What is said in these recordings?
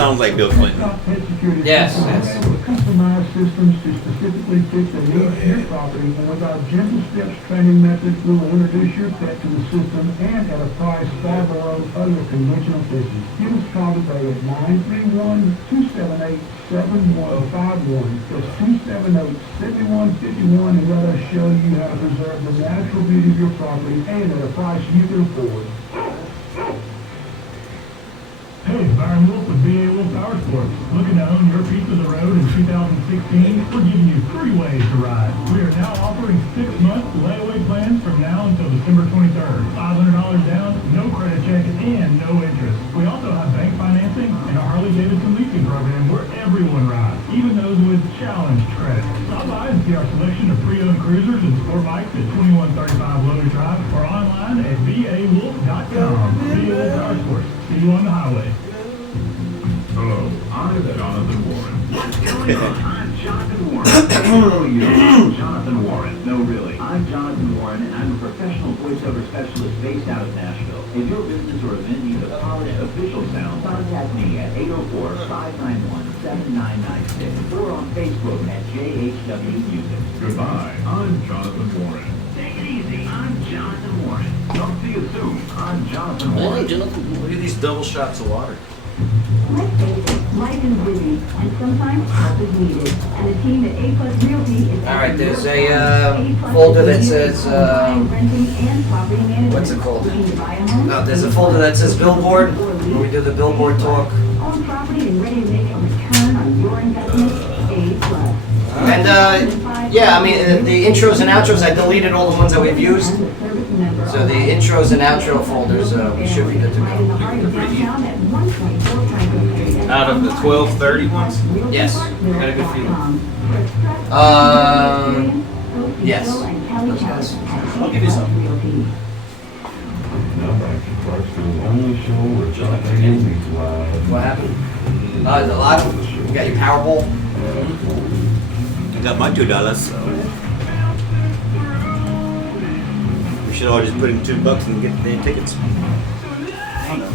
sounds like Bill Clinton. Yes, yes. Customized systems to specifically fit the needs of your property, and with our gentle steps training method, we will introduce your pet to the system and at a price far below other conventional fishes. Give us a call today at 931-278-7151. That's 278-7151, and let us show you how to preserve the natural beauty of your property and at a price you can afford. Hey, Byron Wolf with BA Wolf Power Sports. Looking to own your piece of the road in 2016? We're giving you 3 ways to ride. We are now offering 6-month layaway plans from now until December 23rd. $500 down, no credit check, and no interest. We also have bank financing and a Harley-Davidson leasing program where everyone rides, even those with challenged credit. Stop by and see our selection of pre-owned cruisers and sport bikes at 2135 Loader Drive or online at bawolf.com. BA Wolf Power Sports. See you on the highway. Hello, I'm Jonathan Warren. What's going on? I'm Jonathan Warren. Oh, you Jonathan Warren. No, really. I'm Jonathan Warren, and I'm a professional voiceover specialist based out of Nashville. If your business or event needs a polished official sound, contact me at 804-591-7996 or on Facebook at JHW Music. Goodbye. I'm Jonathan Warren. Take it easy. I'm Jonathan Warren. Talk to you soon. I'm Jonathan Warren. Look at these double shots of water. Let's face it, life is busy, and sometimes help is needed. And the team at A-Plus Realty is... All right, there's a folder that says, what's it called? No, there's a folder that says billboard, where we do the billboard talk. Own property and ready to make a return on your investment, A-Plus. And, yeah, I mean, the intros and outros, I deleted all the ones that we've used. So the intros and outro folders, we should be good to go. Out of the 1230 ones? Yes. Got a good feeling. Yes. Those guys. I'll give you some. What happened? A lot. You got your Powerball? I got my $2, so we should all just put in $2 and get the tickets. I don't know.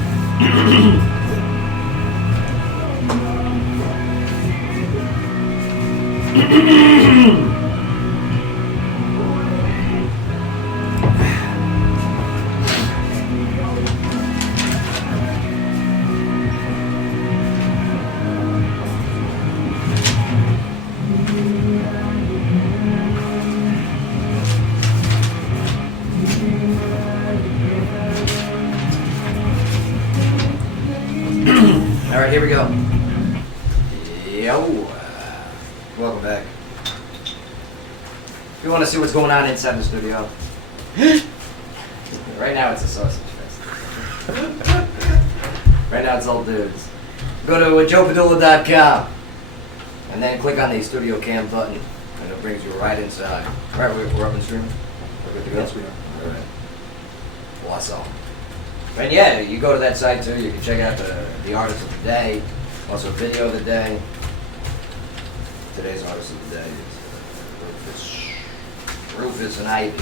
All right, here we go. Yo. Welcome back. If you want to see what's going on inside the studio, right now it's a sausage fest. Right now it's all dudes. Go to joepadula.com and then click on the studio cam button and it brings you right inside. All right, we're up and streaming. We're good to go? Yes, we are. All right. Awesome. And yeah, you go to that site too. You can check out the artist of the day, also video of the day. Today's artist of the day is Rufus and Ivy.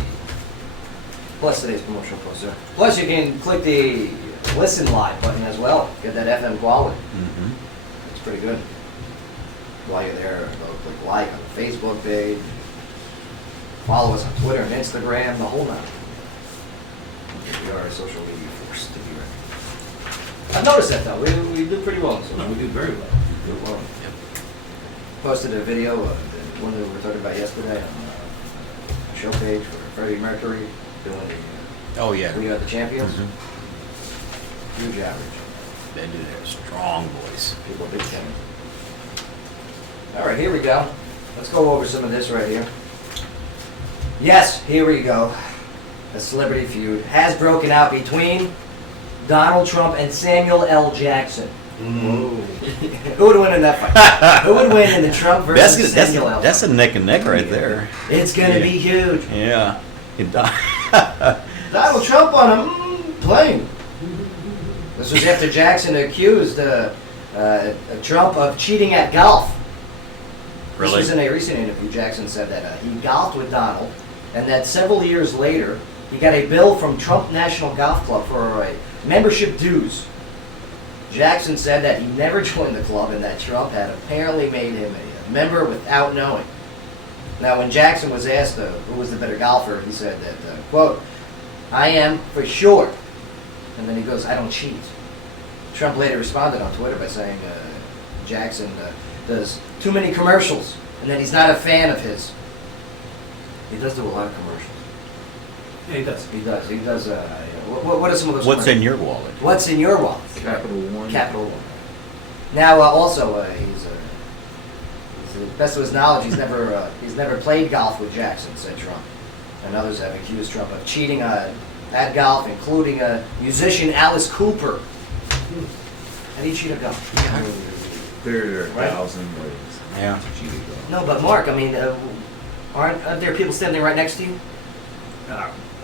Plus today's promotional poster. Plus you can click the listen live button as well. Get that FM quality. Mm-hmm. It's pretty good. While you're there, go click like on the Facebook page. Follow us on Twitter and Instagram, the whole nine. We are a social media force to be reckoned. I've noticed that though. We do pretty well. So We do very well. we do well. Posted a video of the one that we were talking about yesterday on the show page for Freddie Mercury doing the Oh yeah. We Are the Champions. Mhm. Huge average. They do their strong voice. People big fan. All right, here we go. Let's go over some of this right here. Yes, here we go. A celebrity feud has broken out between Donald Trump and Samuel L. Jackson. Who would win in that fight? Who would win in the Trump versus Samuel L. That's a neck and neck right there. It's gonna be huge. Yeah. Donald Trump on a plane. This was after Jackson accused Trump of cheating at golf. This was in a recent interview. Jackson said that he golfed with Donald, and that several years later, he got a bill from Trump National Golf Club for membership dues. Jackson said that he never joined the club and that Trump had apparently made him a member without knowing. Now, when Jackson was asked who was the better golfer, he said that, quote, "I am for sure." And then he goes, "I don't cheat." Trump later responded on Twitter by saying Jackson does too many commercials and that he's not a fan of his. He does do a lot of commercials. Yeah, he does. He does. He does. What are some of those? What's commercials? in your wallet? What's in your wallet? Capital One. Capital One. Now, also, he's to the best of his knowledge, he's never played golf with Jackson, said Trump. And others have accused Trump of cheating at golf, including musician Alice Cooper. How do you cheat at golf? There are Right. 1,000 ways Yeah. to cheat at golf. No, but Mark, I mean, aren't there people standing right next to you?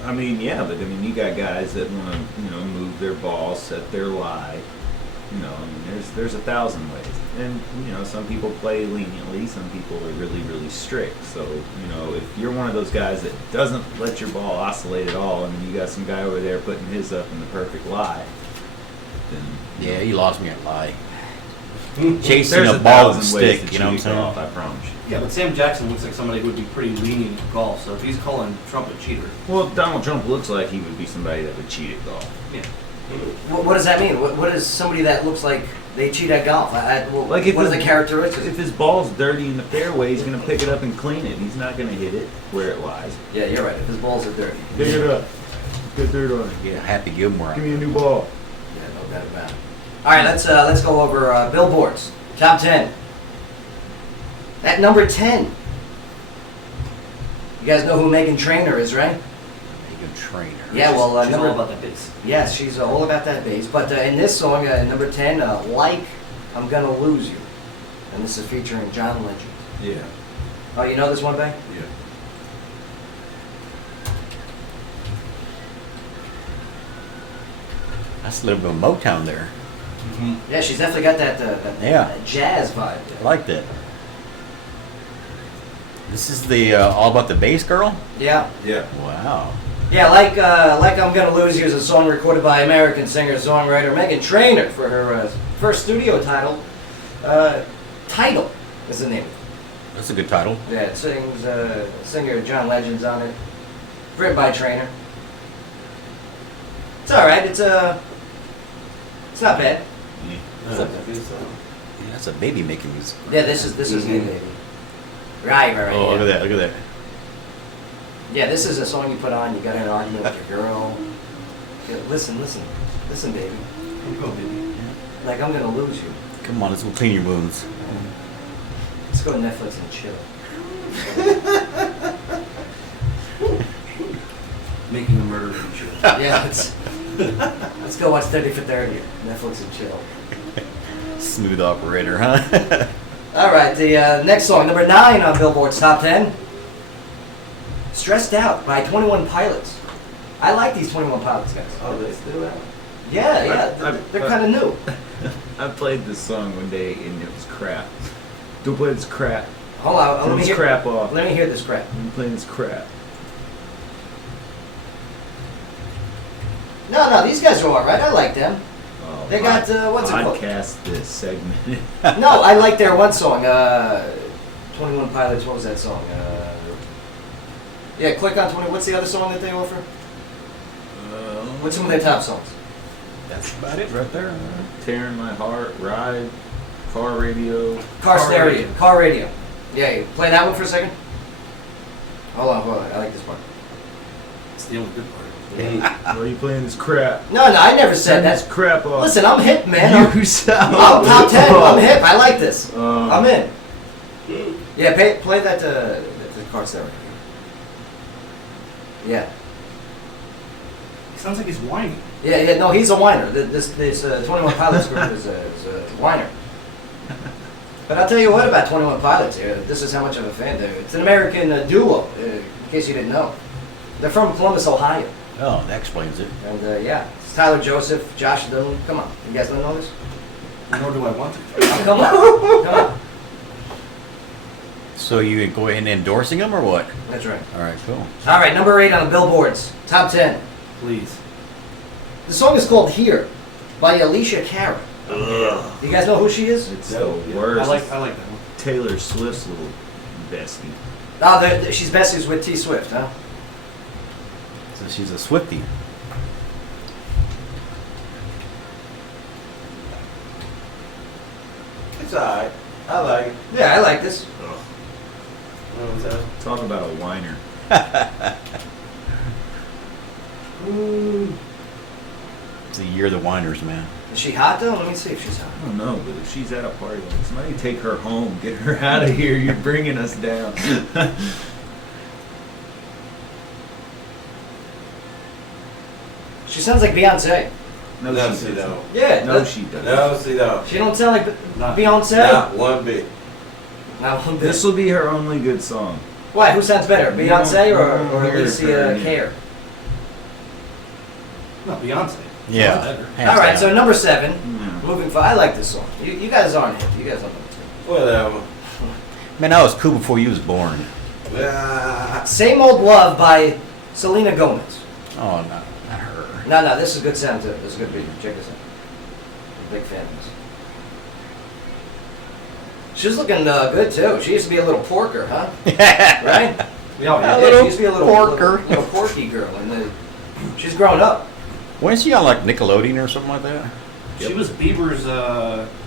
I mean, yeah, but I mean, you got guys that want to, move their ball, set their lie. I mean, there's 1,000 ways, and some people play leniently, some people are really, really strict. So, if you're one of those guys that doesn't let your ball oscillate at all, and you got some guy over there putting his up in the perfect lie, then Yeah, you lost me at lie. Chasing there's a ball 1,000 and ways stick, to you know what I'm cheat saying? golf, I promise you. Yeah, but Sam Jackson looks like somebody who would be pretty lenient at golf. So if he's calling Trump a cheater, Well, Donald Trump looks like he would be somebody that would cheat at golf. yeah. What does that mean? What is somebody that looks like they cheat at golf? What are the characteristics? If his ball's dirty in the fairway, he's going to pick it up and clean it. He's not going to hit it where it lies. Yeah, you're right. If his balls are dirty. Pick it up. Get dirt on it. Yeah, Happy Gilmore. Give me a new ball. Yeah, no doubt about it. All right, let's go over billboards. Top 10. At number 10. You guys know who Megan Trainor is, right? Megan Trainor. Yeah, well, she's all about that bass. Yes, she's all about that bass. But in this song, number 10, Like I'm Gonna Lose You. And this is featuring John Legend. Yeah. Oh, you know this one, Bay? Yeah. That's a little bit of Motown there. Yeah, she's definitely got that, Yeah. that jazz vibe. I like that. This is the All About the Bass Girl? Yeah. Yeah. Wow. Yeah, like I'm Gonna Lose You is a song recorded by American singer-songwriter Megan Trainor for her first studio title. Title is the name. That's a good title. Yeah, it sings singer John Legend's on it. Written by Trainor. It's all right. It's not bad. Yeah, that's a baby making music. Yeah, this is new, baby. Right. Oh, yeah. look at that. Yeah, this is a song you put on. You got in an argument with your girl. Yeah, listen, baby. Go, baby. Like I'm gonna lose you. Come on, let's go clean your wounds. Let's go to Netflix and chill. Making a murder and shit. Yeah, let's go watch 30 for 30. Netflix and chill. Smooth operator, huh? All right, the next song, number 9 on Billboard's Top 10. Stressed Out by 21 Pilots. I like these 21 Pilots guys. Oh, they do that? Yeah, they're kind of new. I played this song one day and it was crap. Don't play this crap. Hold on, Turn this crap off. Let me hear this crap. I'm playing this crap. No, these guys are all right. I like them. Oh, They got, what's it called? Podcast this segment. No, I like their one song. 21 Pilots, what was that song? Yeah, click on 20. What's the other song that they offer? What's some of their top songs? That's about it right there. Tearing My Heart, Ride, Car Radio. Car stereo. Car radio. Yeah, you play that one for a second. Hold on. I like this part. It's the only good part. Hey, why are you playing this crap? No, I never said Turn that. this crap off. Listen, I'm hip, man. You sound. I'm top 10. I'm hip. I like this. I'm in. in. Yeah, play that the car stereo. Yeah. Sounds like he's whining. Yeah, no, he's a whiner. This 21 Pilots group is a whiner. But I'll tell you what about 21 Pilots. This is how much of a fan they're. It's an American duo, in case you didn't know. They're from Columbus, Ohio. Oh, that explains it. And yeah, it's Tyler Joseph, Josh Dillon. Come on, you guys don't know this? Nor do I want to. Oh, come on. So you go ahead and endorsing them or what? That's right. All right, cool. All right, number 8 on the Billboards, top 10. Please. The song is called "Here" by Alicia Cara. Ugh. You guys know who she is? It's No, the yeah. worst. I like that one. Taylor Swift's little bestie. Oh, she's besties with T Swift, huh? So she's a Swiftie. It's alright. I like it. Yeah, I like this. You know what I'm Talk about a whiner. It's the year of the whiners, man. Is she hot though? Let me see if she's hot. I don't know, but if she's at a party, like, somebody take her home, get her out of here. You're bringing us down. She sounds like Beyonce. No, No, she she doesn't. don't. Yeah. No, she doesn't. No, see, no. She don't sound like Not- Beyonce. Not one bit. Not one bit. This will be her only good song. Why? Who sounds better, Beyonce or Hear her, Alicia yeah. Care? No, Beyonce. Yeah. Better. Hands All right, down. so number 7. Yeah. Moving forward, I like this song. You guys aren't hip. You guys don't know it. Whatever. Man, I was cool before you was born. Ah, Same Old Love by Selena Gomez. Oh, not her. No, this is good sound too. This is good beat. Check this out. I'm a big fan of this. She's looking good too. She used to be a little porker, huh? Right? We all A yeah. little she used to be a little porker. little porky girl, and she's grown up. Wasn't she on like Nickelodeon or something like that? She was Bieber's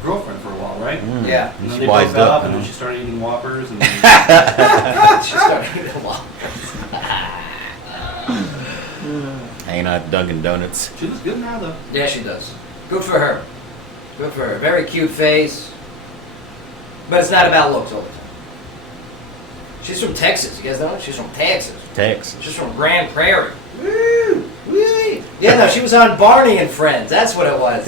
girlfriend for a while, right? Mm. Yeah. And then She they wised broke up, up, and then huh? she started eating Whoppers. And She started eating walk. Hanging out at Dunkin' Donuts. she looks good now, though. Yeah, she does. Good for her. Good for her. Very cute face. But it's not about looks all the time. She's from Texas. You guys know it? She's from Texas. Texas. She's from Grand Prairie. Woo! Woo! Yeah, no, she was on Barney and Friends. That's what it was.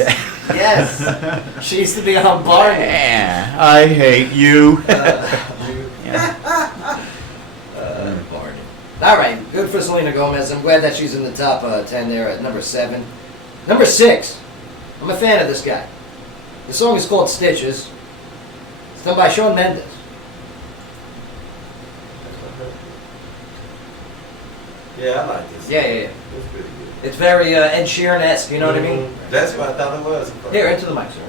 Yes. She used to be on Barney. Yeah, I hate you. Yeah. Barney. All right, good for Selena Gomez. I'm glad that she's in the top 10 there at number 7. Number 6. I'm a fan of this guy. The song is called Stitches. It's done by Shawn Mendes. yeah, I like this. Yeah. It's pretty good. It's very Ed Sheeran-esque, you know what I mean? That's what I thought it was. at first. Here, into the mic, sir.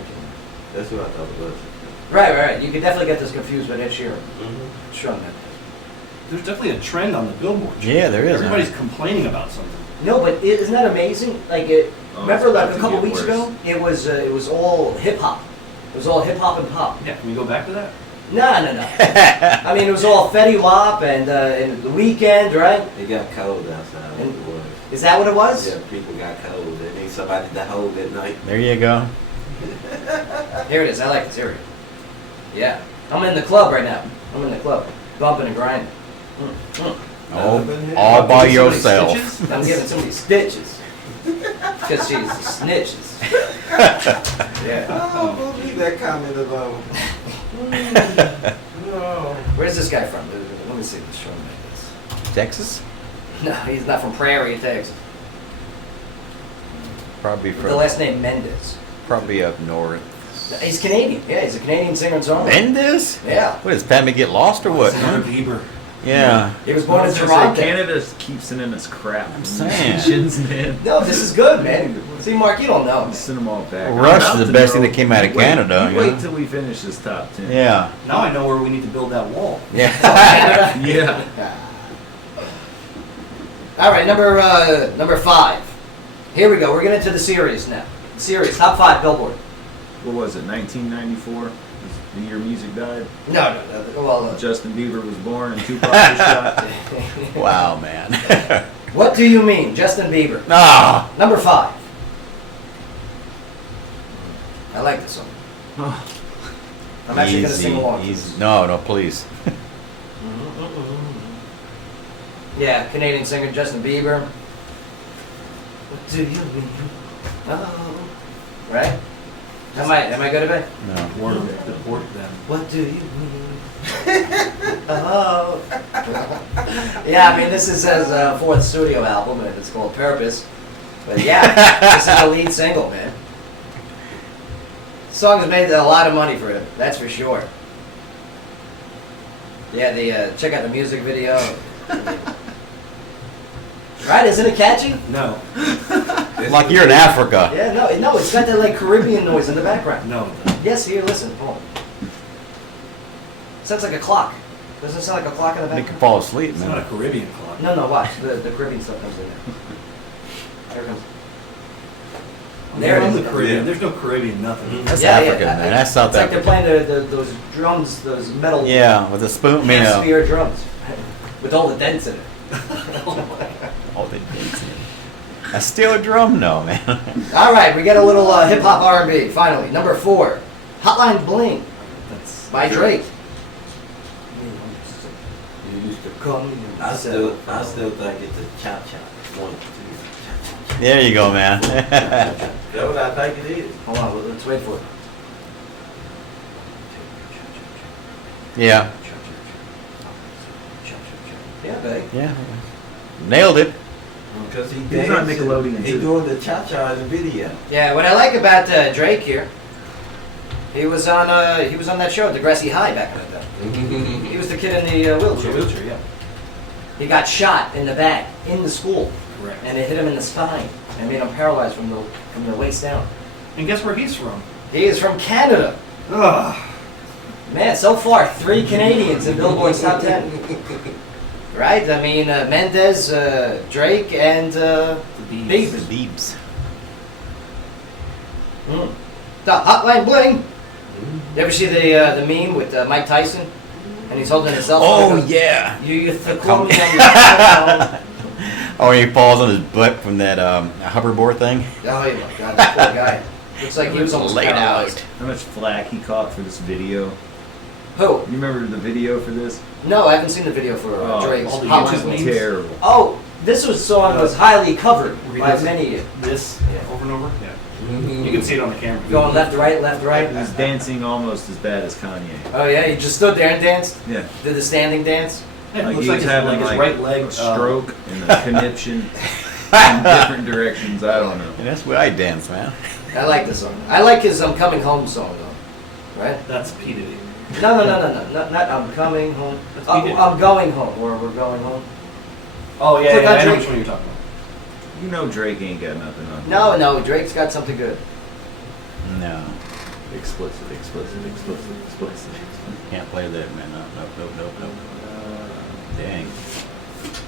That's what I thought it was. Right. You could definitely get this confused with Ed Sheeran. Mm-hmm. Shawn Mendes. There's definitely a trend on the Billboard. Yeah, there is. Everybody's complaining about something. No, but isn't that amazing? Like, it, Oh, remember it's like about a to couple get weeks worse. ago? It was all hip hop. It was all hip hop and pop. Yeah, can we go back to that? No. I mean, it was all Fetty Wap and The Weeknd, right? It got cold outside. And- It was. Is that what it was? Yeah, people got cold. They need somebody to hold at night. There you go. Here it is. I like this. Here it is. Yeah. I'm in the club right now. I'm in the club. Bumping and grinding. All by Give me some of these yourself. stitches? I'm giving somebody stitches. Because she's snitches. Yeah. Oh, believe that comment about. No. Where's this guy from? Let me see this show Mendes. Texas? No, he's not from Prairie, Texas. Probably With the from. last name Mendes. Probably up north. He's Canadian. Yeah, he's a Canadian singer and songwriter. Mendes? Yeah. What is Pat get lost or what? Another Huh? Bieber. Yeah. He was born I in was gonna say, Toronto. Canada keeps sending us crap. I'm saying. man. No, this is good, man. See, Mark, you don't know. Man. Send them all back. Well, Rush I'm is about the to best thing know- that came out of Wait, Canada, you you know? Wait till we finish this top 10. Yeah. Now I know where we need to build that wall. Yeah. Yeah. All right, number 5. Here we go. We're getting into the series now. Series, top 5 Billboard. What was it, 1994? The year music died? No. Well, Justin Bieber was born and Tupac was shot. Wow, man. what do you mean, Justin Bieber? Ah. Number 5. I like this song. I'm actually going to sing along. to this. No, please. Yeah, Canadian singer Justin Bieber. What do you mean? Oh. Right? Am I good at it? No. The port then. What do you mean? Oh. Yeah, I mean, this is his 4th studio album, and it's called Purpose. But yeah, this is the lead single, man. The song has made a lot of money for him, that's for sure. Yeah, check out the music video. Right? Isn't it catchy? No. Like you're in Africa. Yeah, no, it's got that like Caribbean noise in the background. No. Yes, here, listen, hold on. Sounds like a clock. Doesn't it sound like a clock in the They background? can fall asleep, It's not a man. Caribbean clock. No, watch. The Caribbean stuff comes in there. There it comes. There There it in is. the Caribbean. There's no Caribbean nothing. That's Yeah, African, man. That's South It's like they're Africa. playing those drums, those metal Yeah, with a spoon, you know. spear drums with all the dents in it. Oh, they dance in it. A steel drum? No, man. All right, we get a little hip hop R&B. Finally, number 4, Hotline Bling That's by Drake. You used to Come I still think it's a cha-cha. 1, 2, cha-cha. There you go, man. That's what I think it is. Hold on, let's wait for it. Yeah. Yeah, babe. Yeah. Nailed it. Because he He's on dancing. Nickelodeon, He too. doing the cha-cha in the video. Yeah, what I like about Drake here, he was on that show, Degrassi High, back in the day. He was the kid in the wheelchair. wheelchair, yeah. He got shot in the back in the school, Correct. and it hit him in the spine and made him paralyzed from the waist down. And guess where he's from? He is from Canada. Ugh. Man, so far 3 Canadians in Billboard's top 10. Right? I mean, Mendez, Drake, and Biebs. Biebs. Beebs. The Hotline Bling. You ever see the meme with Mike Tyson, and he's holding his cell phone? Oh, yeah. You call me on your cell phone. Oh, he falls on his butt from that hoverboard thing. Oh my God, that poor guy. Looks like he was almost Laid paralyzed. out. How much flack he caught for this video? Who? You remember the video for this? No, I haven't seen the video for Drake's all the Hotline YouTube Bling. memes? Terrible. Oh, this song was highly covered Where he by does many. This Yeah. over and over? Yeah. You can see it on the camera. Going left to right, left to right. He's dancing almost as bad as Kanye. Oh yeah, he just stood there and danced. Yeah. Did the standing dance. Yeah, it Like looks he like was his, having his like right leg a stroke and a conniption in different directions. I don't know. And that's where I dance, man. I like this song. I like his Coming Home song though. Right? That's P. Diddy. No. Not I'm coming home. That's I'm, P. Diddy. I'm going home, or we're going home. Oh yeah, Click yeah, on I know Drake. which one you're talking about. You know Drake ain't got nothing on. No, Drake's got something good. No. Explicit. Can't play that, man. Nope. Dang.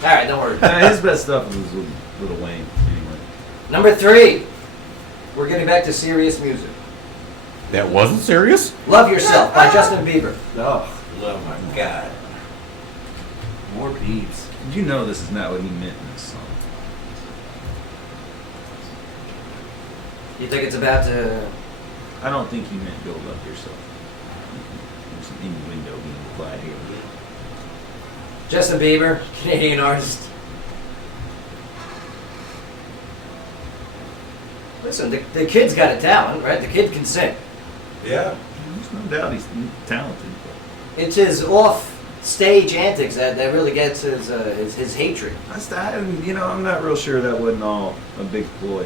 All right, don't worry. His best stuff was with Lil Wayne. Anyway. Number 3. We're getting back to serious music. That wasn't serious? Love Yourself by Justin Bieber. Oh, Oh my God. more Biebs. Did you know this is not what he meant in this song? You think it's about to... I don't think he meant go love yourself. There's an innuendo being applied here. Justin Bieber, Canadian artist. Listen, the kid's got a talent, right? The kid can sing. Yeah. There's no doubt he's talented. It's his off-stage antics that really gets his hatred. I'm not real sure that wasn't all a big ploy.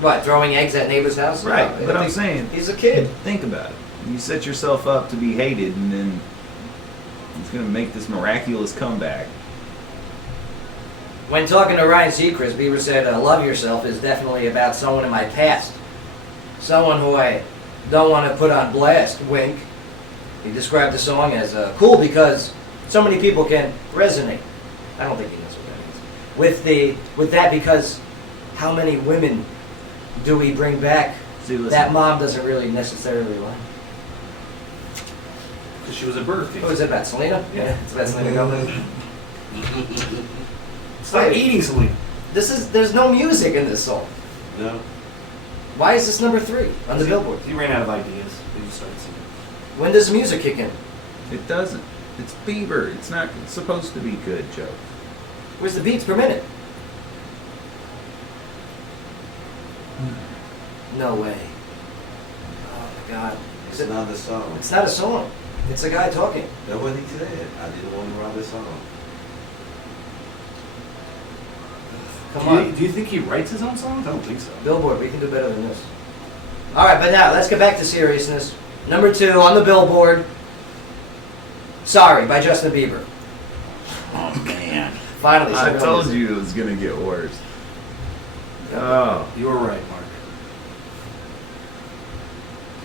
What, throwing eggs at neighbor's house? Right, No, but I I'm think saying, he's a kid. think about it. You set yourself up to be hated, and then he's gonna make this miraculous comeback. When talking to Ryan Seacrest, Bieber said, "Love Yourself" is definitely about someone in my past, someone who I don't want to put on blast. Wink. He described the song as cool because so many people can resonate. I don't think he knows what that means. With that, because how many women do we bring back See, listen, that mom doesn't really necessarily like? Because she was a Burger King. What was it about, Selena? Yeah. It's about Selena Gomez. Stop eating, Selena. There's no music in this song. No. Why is this number 3 on the Billboard? He ran out of ideas. He just started singing. When does the music kick in? it doesn't. It's Bieber. It's not supposed to be good, Joe. Where's the beats per minute? No way. Oh my God. It's not the song. It's not a song. It's a guy talking. That's what he said. I didn't want to write the song. Come on. Do you think he writes his own songs? I don't think so. Billboard, we can do better than this. All right, but now let's get back to seriousness. Number 2 on the Billboard. Sorry by Justin Bieber. Oh, man. Finally, I Signal told Music. you it was gonna get worse. Oh, You were right, Mark.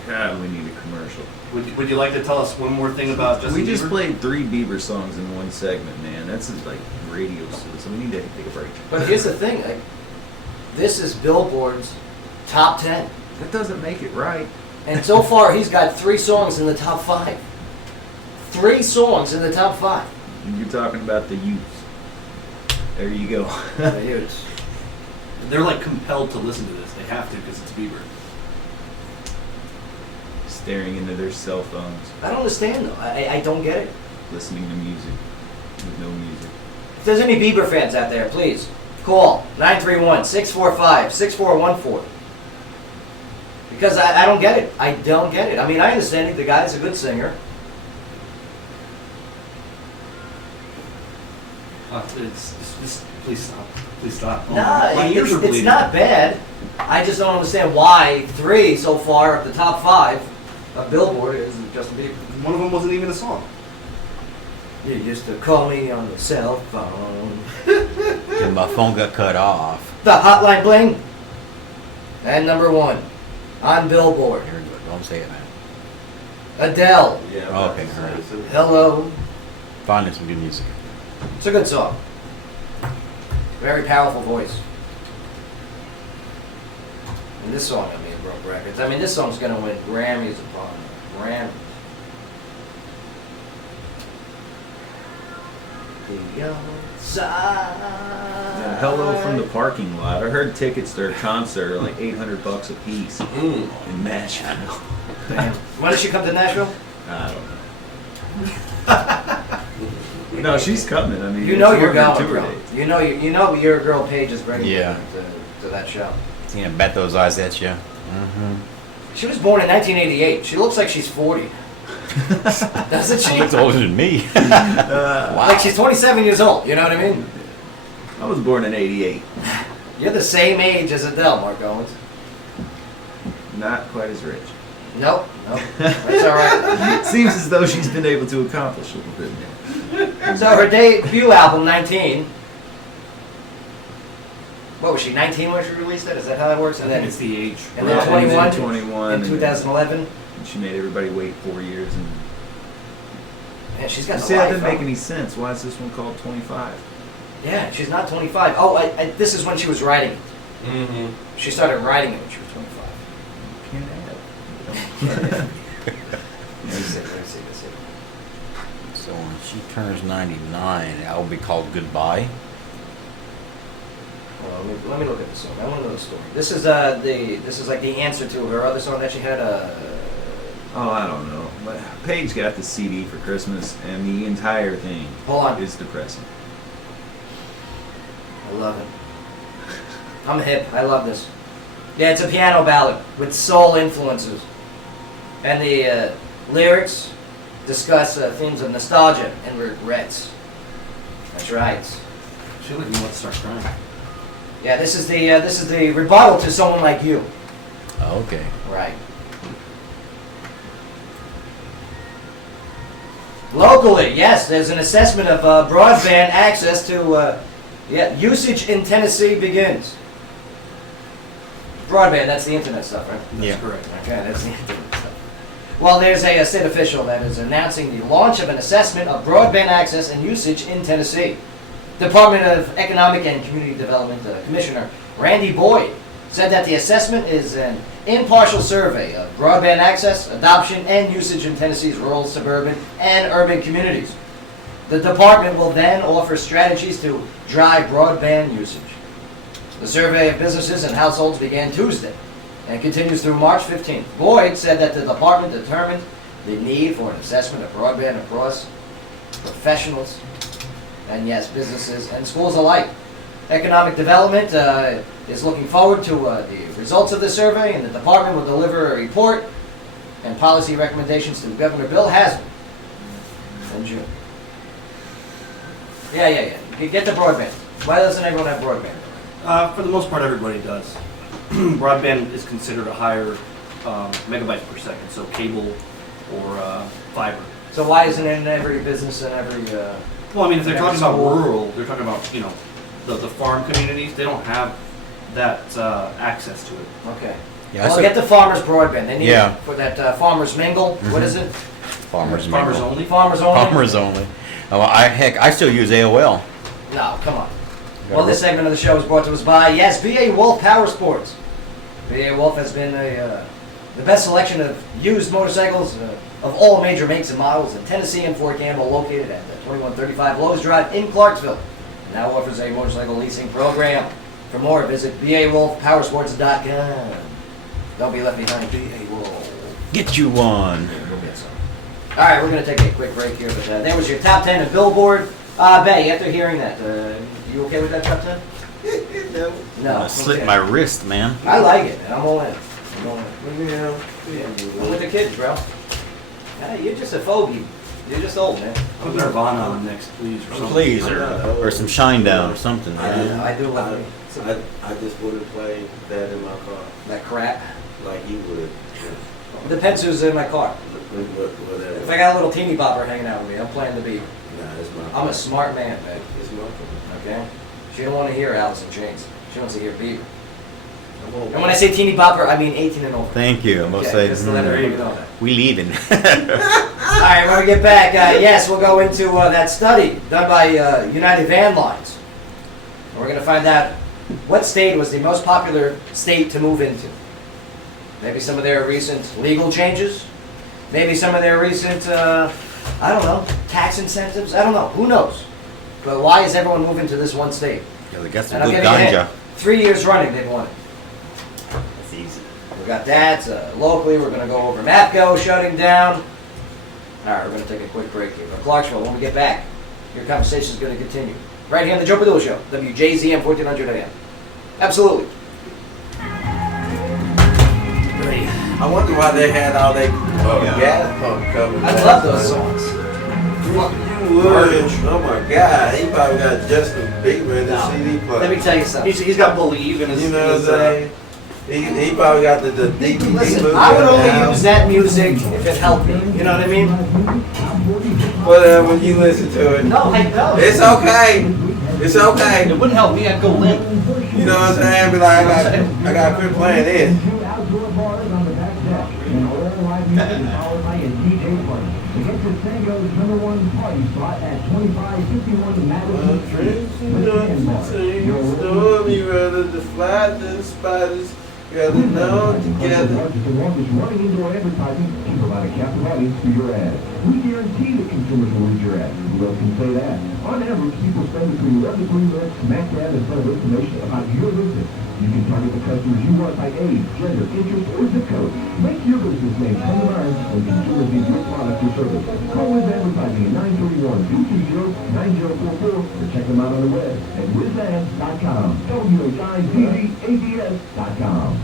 God, we need a commercial. Would you like to tell us one more thing about Justin We just Bieber? played 3 Bieber songs in one segment, man. That's like radio, so we need to take a break. But here's the thing, like, this is Billboard's top 10. That doesn't make it right. And so far, he's got 3 songs in the top 5. 3 songs in the top 5. You're talking about the youth. There you go. They're like compelled to listen to this. They have to because it's Bieber. Staring into their cell phones, I don't understand, though. I don't get it. listening to music with no music. If there's any Bieber fans out there, please call 931-645-6414. Because I don't get it. I don't get it. I mean, I understand it. The guy's a good singer. Please stop. Please stop. Oh, Nah, my ears are it's bleeding. not bad. I just don't understand why 3 so far of the top 5 of Billboard is Justin Bieber. One of them wasn't even a song. You used to call me on the cell phone. And my phone got cut off. The hotline bling. And number 1 on Billboard. Here, don't say it, man. Adele. Yeah. Oh, okay, all right. Hello. Find some good music. It's a good song. Very powerful voice. And this song, I mean, broke records. I mean, this song's gonna win Grammys upon Grammys. The outside. And hello from the parking lot. I heard tickets to her concert are like $800 a piece in Nashville. Damn. When does she come to Nashville? I don't know. No, she's coming. I mean, You know it's you're one of her going, tour bro. dates. You know your girl Paige is bringing Yeah. you to that show. You know, bet those eyes at you. Mm-hmm. She was born in 1988. She looks like she's 40. Doesn't she? She looks older than me. Like she's 27 years old. You know what I mean? I was born in '88. You're the same age as Adele, Mark Owens. Not quite as rich. Nope. That's all right. Seems as though she's been able to accomplish a little bit more. So her debut album, 19. What was she, 19 when she released it? Is that how that works? I And think then, it's the age. and then Right, 21, and then 21, in and 2011. And she made everybody wait 4 years. And Man, she's got the see, that life. didn't make huh? any sense. Why is this one called 25? Yeah, she's not 25. Oh, this is when she was writing it. Mm-hmm. She started writing it when she was 25. Can't add. Let me see. So when she turns 99, it will be called Goodbye. Let me look at the song. I want to know the story. This is like the answer to her other song that she had. Oh, I don't know. But Paige got the CD for Christmas, and the entire thing Hold on. is depressing. I love it. I'm hip. I love this. Yeah, it's a piano ballad with soul influences, and the lyrics discuss themes of nostalgia and regrets. That's right. I feel like we want to start crying. Yeah, this is the rebuttal to someone like you. Okay. Right. Locally, yes, there's an assessment of broadband access to usage in Tennessee begins. Broadband, that's the internet stuff, right? That's Yeah. correct. Okay, that's the internet stuff. Well, there's a state official that is announcing the launch of an assessment of broadband access and usage in Tennessee. Department of Economic and Community Development Commissioner Randy Boyd said that the assessment is an impartial survey of broadband access, adoption, and usage in Tennessee's rural, suburban, and urban communities. The department will then offer strategies to drive broadband usage. The survey of businesses and households began Tuesday and continues through March 15th. Boyd said that the department determined the need for an assessment of broadband across professionals and, yes, businesses and schools alike. Economic Development is looking forward to the results of the survey, and the department will deliver a report and policy recommendations to Governor Bill Haslam in June. Yeah. Get the broadband. Why doesn't everyone have broadband? For the most part, everybody does. Broadband is considered a higher megabytes per second, so cable or fiber. So why isn't it in every business and every? Well, I mean, if they're talking about School. rural, they're talking about, you know, the farm communities, they don't have that access to it. Okay. Yeah, Well, get the farmers broadband. They need Yeah. it for that farmers mingle. What is it? Farmers Farmers mingle. only? Farmers only. Farmers only. Oh, I still use AOL. No, come on. Well, this segment of the show is brought to us by, yes, B.A. Wolf Power Sports. B.A. Wolf has been the best selection of used motorcycles of all major makes and models in Tennessee and Fort Campbell, located at 2135 Lowe's Drive in Clarksville. And now offers a motorcycle leasing program. For more, visit BAWolfPowersports.com. Don't be left behind, B.A. Wolf. Get you one. Go get some. All right, we're going to take a quick break here, but there was your top 10 of Billboard. Bay, after hearing that, you okay with that top 10? No. I slit okay. my wrist, man. I like it, man. I'm all in. I'm all in. Yeah. I'm with the kids, bro. Yeah, you're just a fogey. You're just old, man. Put Nirvana on next, please, or something. Please, or some shine down or something. I do I, like I just wouldn't play that in my car that crap. like you would. Depends who's in my car. Whatever. If I got a little teeny bopper hanging out with me, I'm playing the beat. Nah, it's my I'm a smart man, man. It's my car. Okay? She don't want to hear Alice in Chains. She wants to hear Bieber. Come on, And when I say teeny bopper, I mean 18 and over. Thank you. I'm gonna Okay, say just to let everybody know that. we leaving. All right, when we get back, yes, we'll go into that study done by United Van Lines. And we're going to find out what state was the most popular state to move into. Maybe some of their recent legal changes. Maybe some of their recent, I don't know, tax incentives. I don't know. Who knows? But why is everyone moving to this one state? Yeah, they got some And I'll good give you a hint. ganja. 3 years running, they've won it. That's easy. We got that. Locally, we're going to go over MAPCO shutting down. All right, we're going to take a quick break here. But Clarksville, when we get back, your conversation is going to continue. Right here on the Joe Padula Show, WJZM 1400 AM. Absolutely. I wonder why they had all that gas pump covered. I love those songs. Fuck you would. Oh my God, he probably got Justin Bieber in the No. CD player. Let me tell you something. He's got Believe in his. You know what I'm saying? He probably got the DVD Listen, movie I would only now. use that music if it helped me. You know what I mean? But when you listen to it, No, I don't. it's okay. It's okay. It wouldn't help me, I'd go limp. You know what I'm saying? Be like, I got to quit playing this. Two outdoor bars on the back deck, and all live music is followed by a DJ party. To get to San Diego's #1 party spot at 2551 Madison Street. Storm, you rather the fly than the spiders. Rather known together. The longest running indoor advertising to provide a captive audience for your ad. We guarantee that consumers will read your ad. Who else can say that? On average, people spend between 11 to 3 minutes smack dab in front of information about your business. You can target the customers you want by age, gender, interest, or zip code. Make your business name come to mind when consumers need your product or service. Call Wiz Advertising at 931-220-9044 or check them out on the web at wizads.com. WHIZZADS.com.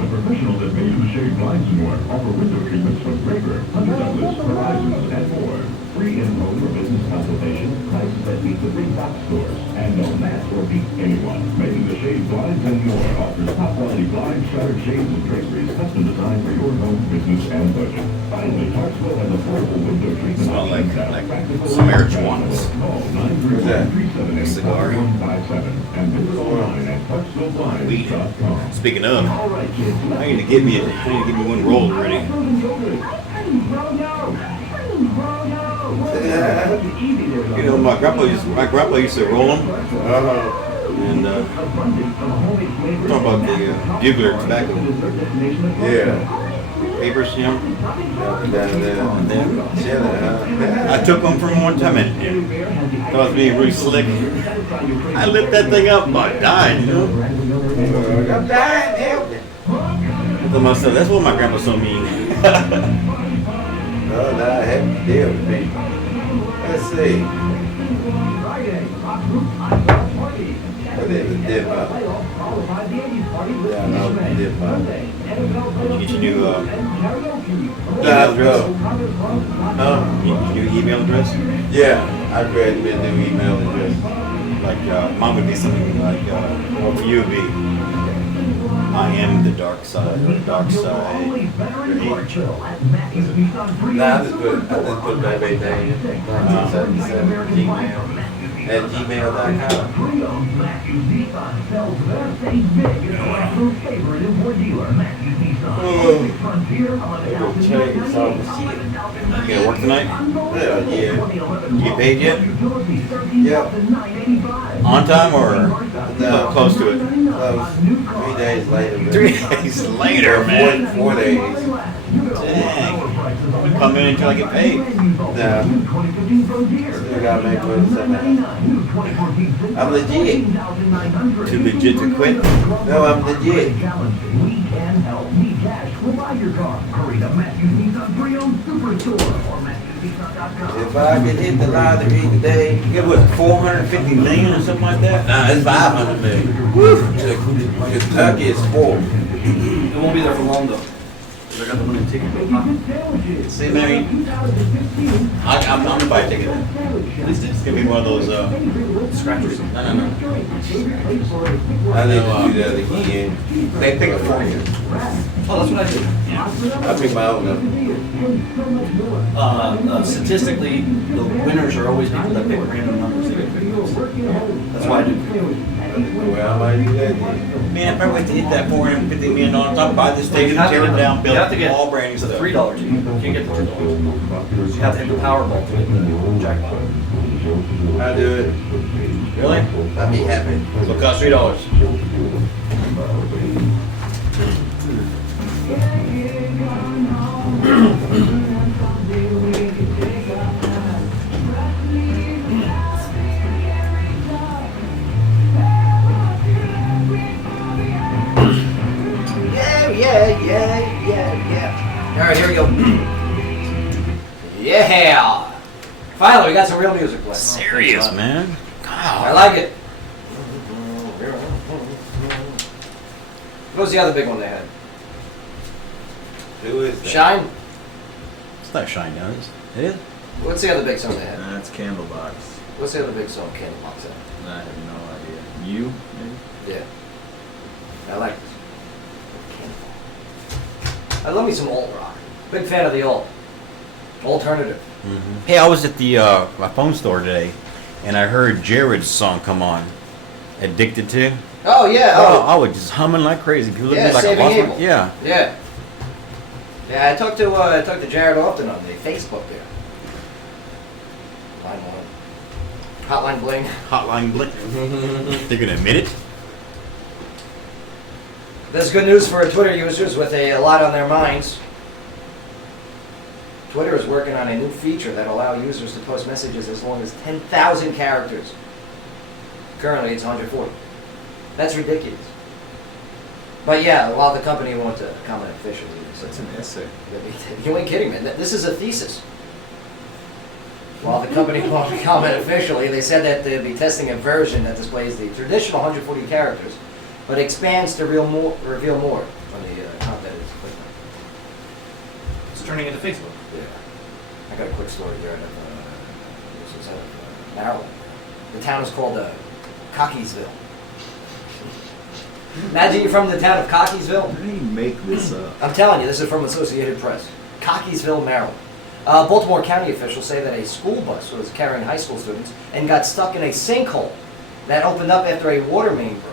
The professionals at Major Shade Blinds and More offer window treatments from Draper, Hunter Douglas, Horizons, and more. Free info for business consultation, prices that beat the big box stores, and no match or beat anyone. Major Shade Blinds and More offers top quality blinds, shuttered shades, and draperies custom designed for your home, business, and budget. Finally, Clarksville has affordable window treatment Smell like options. some marijuanas. Call Who's that? 931-378-4157 and visit online at ClarksvilleBlinds.com. Speaking of, All right, kids. I need to give me one roll already. You know, my grandpa used to roll them, and we're talking about the bugler tobacco Yeah. papers, you know. Down there. And then Chilling, huh? I took them from one time and thought I was being really slick. I lit that thing up, I died, you know. I'm dying, help me. I told myself, that's what my grandpa's so mean. Oh, no, I have to deal with people. Let's see. What is a dip up? Yeah, I know the dip up. Did you get your new email Let's address? go. Huh? Your new email address? Yeah, I created me a new email address. Like, mine would be something like, what for you would be, I am the dark side. The dark side. Nah, I just put that big thing in. 1977 Gmail. At gmail.com. You gotta work tonight? Yeah. You get paid yet? Yep. On time or No. close to it? 3 days later. man. 3 days later, man. 4 days. Dang. I'm come in until I get paid. Nah. Still gotta make money somehow. I'm legit. Too legit to quit. No, I'm legit. If I could hit the lottery today. You get what, 450 million or something like that? Nah, it's 500 million. Kentucky is 4. It won't be there for long though. 'Cause I got the money to take it. See, man, I'm gonna buy a ticket. It's gonna be one of those, Scratchers. no. I need to do that again. They pick it for you. Oh, that's what I did. I pick my own number. Statistically, the winners are always people that pick random numbers. They get picked. That's why I do. Well, I might do that then. Man, if I went to hit that $450 million on top, buy this station, tear it down, build You have to get all brand new the stuff. $3 ticket. You can't get the $2. You have to hit the Powerball to get the jackpot. I do it. Really? I'd be happy. So it costs $3. Yeah. All right, here we go. Yeah. Finally, we got some real music playing. Serious, man. I like it. What was the other big one they had? Who is that? Shine? It's not Shine Down, is it? It is? What's the other big song they had? That's Candlebox. What's the other big song Candlebox had? I have no idea. You, maybe? Yeah. I like this. Candlebox. I love me some alt rock. Big fan of the alt. Alternative. Hey, I was at the my phone store today, and I heard Jared's song come on. Addicted to. Oh, yeah. Oh, Oh, I was just humming like crazy. People look at yeah, me like Saving a boss. Abel. Yeah. Yeah. Yeah, I talked to Jared often on the Facebook there. Line one. Hotline bling. Hotline Bling. They're gonna admit it. There's good news for Twitter users with a lot on their minds. Twitter is working on a new feature that allows users to post messages as long as 10,000 characters. Currently, it's 140. That's ridiculous. But yeah, while the company won't comment officially, That's an essay. you ain't kidding, man. This is a thesis. While the company won't comment officially, they said that they'll be testing a version that displays the traditional 140 characters, but expands to reveal more when the content is clicked on. It's turning into Facebook. Yeah. I got a quick story there. This is out of Maryland. The town is called Cockeysville. Imagine you're from the town of Cockeysville. How do you make this up? I'm telling you, this is from Associated Press. Cockeysville, Maryland. Baltimore County officials say that a school bus was carrying high school students and got stuck in a sinkhole that opened up after a water main broke.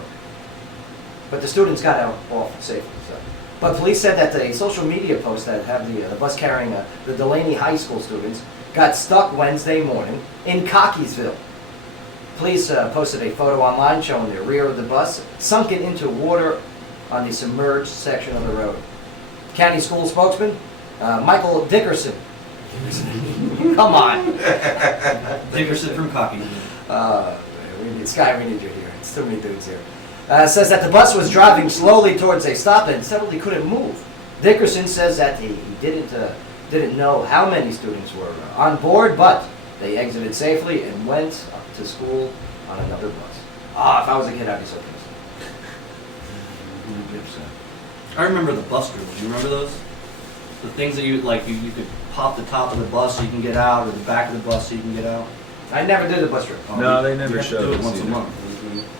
But the students got out off safely. So. But police said that the social media posts that have the bus carrying the Delaney High School students got stuck Wednesday morning in Cockeysville. Police posted a photo online showing the rear of the bus sunken into water on the submerged section of the road. County school spokesman, Michael Dickerson. Come on. Dickerson from Cocky. Sky, we need you here. It's too many dudes here. Says that the bus was driving slowly towards a stop and suddenly couldn't move. Dickerson says that he didn't know how many students were on board, but they exited safely and went up to school on another bus. If I was a kid, I'd be so pissed. I remember the bus drills. Do you remember those? The things that you could pop the top of the bus so you can get out, or the back of the bus so you can get out. I never did the bus trip. No, they never You have to showed do it us once a either. month.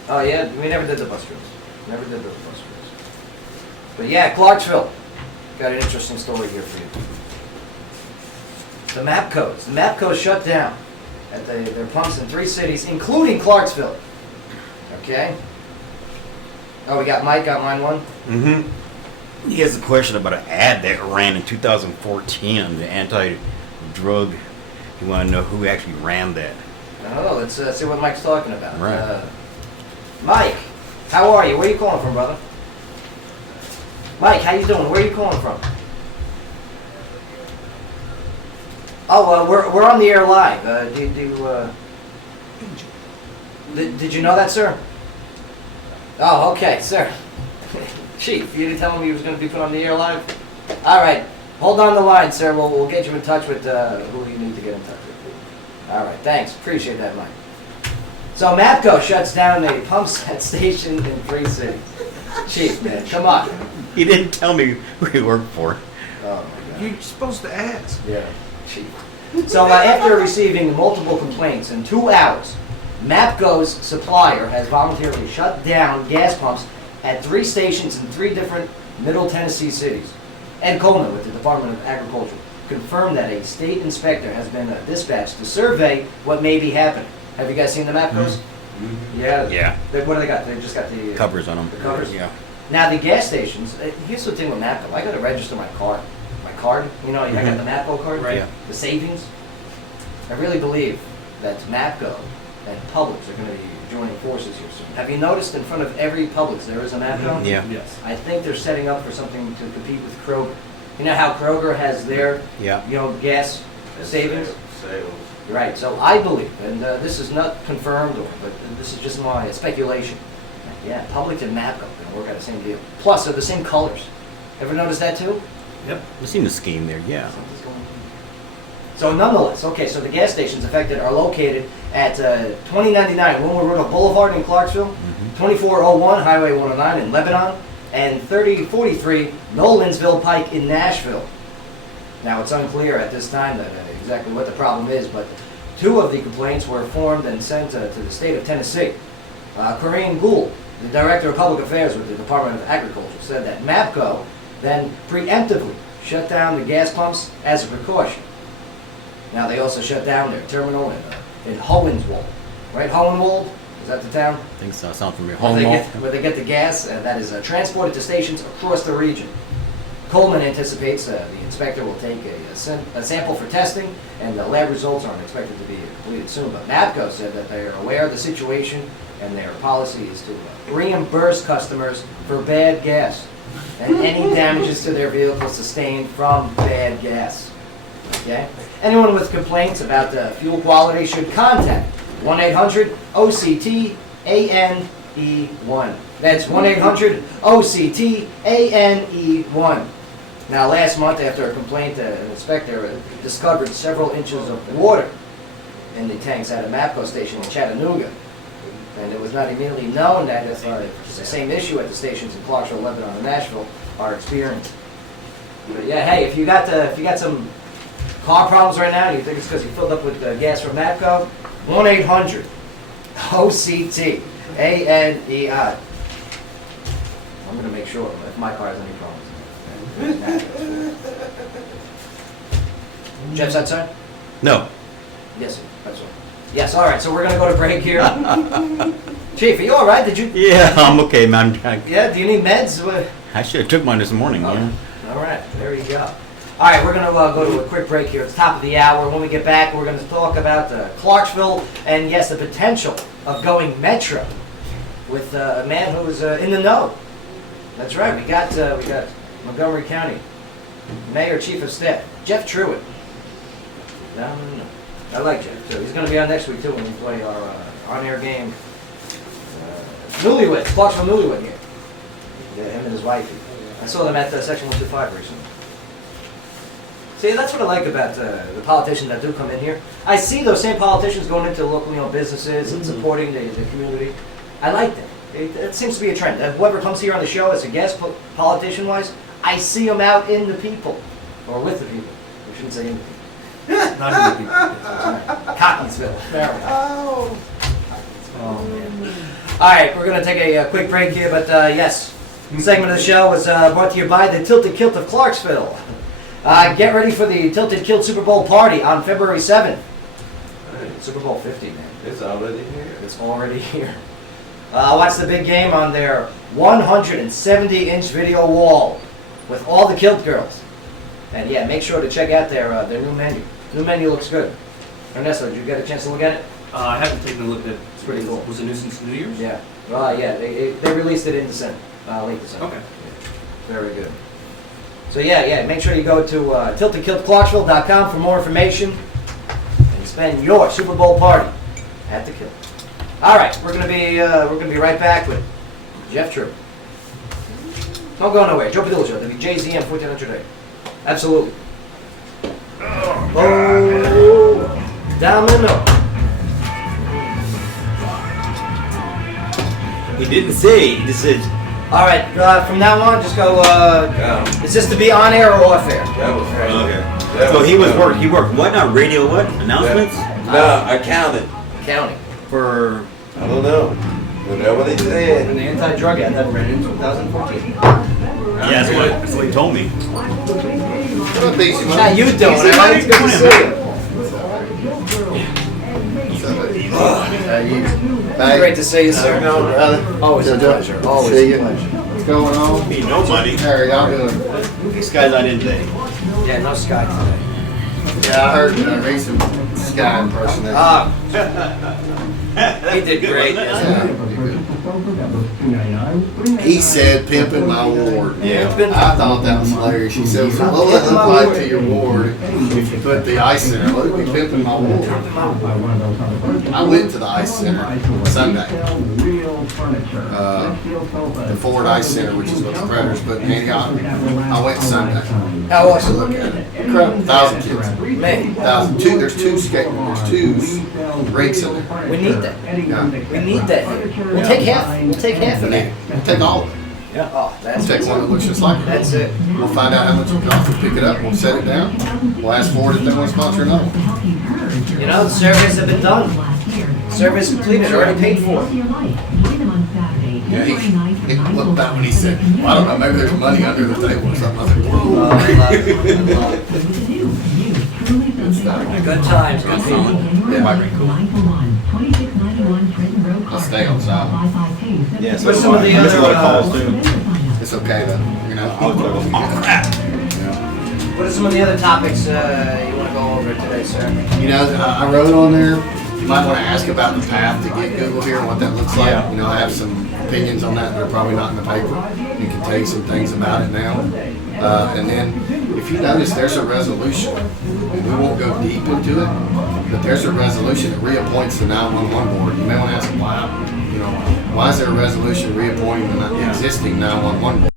Oh yeah, we never did the bus trips. Never did those bus trips. But yeah, Clarksville. Got an interesting story here for you. The MAPCOs. The MAPCOs shut down at their pumps in 3 cities, including Clarksville. Okay? Oh, we got Mike on line 1? Mm-hmm. He has a question about an ad that ran in 2014, the anti-drug. You want to know who actually ran that? Oh, let's see what Mike's talking about. Right. Mike, how are you? Where are you calling from, brother? Mike, how you doing? Where are you calling from? Oh, we're on the air live. Did you know that, sir? Oh, okay, sir. Chief, you didn't tell him he was going to be put on the air live? All right. Hold on the line, sir. We'll get you in touch with who you need to get in touch with. All right. Thanks. Appreciate that, Mike. So MAPCO shuts down a pump set station in 3 cities. Chief, man, come on. He didn't tell me who he worked for. Oh, my God. You're supposed to ask. Yeah, Chief. So after receiving multiple complaints in 2 hours, MAPCO's supplier has voluntarily shut down gas pumps at 3 stations in 3 different Middle Tennessee cities. Ed Coleman with the Department of Agriculture confirmed that a state inspector has been dispatched to survey what may be happening. Have you guys seen the MAPCOs? Mm-hmm. Yeah. Yeah. What do they got? They just got the Covers on them. The covers? Yeah. Now the gas stations, here's the thing with MAPCO. I got to register my card. My card, you know, I got the MAPCO card, Right. Yeah. The savings. I really believe that MAPCO and Publix are going to be joining forces here soon. Have you noticed in front of every Publix there is a MAPCO? Yeah. Yes. I think they're setting up for something to compete with Kroger. You know how Kroger has their, Yeah. gas savings? Sales. Right, so I believe, and this is not confirmed, but this is just my speculation. Yeah, Publix and MAPCO are going to work out the same deal. Plus, they're the same colors. Ever notice that too? Yep. We've seen the scheme there, yeah. Something's going on. So nonetheless, okay, so the gas stations affected are located at 2099 Wilmer Rudolph Boulevard in Clarksville, 2401 Highway 109 in Lebanon, and 3043 Nolensville Pike in Nashville. Now, it's unclear at this time exactly what the problem is, but 2 of the complaints were formed and sent to the state of Tennessee. Corinne Gould, the Director of Public Affairs with the Department of Agriculture, said that MAPCO then preemptively shut down the gas pumps as a precaution. Now, they also shut down their terminal in Hohenwald. Right, Hohenwald? Is that the town? I think so. Sound familiar. Where they get the gas, that is transported to stations across the region. Coleman anticipates the inspector will take a sample for testing, and the lab results aren't expected to be completed soon. But MAPCO said that they are aware of the situation, and their policy is to reimburse customers for bad gas and any damages to their vehicles sustained from bad gas. Okay? Anyone with complaints about fuel quality should contact 1-800-OCT-ANE1. That's 1-800-OCT-ANE1. Now, last month, after a complaint, an inspector discovered several inches of water in the tanks at a MAPCO station in Chattanooga. And it was not immediately known that it's the same issue at the stations in Clarksville, Lebanon, and Nashville are experienced. But yeah, hey, if you got some car problems right now, and you think it's because you filled up with gas from MAPCO, 1-800-OCT-ANEI. I'm going to make sure if my car has any problems. Jeff's outside? No. Yes, sir. That's right. Yes, all right. So we're going to go to break here. Chief, are you all right? Did you? Yeah, I'm okay, man. Yeah. Do you need meds? I should have took mine this morning. Yeah. All right. There you go. All right. We're going to go to a quick break here. It's top of the hour. When we get back, we're going to talk about Clarksville and yes, the potential of going metro with a man who is in the know. That's right. We got Montgomery County Mayor Chief of Staff Jeff Truitt. No. I like Jeff too. He's going to be on next week too when we play our on-air game. Newlyweds, Clarksville Newlywed game. Yeah, him and his wife. I saw them at Section 125 recently. See, that's what I like about the politicians that do come in here. I see those same politicians going into locally owned businesses and supporting the community. I like that. It seems to be a trend. Whoever comes here on the show as a guest, politician-wise, I see them out in the people, or with the people. We shouldn't say in the people. Not in the people. Cockeysville. There we go. Oh, man. All right, we're going to take a quick break here, but yes, segment of the show is brought to you by the Tilted Kilt of Clarksville. Get ready for the Tilted Kilt Super Bowl party on February 7th. Super Bowl 50, man. It's already here. It's already here. Watch the big game on their 170-inch video wall with all the Kilt girls. And yeah, make sure to check out their new menu. New menu looks good. Ernesto, did you get a chance to look at it? I haven't taken a look at it. It's pretty cool. Was it new since New Year's? Yeah. Yeah, they released it in December, late December. Okay. Very good. So yeah, make sure you go to tiltedkiltclarksville.com for more information and spend your Super Bowl party at the Kilt. All right, we're gonna be right back with Jeff True. Don't go nowhere. Joe Padula Show, WJZM 1400 A. Absolutely. Oh, Domino. He didn't say. He just said. All right, from now on, just go. Is this to be on air or off air? That was great. Okay. That So was he was fun. work. He worked what? Not radio. What announcements No, accounting. County. for? I don't know. Whatever they And said. the anti-drug ad that ran in 2014. Yeah, that's what he told me. How you doing? All right, it's good to see you. Great to see you, sir. Always a pleasure. Always a pleasure. What's going on? He no money. How are y'all doing? This guy's not in today. Yeah, no Sky today. Yeah, I heard Reese Sky impersonation. He did great. Yeah, pretty good. He said pimping my ward. Yeah. I thought that was hilarious. He said, what will it look like to your ward if you put the ice center? Let it be pimping my ward. I went to the ice center Sunday. The Ford Ice Center, which is what the Predators put in Antioch. I went Sunday. How was To it? look at it. Incredible. 1,000 kids. Man, 1,000. There's two rinks in there. we need that. Yeah. We need that here. We'll take half. We'll take half of that. We'll take all of it. Yeah. Oh, We'll that's take one that looks just like it. That's it. We'll find out how much it costs. We'll pick it up. We'll set it down. We'll ask Ford if they want to sponsor another one. You know, the surveys have been done. Surveys completed, already paid for. Yeah, he looked back when he said, well, I don't know, maybe there's money under the table or something. I said, whoa. Good times, good feeling. Let's stay on side. Yeah. So What's some of the I missed a lot of other, calls too. It's okay though, you know. Oh crap! What are some of the other topics you want to go over today, sir? You know, I wrote on there, you might want to ask about the path to get Google here and what that looks like. Yeah. You know, I have some opinions on that that are probably not in the paper. You can tell you some things about it now. And then, if you notice, there's a resolution, and we won't go deep into it, but there's a resolution that reappoints the 911 board. You may want to ask why, you know, why is there a resolution reappointing the existing 911 board?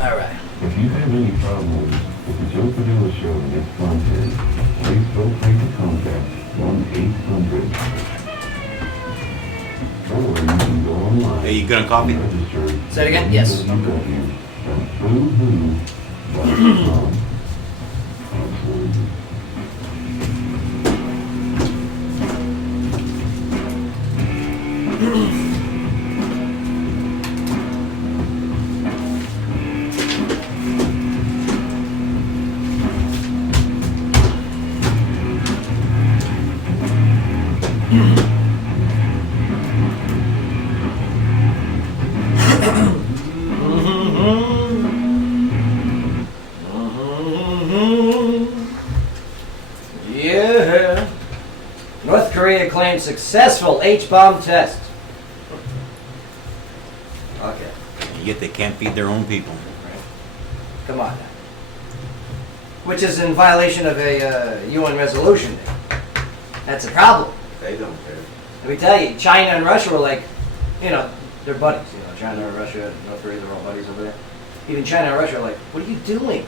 All right. If you have any problems with the Joe Padula Show and its content, please feel free to contact 1-800. Or you can go online. Hey, you good on coffee? and register Say it again? Yes. www.boohoo.com. Absolutely. Yeah. North Korea claims successful H-bomb test. Okay. And yet they can't feed their own people. Come on now. Which is in violation of a UN resolution. That's a problem. They don't care. Let me tell you, China and Russia were like, you know, they're buddies. You know, China and Russia, North Korea, they're all buddies over there. Even China and Russia are like, what are you doing?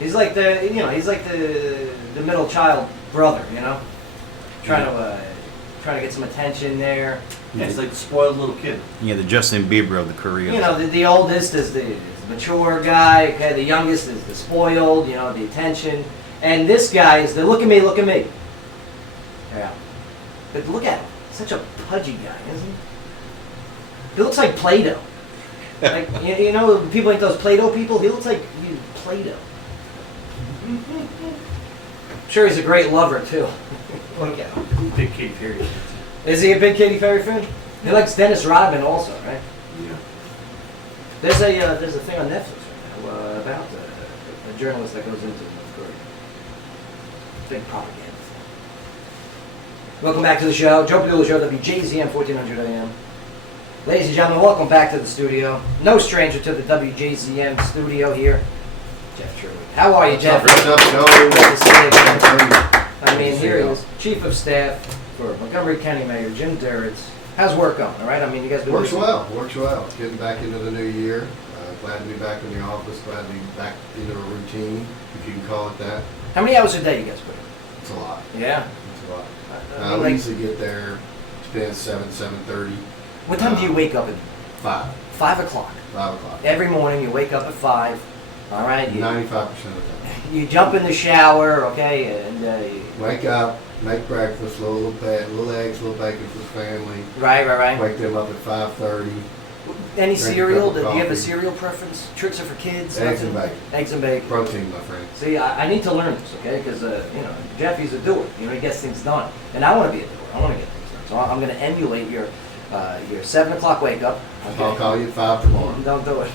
He's like the, you know, he's like the middle child brother, you know, trying to get some attention there. Yeah, he's like the spoiled little kid. Yeah, the Justin Bieber of the Koreans. You know, the oldest is the mature guy. Okay, the youngest is the spoiled. You know, the attention. And this guy is the look at me, look at me. Yeah, but look at him. Such a pudgy guy, isn't he? He looks like Play-Doh. Like you know, people like those Play-Doh people. He looks like Play-Doh. Sure, he's a great lover too. Look at him. Big Katy Perry. Is he a big Katy Perry fan? He likes Dennis Rodman also, right? Yeah. There's a thing on Netflix right now about a journalist that goes into North Korea. Big propaganda thing. Welcome back to the show, Joe Padula Show, WJZM 1400 AM. Ladies and gentlemen, welcome back to the studio. No stranger to the WJZM studio here. Jeff Truitt. How are you, Jeff? What's up, Joe? Good to see you again. I Good mean, to see here he you. is, Chief of Staff for Montgomery County Mayor Jim Duritz. How's work going? All right. I mean, you guys been Works busy? well, works well. Getting back into the new year. Glad to be back in the office. Glad to be back into a routine, if you can call it that. How many hours a day you guys put in? It's a lot. Yeah. It's a lot. I mean, We like, usually get there, depends, 7:30. what time do you wake up at? 5 5 o'clock. 5 o'clock. Every morning you wake up at 5. All right. 95% of the time. You jump in the shower, okay, and you, Wake up, make breakfast, little eggs, little bacon for the family. right. Wake them up at 5:30. Any Drink a cereal? cup of Do you have a coffee. cereal preference? Tricks are for kids. Eggs and nothing? bacon. Eggs and bacon. Protein, my friend. See, I need to learn this, okay? Because you know, Jeffy's a doer. You know, he gets things done, and I want to be a doer. I want to get things done. So I'm going to emulate your 7 o'clock wake up. Okay? I'll call you at 5 tomorrow. Don't do it.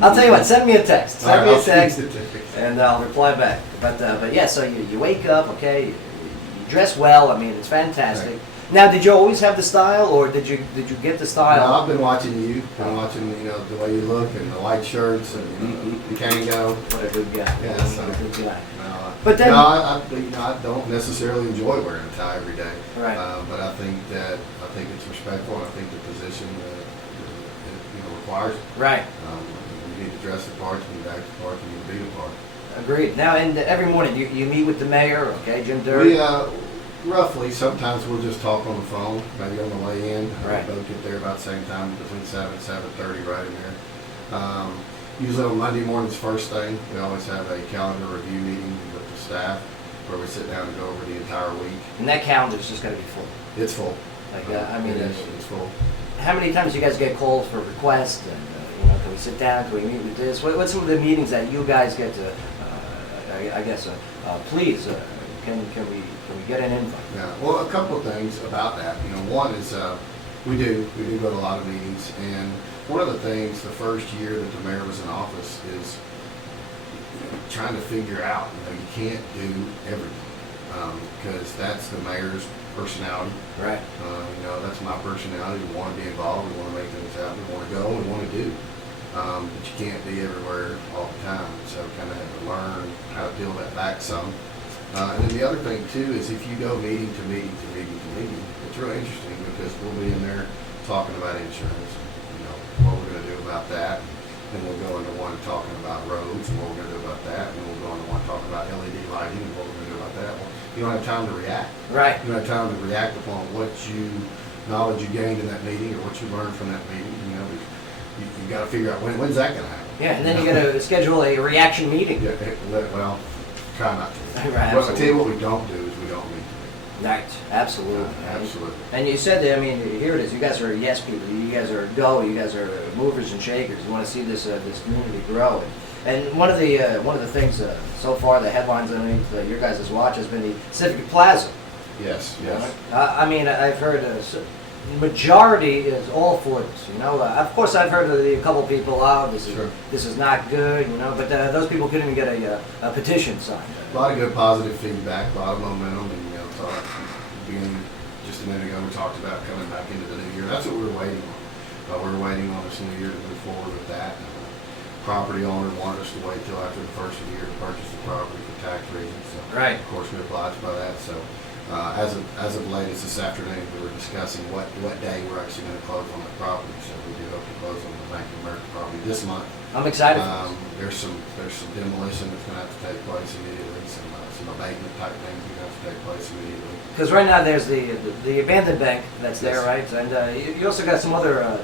I'll tell you what. Send me a text. Send me I'll a text, send you the text. and I'll reply back. But yeah. So you wake up, okay? You dress well. I mean, it's fantastic. Right. Now, did you always have the style, or did you get the No, style? I've been watching you. Been watching, the way you look and the white shirts and the Kango. What a good guy. Yeah, so- What a good guy. No, But then- I don't necessarily enjoy wearing a tie every day. Right. But I think it's respectful, and I think the position it requires. Right. You need to dress the part, you need to act the part, you need to be the part. Agreed. Now, and every morning you meet with the mayor, okay, Jim We Duritz. roughly sometimes we'll just talk on the phone, maybe on the way in. Right. Both get there about the same time, between 7 and 7:30, right in there. Usually on Monday mornings, first thing, we always have a calendar review meeting with the staff where we sit down and go over the entire week. And that calendar's just got to be full. It's full. Like, I mean, it's full. how many times do you guys get calls for requests? And can we sit down? Can we meet with this? What's some of the meetings that you guys get to? I guess, please, can we get an invite? Yeah, well, a couple of things about that. One is we do go to a lot of meetings, and one of the things the first year that the mayor was in office is trying to figure out. You can't do everything because that's the mayor's personality. Right. That's my personality. We want to be involved. We want to make things happen. We want to go. We want to do. But you can't be everywhere all the time. So kind of have to learn how to peel that back some. And then the other thing too is if you go meeting to meeting to meeting to meeting, it's really interesting because we'll be in there talking about insurance. What we're going to do about that. then we'll go into one talking about roads and what we're gonna do about that, and then we'll go into one talking about LED lighting and what we're gonna do about that. Well, you don't have time to react. Right. You don't have time to react upon knowledge you gained in that meeting or what you learned from that meeting. You know, you got to figure out when's that going to happen. Yeah, and then you got to schedule a reaction meeting. Yeah, well, try not to. Right, Well, I tell you what we don't do is we don't meet. Right, absolutely. Absolutely. And you said that, I mean, here it is. You guys are yes people. You guys are go. You guys are movers and shakers. You want to see this this community grow. And one of the things so far, the headlines underneath your guys' watch has been the Civic Plaza. Yes, yes. I mean, I've heard majority is all for this. You know, of course, I've heard of a couple people out. This is not good. You know, but those people couldn't even get a petition signed. A lot of good positive feedback, a lot of momentum, and you know, beginning just a minute ago, we talked about coming back into the new year. That's what we were waiting on. We were waiting on this new year to move forward with that. Property owner wanted us to wait till after the first of the year to purchase the property for tax reasons. So right. Of course, we obliged by that. So as of late, this afternoon, we were discussing what day we're actually going to close on that property. So we do hope to close on the Bank of America property this month. I'm excited. There's some demolition that's going to have to take place immediately. Some abatement type things are going to have to take place immediately. Because right now there's the abandoned bank that's there, right? And you also got some other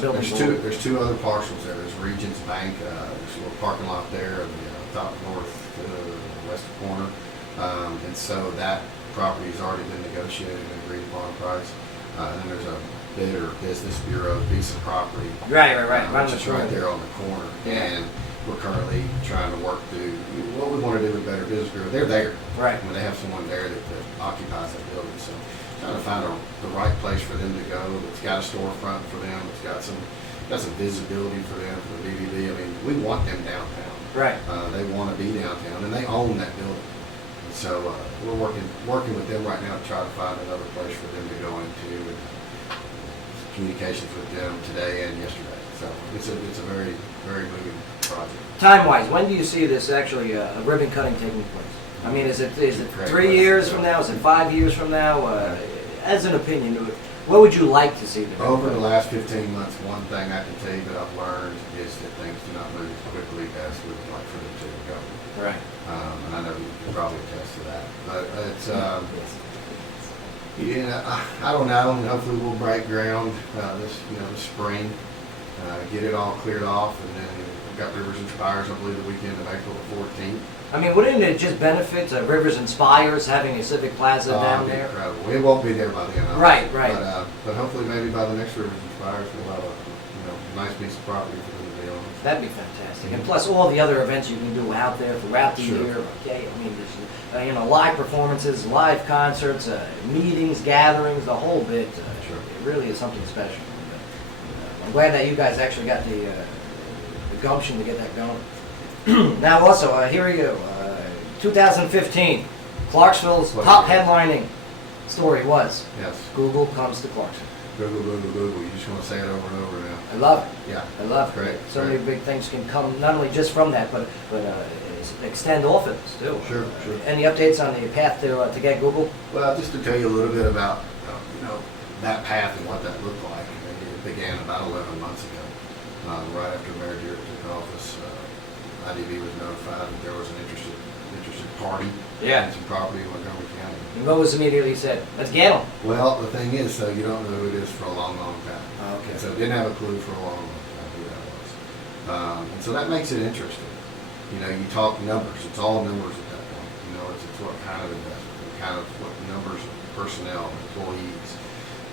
buildings. There's two other parcels there. There's Regions Bank. There's a little parking lot there on the top west corner, and so that property has already been negotiated and agreed upon price. And then there's a bidder, Business Bureau, decent property. Right. Which is right there on the corner. Yeah. And we're currently trying to work through what we want to do with Better Business Bureau. They're there. Right. When they have someone there that occupies that building. So trying to find the right place for them to go that's got a storefront for them, that's got some visibility for them, for the BBB. I mean, we want them downtown. Right. They want to be downtown, and they own that building. And so we're working with them right now to try to find another place for them to go into, and communications with them today and yesterday. So it's a very, very moving project. Time-wise, when do you see this actually a ribbon cutting taking place? I mean, is it 3 years from now? Is it 5 years from now? As an opinion, what would you like to see? Over the last 15 months, one thing I can tell you that I've learned is that things do not move as quickly as we would like for them to go. Right. And I know you can probably attest to that. But it's, I don't know. Hopefully we'll break ground this spring, get it all cleared off, and then we've got Rivers and Spires, I believe, the weekend of April the 14th. I mean, wouldn't it just benefit Rivers and Spires having a Civic Plaza down there? Incredible. It won't be there by then. Right. But hopefully maybe by the next Rivers and Spires we'll have a nice piece of property for them to be on. That'd be fantastic. And plus all the other events you can do out there throughout the year. Okay, I mean, there's live performances, live concerts, meetings, gatherings, the whole bit. It really is something special. I'm glad that you guys actually got the gumption to get that going. Now also, here we go. 2015, Clarksville's top headlining story was Google comes to Clarksville. Google. You just want to say it over and over now. I love it. Yeah. I love it. Great. So many big things can come not only just from that, but extend off of this too. Sure. Any updates on the path to get Google? Well, just to tell you a little bit about that path and what that looked like. I mean, it began about 11 months ago, right after Mayor Deere took office. IDB was notified that there was an interested party in some property in Montgomery County. And what was immediately said? Let's get them. Well, the thing is, you don't know who it is for a long, long time. Okay. So didn't have a clue for a long, long time who that was. And so that makes it interesting. You talk numbers. It's all numbers at that point. It's what kind of investment, what numbers of personnel, employees.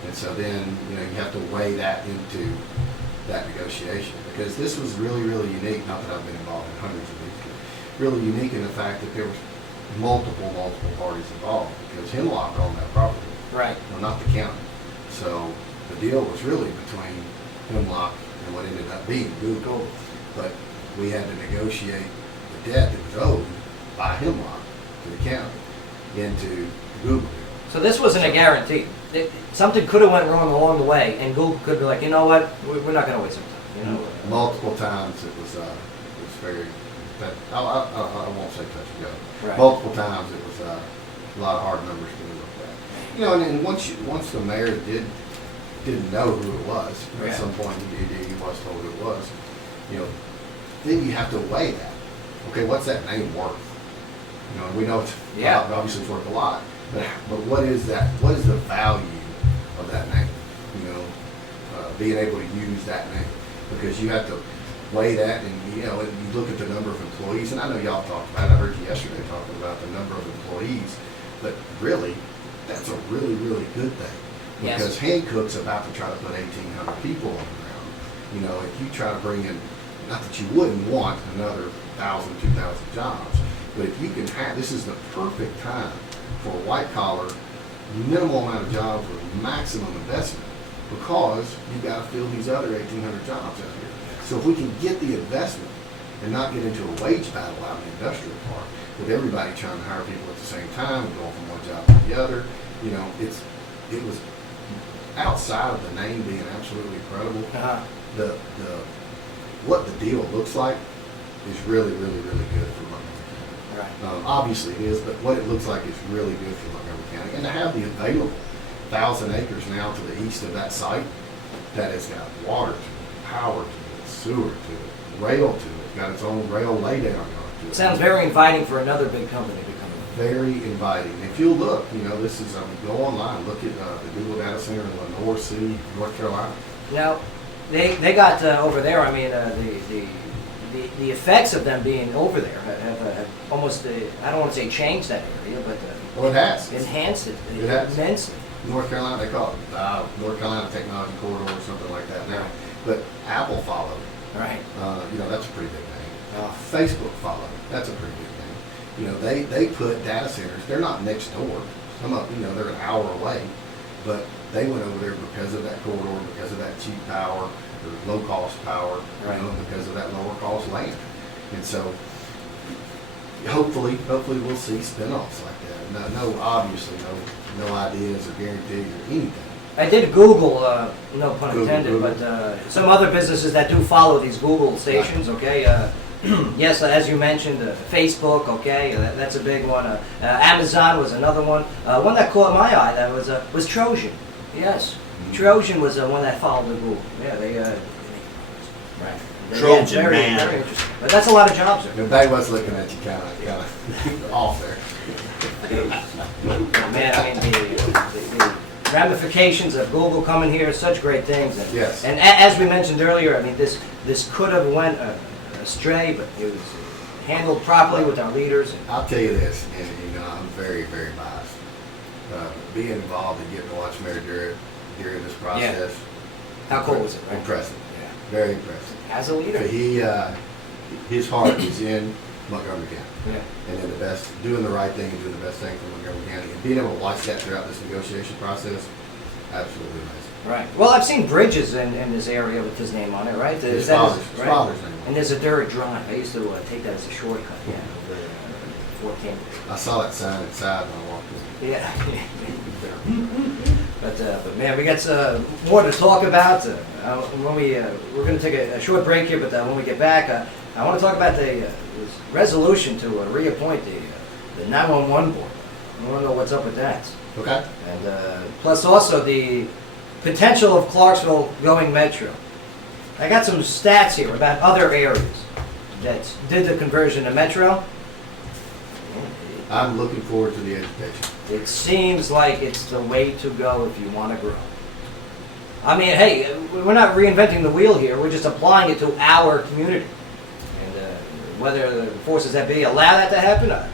And so then, you have to weigh that into that negotiation, because this was really, really unique. Not that I've been involved in hundreds of these, but really unique in the fact that there was multiple parties involved, because Hemlock owned that property, right? Well, not the county. So the deal was really between Hemlock and what ended up being Google, but we had to negotiate the debt that was owed by Hemlock to the county into Google. So this wasn't a guarantee. Something could have went wrong along the way, and Google could be like, you know what, we're not going to waste some time. Multiple times it was very. I won't say touch and go. Right. Multiple times it was a lot of hard numbers to look at. And then once the mayor didn't know who it was, at some point he was told who it was. then you have to weigh that. Okay, what's that name worth? You know, and we know it's obviously it's worth a lot, but what is that? What is the value of that name? You know, being able to use that name, because you have to weigh that, and you know, and you look at the number of employees, and I know y'all talked about it. I heard you yesterday talking about the number of employees, but really, that's a really, really good thing. Because Hancock's about to try to put 1,800 people on the ground. You know, if you try to bring in, not that you wouldn't want another 1,000, 2,000 jobs, but if you can have, this is the perfect time for white collar, minimal amount of jobs with maximum investment, because you've got to fill these other 1,800 jobs out here. So if we can get the investment and not get into a wage battle out in the industrial park, with everybody trying to hire people at the same time and going from one job to the other, you know, it was outside of the name being absolutely incredible. The what the deal looks like is really, really, really good for Montgomery County. Obviously it is, but what it looks like is really good for Montgomery County. And to have the available 1,000 acres now to the east of that site that has got water to it, power to it, sewer to it, rail to it, got its own rail laydown yard to it. Sounds very inviting for another big company to come in. Very inviting. If you'll look, you know, this is, go online, look at the Google Data Center in Lenore City, North Carolina. Now, they got over there, I mean, the effects of them being over there have almost, I don't want to say changed that area, but well, it has. Enhanced it, It has. immensely. North Carolina, they call it North Carolina Technology Corridor or something like that now. But Apple followed. Right. You know, that's a pretty big name. Facebook followed. That's a pretty big name. You know, they put data centers. They're not next door. Some of, you know, they're an hour away, but they went over there because of that corridor, because of that cheap power, or low cost power, right. You know, because of that lower cost land. And so, hopefully we'll see spinoffs like that. No, obviously, no ideas or guarantees or anything. I did Google, no pun intended, Google. but some other businesses that do follow these Google stations, okay? Yes, as you mentioned, Facebook, okay, that's a big one. Amazon was another one. One that caught my eye that was Trojan. Yes, Trojan was the one that followed the Google. Yeah, right. Trojan, very, man. very interesting. But that's a lot of jobs there. Everybody was looking at you kind of off there. Man, I mean, the ramifications of Google coming here, such great things. And, yes. And as we mentioned earlier, I mean, this could have went astray, but it was handled properly with our leaders. I'll tell you this, and you know, I'm very, very biased. Being involved and getting to watch Mayor Durrett during this process. How cool was it, right? Impressive. Yeah. Very impressive. As a leader. But his heart is in Montgomery County. Yeah. And in doing the right thing and doing the best thing for Montgomery County. And being able to watch that throughout this negotiation process, absolutely amazing. Right. Well, I've seen bridges in this area with his name on it, right? His father's name. And there's a dirt drive. I used to take that as a shortcut. Yeah. Over Fort Campbell. I saw that sign inside when I walked in. Yeah. But man, we got more to talk about. When we're going to take a short break here, but when we get back, I want to talk about this resolution to reappoint the 911 board. I want to know what's up with that. Okay. And plus also the potential of Clarksville going metro. I got some stats here about other areas that did the conversion to metro. I'm looking forward to the education. It seems like it's the way to go if you want to grow. I mean, hey, we're not reinventing the wheel here. We're just applying it to our community. And whether the forces that be allow that to happen, I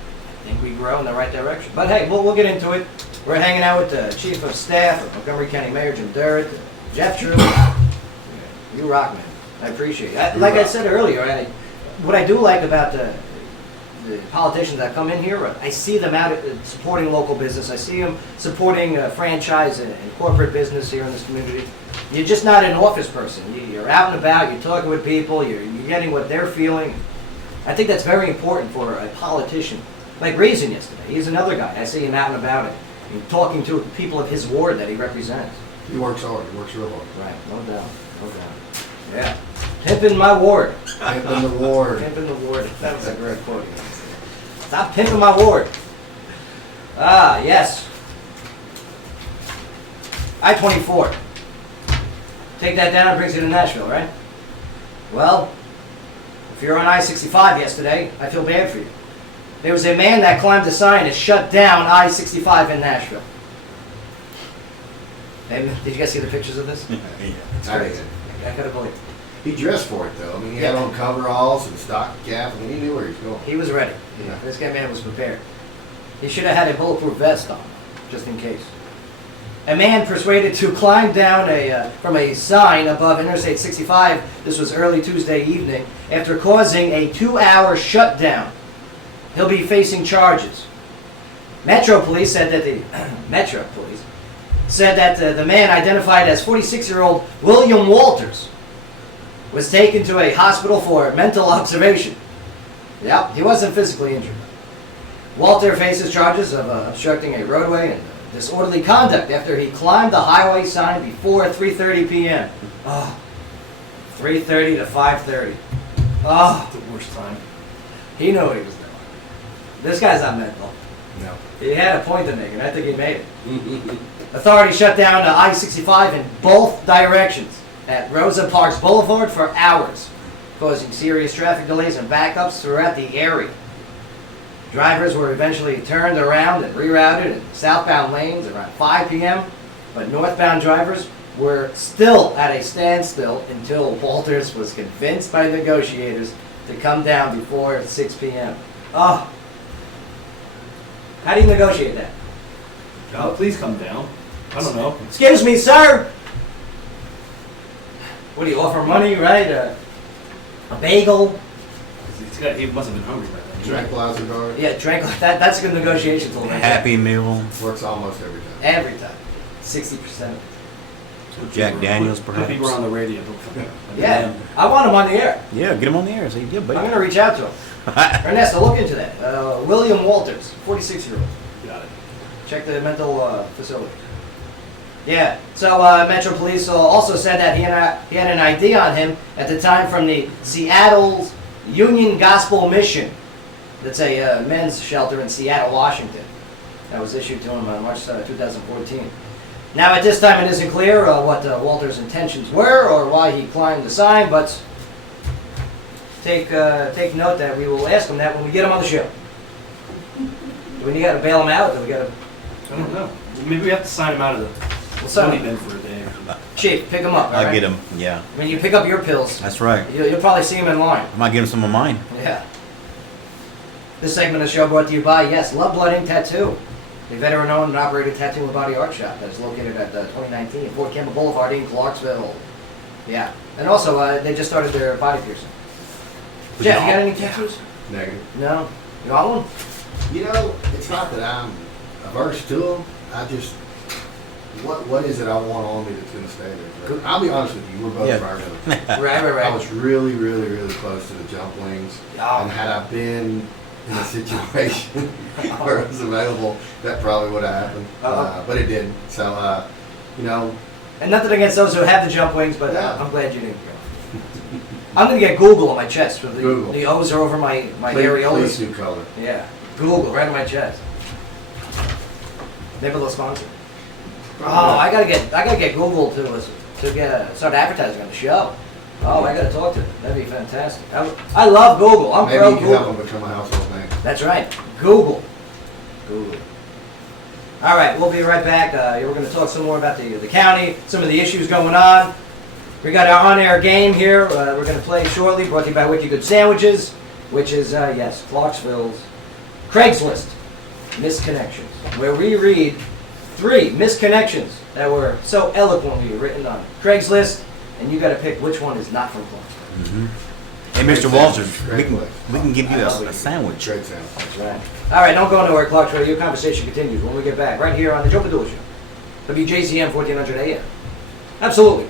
think we grow in the right direction. But hey, we'll get into it. We're hanging out with the Chief of Staff of Montgomery County Mayor Jim Durrett, Jeff Drew. You rock, man. I appreciate it. Like I said earlier, what I do like about the politicians that come in here, I see them out supporting local business. I see them supporting franchise and corporate business here in this community. You're just not an office person. You're out and about. You're talking with people. You're getting what they're feeling. I think that's very important for a politician. Like Reason yesterday. He's another guy. I see him out and about and talking to people of his ward that he represents. He works hard. He works real hard. Right. No doubt. No doubt. Yeah. Pimping my ward. Pimping the ward. Pimping the ward. That was a great quote. Stop pimping my ward. Ah, yes. I-24. Take that down, it brings you to Nashville, right? Well, If you're on I-65 yesterday, I feel bad for you. There was a man that climbed a sign and shut down I-65 in Nashville. And did you guys see the pictures of this? Yeah. It's crazy. I couldn't believe it. He dressed for it though. I mean, he had on coveralls and stock cap. I mean, he knew where he was going. He was ready. Yeah. This guy man was prepared. He should have had a bulletproof vest on, just in case. A man persuaded to climb down from a sign above Interstate 65, this was early Tuesday evening, after causing a 2-hour shutdown. He'll be facing charges. Metro Police said that the man, identified as 46-year-old William Walters, was taken to a hospital for mental observation. Yep, he wasn't physically injured. Walter faces charges of obstructing a roadway and disorderly conduct after he climbed the highway sign before 3:30 p.m. Oh, 3:30 to 5:30. Oh, The worst time. he knew what he was doing. This guy's not mental. No. He had a point to make, and I think he made it. Authorities shut down I-65 in both directions at Rosa Parks Boulevard for hours, causing serious traffic delays and backups throughout the area. Drivers were eventually turned around and rerouted in southbound lanes around 5 p.m., but northbound drivers were still at a standstill until Walters was convinced by negotiators to come down before 6 p.m. Oh, how do you negotiate that? Oh, please come down. I don't know. Excuse me, sir. What do you offer money, right? A bagel? He must have been hungry by then. Tranquilizer guard. Yeah, drink like that. That's a good negotiation tool. Right Happy Meal, Works almost every time. there. Every time. 60%. Jack Daniels, I think we're on perhaps. the radio. Yeah, I want him on the air. Yeah, get him on the air. Say, yeah, I'm buddy. going to reach out to him. Ernesto, look into that. William Walters, 46-year-old. Got it. Check the mental facility. Yeah, so Metro Police also said that he had an ID on him at the time from the Seattle's Union Gospel Mission. That's a men's shelter in Seattle, Washington. That was issued to him on March 2014. Now, at this time, it isn't clear what Walter's intentions were or why he climbed the sign, but take note that we will ask him that when we get him on the show. Do we got to bail him out? Do we got to? I don't know. Maybe we have to sign him out of the We'll sign money him. bin for a day. Or something. Chief, pick him up. all I'll right? get him. Yeah, When you pick up your pills, that's right. you'll probably see him in line. I might get him some of mine. Yeah. This segment of the show brought to you by, yes, Love Blood Ink Tattoo, a veteran-owned and operated tattoo and body art shop that is located at 2019 Fort Campbell Boulevard in Clarksville. Yeah. And also, they just started their body piercing. Jeff, you got any tattoos? Negative. No. You got one? You know, it's not that I'm averse to them. I just, what is it I want on me that's going to stay there? I'll be honest with you, we're both Yeah. virgin. Right. I was really, really, really close to the jump wings. Oh. And had I been in a situation where it was available, that probably would have happened. But it didn't. So, you know, And nothing against those who have the jump wings, but Yeah. I'm glad you didn't go. I'm going to get Google on my chest. So Google. the O's are over my please areolas. new color. Yeah. Google, right on my chest. Maybe they'll sponsor. Oh, I gotta get Google to start advertising on the show. Oh, I gotta talk to them. That'd be fantastic. I love Google. I'm Maybe pro you can help Google. them become a household name. That's right. Google. All right, we'll be right back. We're going to talk some more about the county, some of the issues going on. We got our on-air game here. We're going to play shortly, brought to you by Wicked Good Sandwiches, which is, yes, Clarksville's Craigslist misconnections, where we read 3 misconnections that were so eloquently written on Craigslist, and you got to pick which one is not from Clarksville. Hey, Mr. Great Walters, sandwich. we Great can give you a sandwich. Trade sound. That's right. All right, don't go anywhere, Clarksville. Your conversation continues when we get back, right here on the Joe Padula Show. WJZM 1400 AM. Absolutely.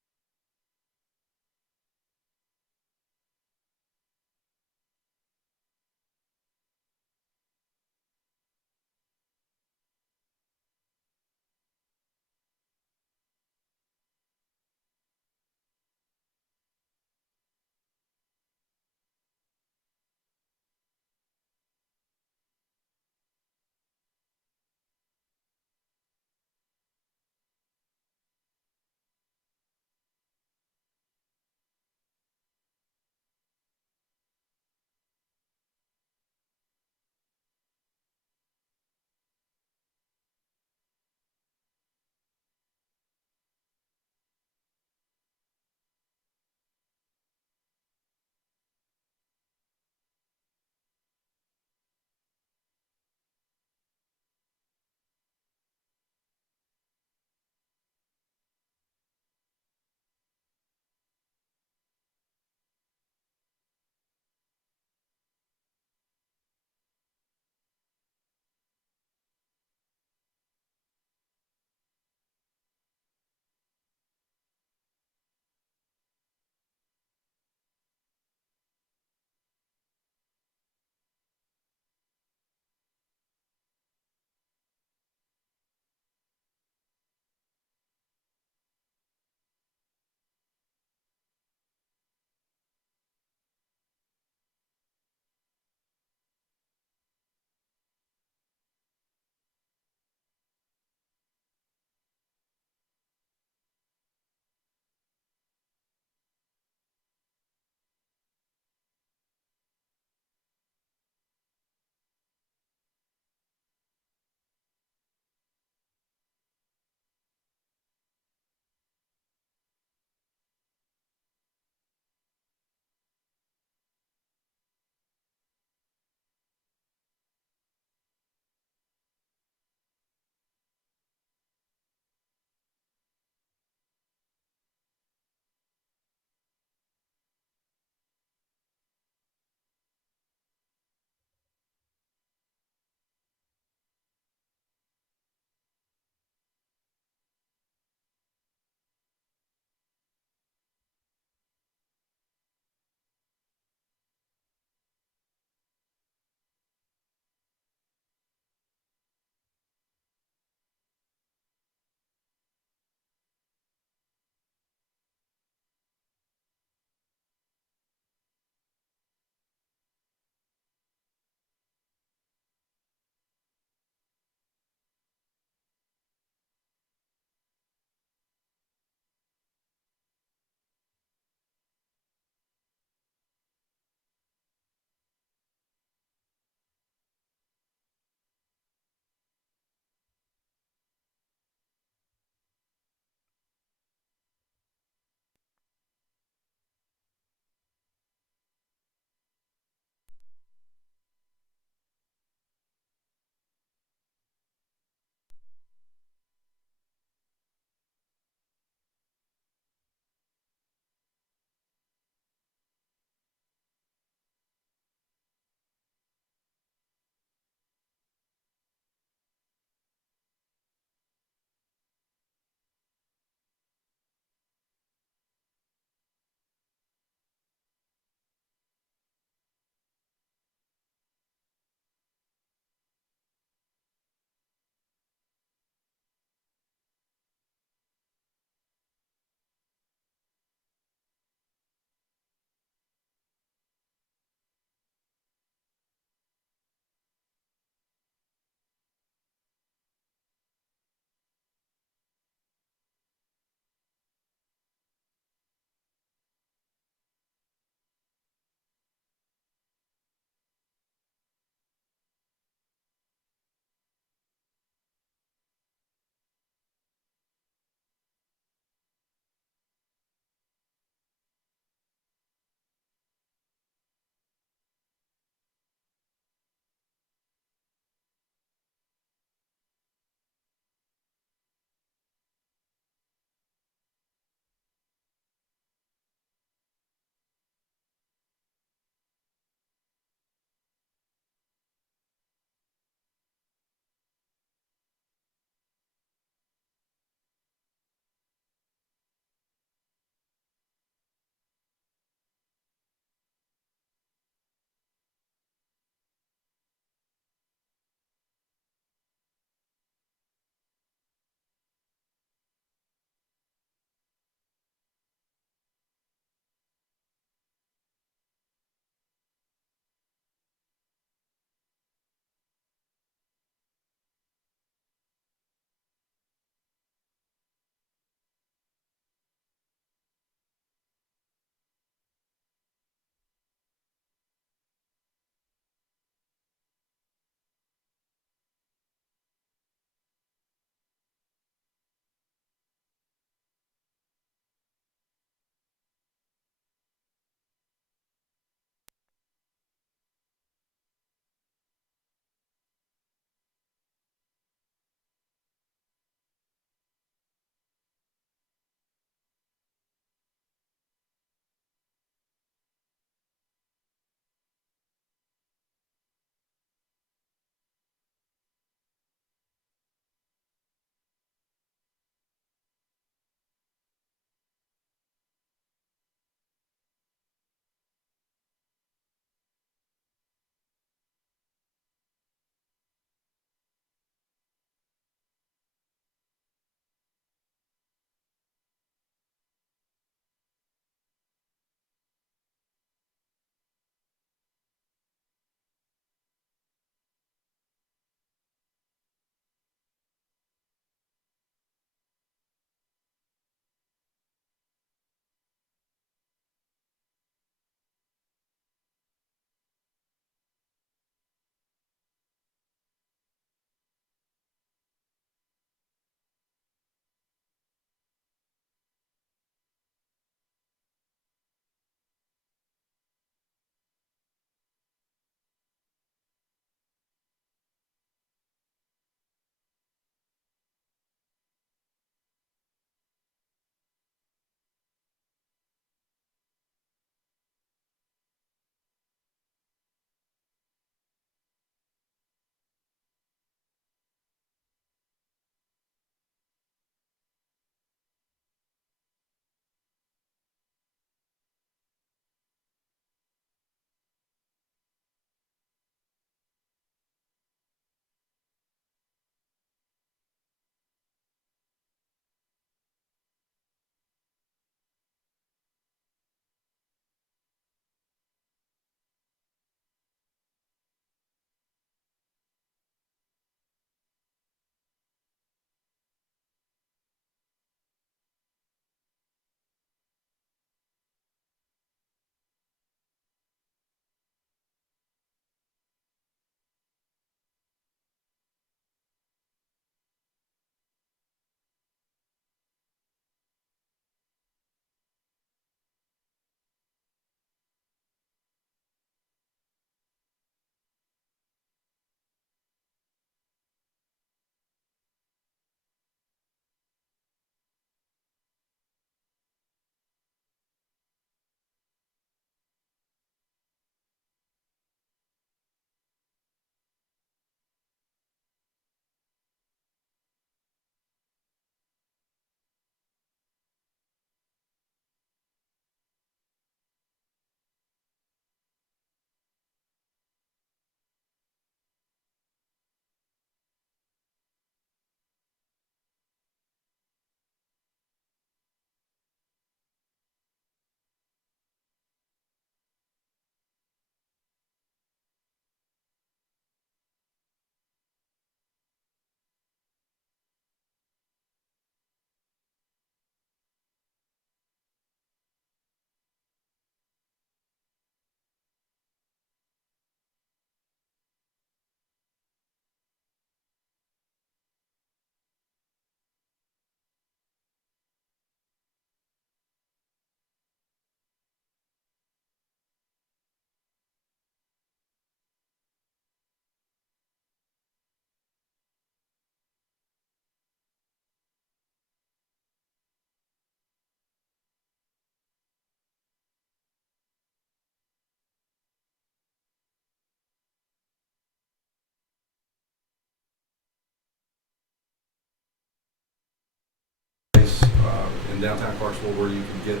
downtown Clarksville where you can get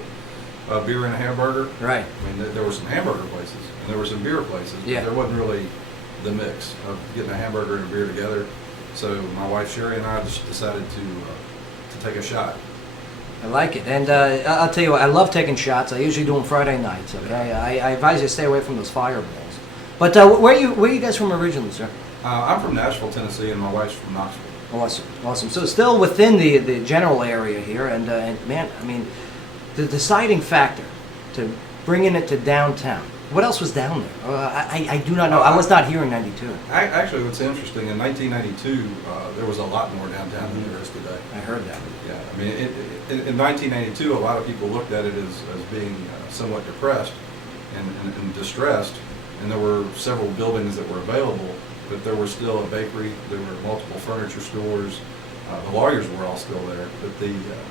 a beer and a hamburger. Right. I mean, there were some hamburger places and there were some beer places. Yeah. But there wasn't really the mix of getting a hamburger and a beer together. So my wife Sherry and I just decided to take a shot. I like it, and I'll tell you what, I love taking shots. I usually do them Friday nights. Okay, I advise you to stay away from those fireballs. But where are you guys from originally, sir? I'm from Nashville, Tennessee, and my wife's from Knoxville. Awesome, awesome. So still within the general area here, and man, I mean, the deciding factor to bringing it to downtown. What else was down there? I do not know. I was not here in '92. Actually, what's interesting, in 1992, there was a lot more downtown than there is today. I heard that. Yeah, I mean, in 1992, a lot of people looked at it as being somewhat depressed and distressed, and there were several buildings that were available, but there was still a bakery, there were multiple furniture stores, the lawyers were all still there, but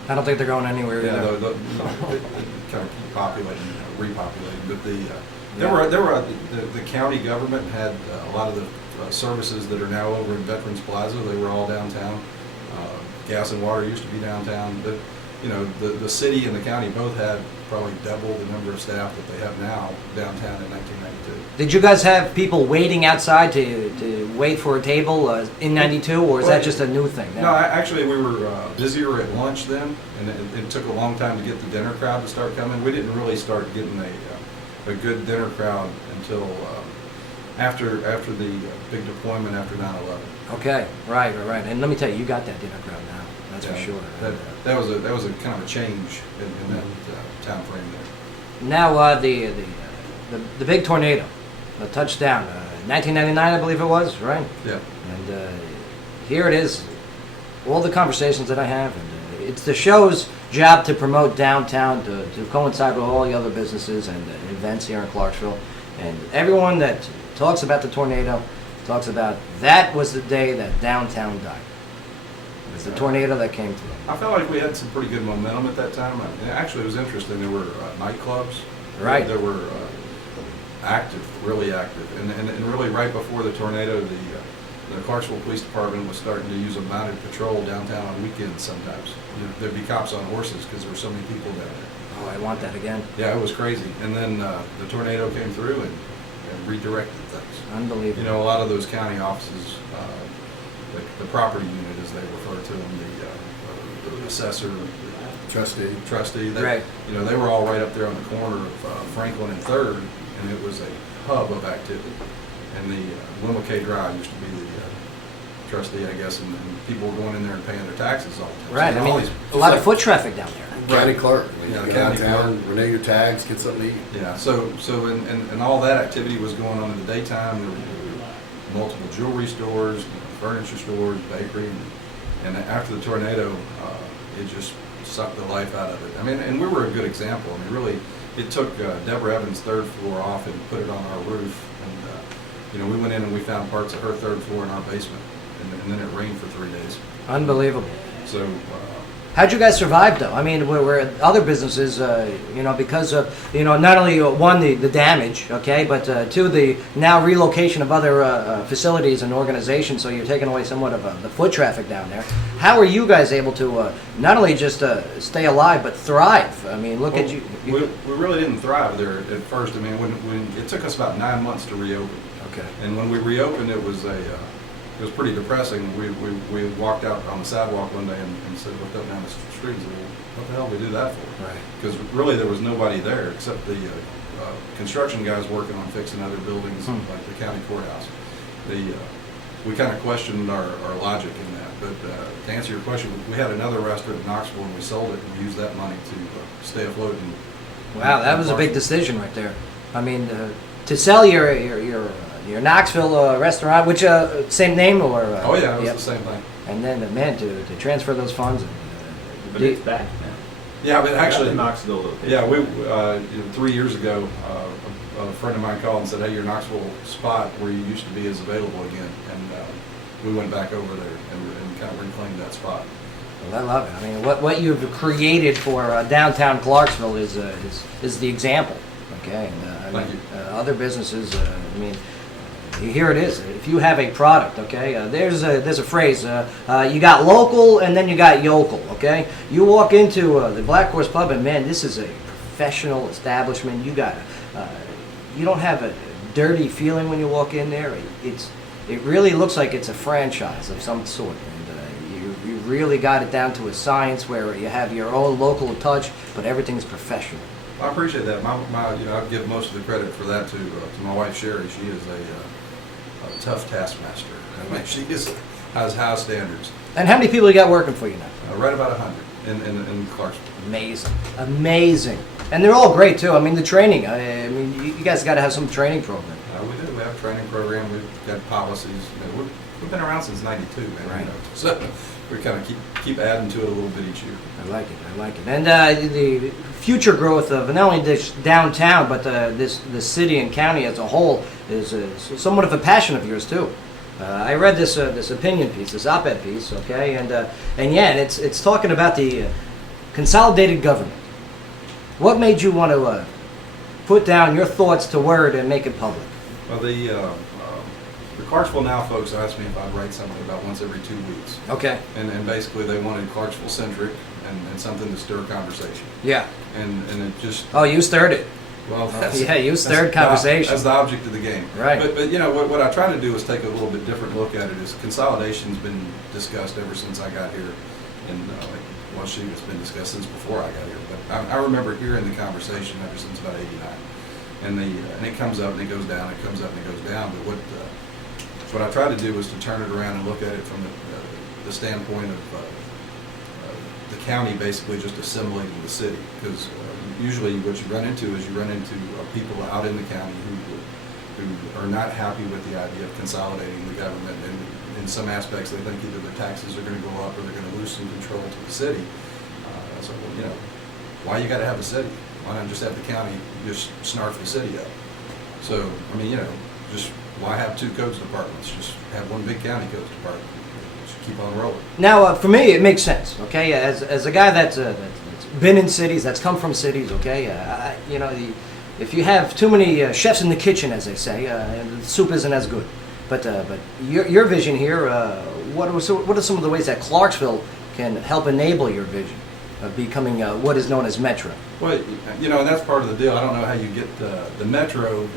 I don't think they're going anywhere yeah, either. they kind of keep populating, repopulating, but the county government had a lot of the services that are now over in Veterans Plaza. They were all downtown. Gas and water used to be downtown, but you know the city and the county both had probably double the number of staff that they have now downtown in 1992. Did you guys have people waiting outside to wait for a table in '92, or is that just a new thing? No, actually we were busier at lunch then, and it took a long time to get the dinner crowd to start coming. We didn't really start getting a good dinner crowd until after the big deployment after 9/11. Okay, right. And let me tell you, you got that dinner crowd now. That's for sure. That was a kind of a change in that time frame there. Now the big tornado, the touchdown, 1999, I believe it was, right? Yeah. And here it is. All the conversations that I have, and it's the show's job to promote downtown, to coincide with all the other businesses and events here in Clarksville. And everyone that talks about the tornado talks about that was the day that downtown died. It was the tornado that came through. I felt like we had some pretty good momentum at that time. Actually, it was interesting. There were nightclubs. Right. There were active, really active. And really right before the tornado, the Clarksville Police Department was starting to use a mounted patrol downtown on weekends sometimes. You know, there'd be cops on horses because there were so many people down there. Oh, I want that again. Yeah, it was crazy. And then the tornado came through and redirected things. Unbelievable. You know, a lot of those county offices, the property unit, as they refer to them, the assessor, trustee, they, right. You know, they were all right up there on the corner of Franklin and Third, and it was a hub of activity. And the Wilma K. Drive used to be the trustee, I guess, and people were going in there and paying their taxes all the time. Right. So I mean, a lot of foot traffic down there. County clerk. Yeah, You go county downtown, clerk. renew your tags, get something to eat. Yeah, so and all that activity was going on in the daytime. There were multiple jewelry stores, furniture stores, bakery, and after the tornado, it just sucked the life out of it. I mean, and we were a good example. I mean, really, it took Deborah Evans' third floor off and put it on our roof, and you know, we went in and we found parts of her third floor in our basement, and then it rained for 3 days. Unbelievable. So. How'd you guys survive, though? I mean, where other businesses, you know, because of, you know, not only one, the damage, okay, but two, the now relocation of other facilities and organizations, so you're taking away somewhat of the foot traffic down there. How are you guys able to not only just stay alive, but thrive? I mean, look at you. We really didn't thrive there at first. I mean, when it took us about 9 months to reopen. Okay. And when we reopened, it was pretty depressing. We walked out on the sidewalk one day and said, looked up down the street and said, well, what the hell did we do that for? Right. Because really there was nobody there except the construction guys working on fixing other buildings like the county courthouse. We kind of questioned our logic in that. But to answer your question, we had another restaurant in Knoxville and we sold it and we used that money to stay afloat. Wow, that was a big decision right there. I mean, to sell your Knoxville restaurant, which same name or? Oh yeah, it was the same thing. And then, man, to transfer those funds. But it's back now. Yeah, but actually, the Knoxville location. Yeah, we 3 years ago, a friend of mine called and said, "Hey, your Knoxville spot where you used to be is available again," and we went back over there and kind of reclaimed that spot. Well, I love it. I mean, what you've created for downtown Clarksville is the example. Okay, and Thank you. Other businesses. I mean, here it is. If you have a product, okay, there's a phrase. You got local and then you got yokel. Okay, you walk into the Black Horse Pub and man, this is a professional establishment. You don't have a dirty feeling when you walk in there. It really looks like it's a franchise of some sort, and you really got it down to a science where you have your own local touch, but everything's professional. I appreciate that. I give most of the credit for that to my wife Sherry. She is a tough taskmaster. I mean, she has high standards. And how many people you got working for you now? Right about 100 in Clarksville. Amazing. And they're all great too. I mean, the training. I mean, you guys got to have some training program. We do. We have a training program. We've got policies. We've been around since '92, man. Right. So we kind of keep adding to it a little bit each year. I like it. And the future growth of not only this downtown, but the city and county as a whole is somewhat of a passion of yours too. I read this opinion piece, this op-ed piece, okay, and it's talking about the consolidated government. What made you want to put down your thoughts to word and make it public? Well, the Clarksville Now folks asked me if I'd write something about once every 2 weeks. Okay. And basically they wanted Clarksville centric and something to stir conversation. Yeah. And it just. Oh, you stirred it. Well, you stirred conversation. That's the object of the game. Right. But what I try to do is take a little bit different look at it. Is consolidation's been discussed ever since I got here, and it's been discussed since before I got here. But I remember hearing the conversation ever since about '89, and it comes up and it goes down, it comes up and it goes down. But what I try to do is to turn it around and look at it from the standpoint of the county basically just assimilating the city, because usually what you run into people out in the county who are not happy with the idea of consolidating the government, and in some aspects they think either their taxes are going to go up or they're going to lose some control to the city. So why you got to have a city? Why not just have the county just snarf the city up? So I mean, just why have two codes departments? Just have one big county codes department. Just keep on rolling. Now, for me, it makes sense. Okay, as a guy that's been in cities, that's come from cities. Okay, if you have too many chefs in the kitchen, as they say, the soup isn't as good. But your vision here, what are some of the ways that Clarksville can help enable your vision of becoming what is known as Metro? Well, and that's part of the deal. I don't know how you get the Metro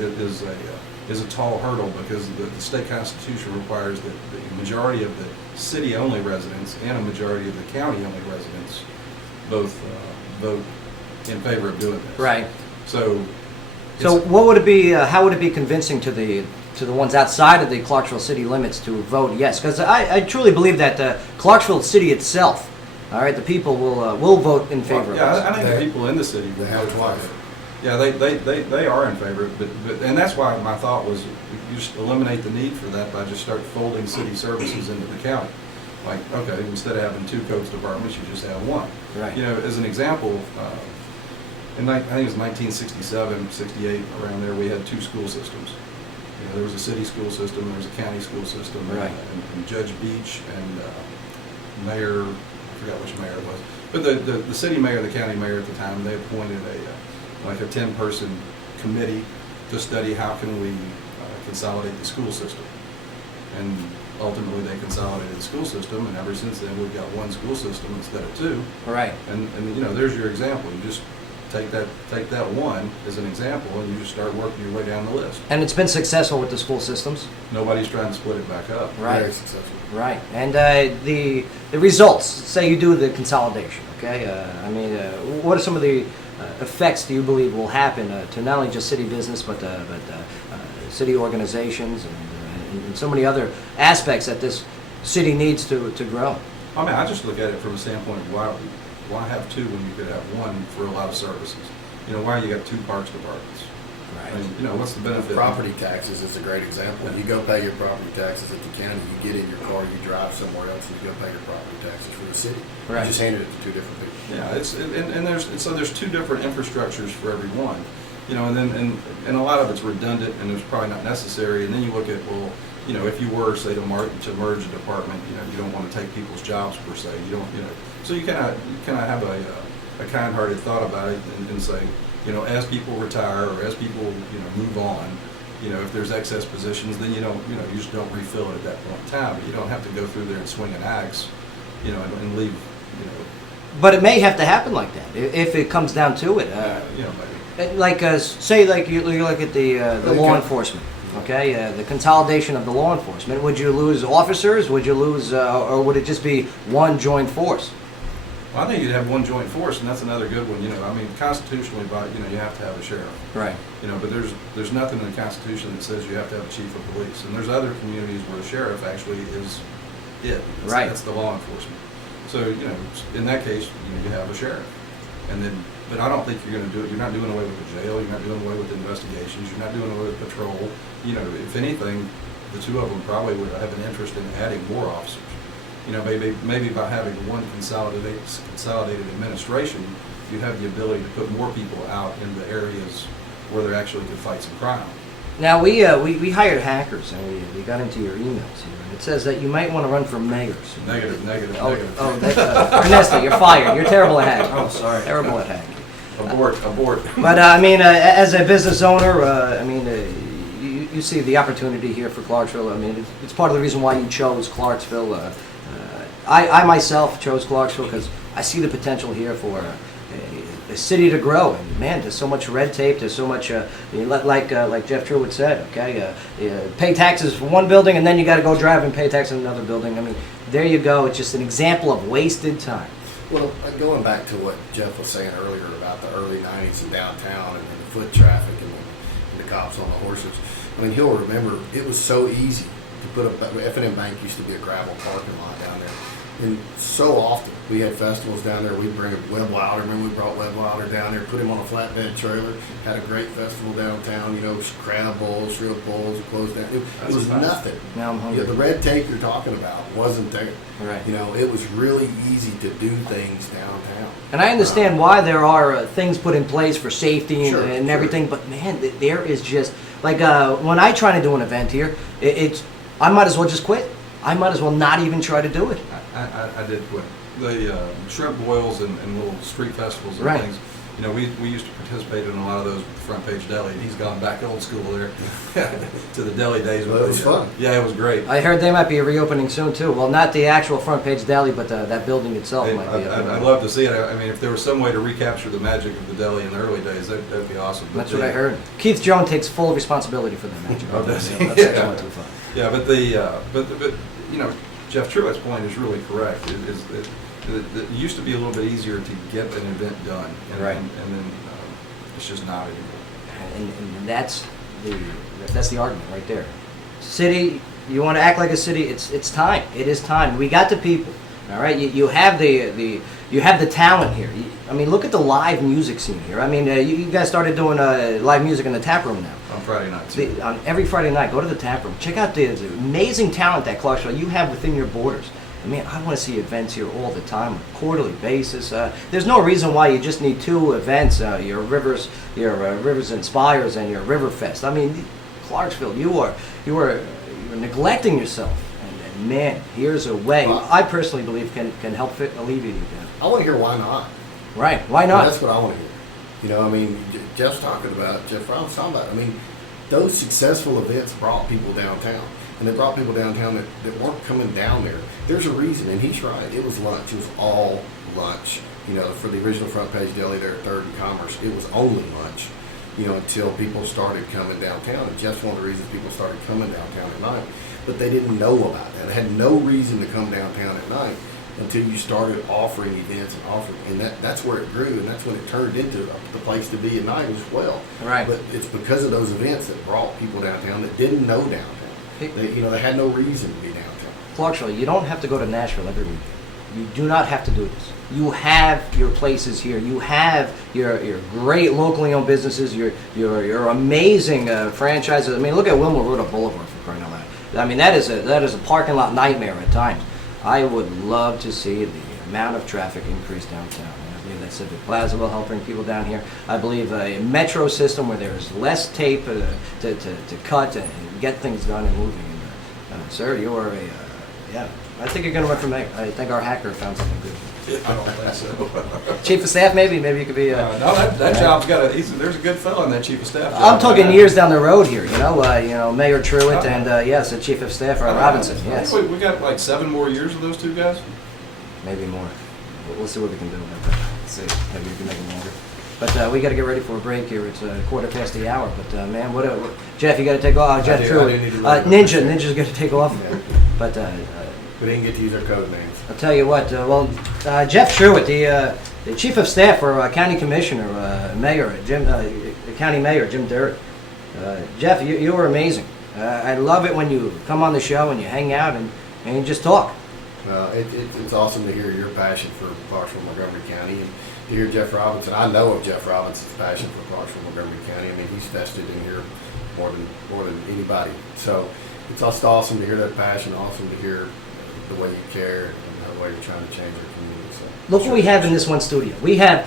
is a tall hurdle, because the state constitution requires that the majority of the city-only residents and a majority of the county-only residents both vote in favor of doing this. Right. So what would it be? How would it be convincing to the ones outside of the Clarksville city limits to vote yes? Because I truly believe that Clarksville city itself, all right, the people will vote in favor of this. I think the people in the city will vote for it. Yeah, they are in favor, but and that's why my thought was you just eliminate the need for that by just start folding city services into the county. Like, okay, instead of having two codes departments, you just have one. Right. As an example, I think it was 1967, 68, around there, we had two school systems. There was a city school system, there was a county school system, right. and Judge Beach and Mayor, I forgot which mayor it was, but the city mayor, the county mayor at the time, they appointed a 10-person committee to study how can we consolidate the school system. And ultimately they consolidated the school system, and ever since then we've got one school system instead of two. Right. And there's your example. You just take that one as an example, and you just start working your way down the list. And it's been successful with the school systems. Nobody's trying to split it back up. Right. Very successful. Right. And the results. Say you do the consolidation. Okay. What are some of the effects do you believe will happen to not only just city business, but city organizations and so many other aspects that this city needs to grow? I mean, I just look at it from a standpoint of why have two when you could have one for a lot of services? Why you got two parks departments? Right. I mean, what's the benefit? Property taxes is a great example. You go pay your property taxes at the county, you get in your car, you drive somewhere else, and you go pay your property taxes for the city. Right. You just handed it to two different people. Yeah, there's two different infrastructures for every one. And a lot of it's redundant and it's probably not necessary. And then you look at, well, if you were, say, to merge a department, you don't want to take people's jobs per se. You don't, so you kind of have a kind-hearted thought about it and say, as people retire or as people, move on, if there's excess positions, then you just don't refill it at that point in time. But you don't have to go through there and swing an axe, and leave, But it may have to happen like that if it comes down to it. maybe. Like say like you look at the law enforcement. Okay, the consolidation of the law enforcement. Would you lose officers? Would you lose, or would it just be one joint force? Well, I think you'd have one joint force, and that's another good one. Constitutionally, you have to have a sheriff. Right. But there's nothing in the Constitution that says you have to have a chief of police. And there's other communities where the sheriff actually is it. Right. That's the law enforcement. So in that case, you have a sheriff, but I don't think you're going to do it. You're not doing away with the jail. You're not doing away with investigations. You're not doing away with patrol. If anything, the two of them probably would have an interest in adding more officers. Maybe by having one consolidated administration, you have the ability to put more people out in the areas where they actually could fight some crime. Now we hired hackers and we got into your emails here, and it says that you might want to run for mayor. Negative. Oh, that's, Ernesto, you're fired. You're terrible at hacking. Oh, sorry. Terrible at hacking. Abort. But as a business owner, you see the opportunity here for Clarksville. It's part of the reason why you chose Clarksville. I myself chose Clarksville because I see the potential here for a city to grow. And man, there's so much red tape. There's so much, like Jeff Truitt said. Okay, pay taxes for one building, and then you got to go drive and pay taxes in another building. There you go. It's just an example of wasted time. Well, going back to what Jeff was saying earlier about the early 90s in downtown and the foot traffic and the cops on the horses, he'll remember it was so easy to put F&M Bank used to be a gravel parking lot down there. And so often we had festivals down there. We'd bring Webb Wilder. Remember we brought Webb Wilder down there, put him on a flatbed trailer, had a great festival downtown, crab bowls, shrimp bowls, closed down. It was nothing. Now I'm hungry. The red tape you're talking about wasn't there. Right. It was really easy to do things downtown. And I understand why there are things put in place for safety and everything, sure. but man, there is just, like when I try to do an event here, I might as well just quit. I might as well not even try to do it. I did quit. The shrimp boils and little street festivals and Right. things. We used to participate in a lot of those with the Front Page Deli, and he's gone back old school there to the deli days. Well, it was fun. Yeah, it was great. I heard they might be reopening soon too. Well, not the actual Front Page Deli, but that building itself might be. I'd love to see it. If there was some way to recapture the magic of the deli in the early days, that'd be awesome. That's what I heard. Keith Jones takes full responsibility for that magic. Oh, does he? That's excellent too fun. Yeah, but Jeff Truitt's point is really correct. It used to be a little bit easier to get an event done, and then it's just not anymore. And that's the argument right there. City, you want to act like a city? It's time. It is time. We got the people. All right, you have the talent here. Look at the live music scene here. You guys started doing live music in the tap room now. On Friday nights. On every Friday night, go to the tap room. Check out the amazing talent that Clarksville you have within your borders. I want to see events here all the time on a quarterly basis. There's no reason why you just need two events, your Rivers Inspires and your Riverfest. Clarksville, you are neglecting yourself. And man, here's a way I personally believe can help alleviate that. I want to hear why not. Right, why not? That's what I want to hear. Jeff's talking about, Jeff Brown's talking about, those successful events brought people downtown. And they brought people downtown that weren't coming down there. There's a reason, and he's right. It was lunch. It was all lunch. For the original Front Page Deli there at 3rd and Commerce, it was only lunch, until people started coming downtown. And Jeff's one of the reasons people started coming downtown at night. But they didn't know about that. They had no reason to come downtown at night until you started offering events and that's where it grew, and that's when it turned into the place to be at night as well. Right. But it's because of those events that brought people downtown that didn't know downtown. They had no reason to be downtown. Clarksville, you don't have to go to Nashville every weekend. You do not have to do this. You have your places here. You have your great locally owned businesses. Your amazing franchises. Look at Wilma Rudolph Boulevard for crying out loud. That is a parking lot nightmare at times. I would love to see the amount of traffic increase downtown. I believe that Civic Plaza will help bring people down here. I believe a metro system where there's less tape to cut and get things done and moving. Sir, you are Yeah. I think you're going to run for mayor. I think our hacker found something good. I don't think so. Chief of staff, maybe? Maybe you could be... No, that job's got there's a good fellow in that chief of staff job. I'm talking years down the road here, you know, Mayor Truitt and, yes, the chief of staff, Robinson, I yes. think we got like 7 more years with those two guys. Maybe more. We'll see what we can do about that. Let's see. Maybe we can make it longer. But we got to get ready for a break here. It's 1:15. But man, what Jeff, you got to take off. Jeff, I true. do need to Ninja's got to take off. But We didn't get to use our code names. I'll tell you what. Jeff Truitt, the chief of staff for County Commissioner, Mayor County Mayor Jim Durrett. Jeff, you were amazing. I love it when you come on the show and you hang out and you just talk. It's awesome to hear your passion for Parksville, Montgomery County, and to hear Jeff Robinson. I know of Jeff Robinson's passion for Parksville, Montgomery County. I mean, he's vested in here more than anybody. So it's just awesome to hear that passion. Awesome to hear the way you care and the way you're trying to change our community. So Look what we have in this one studio. We have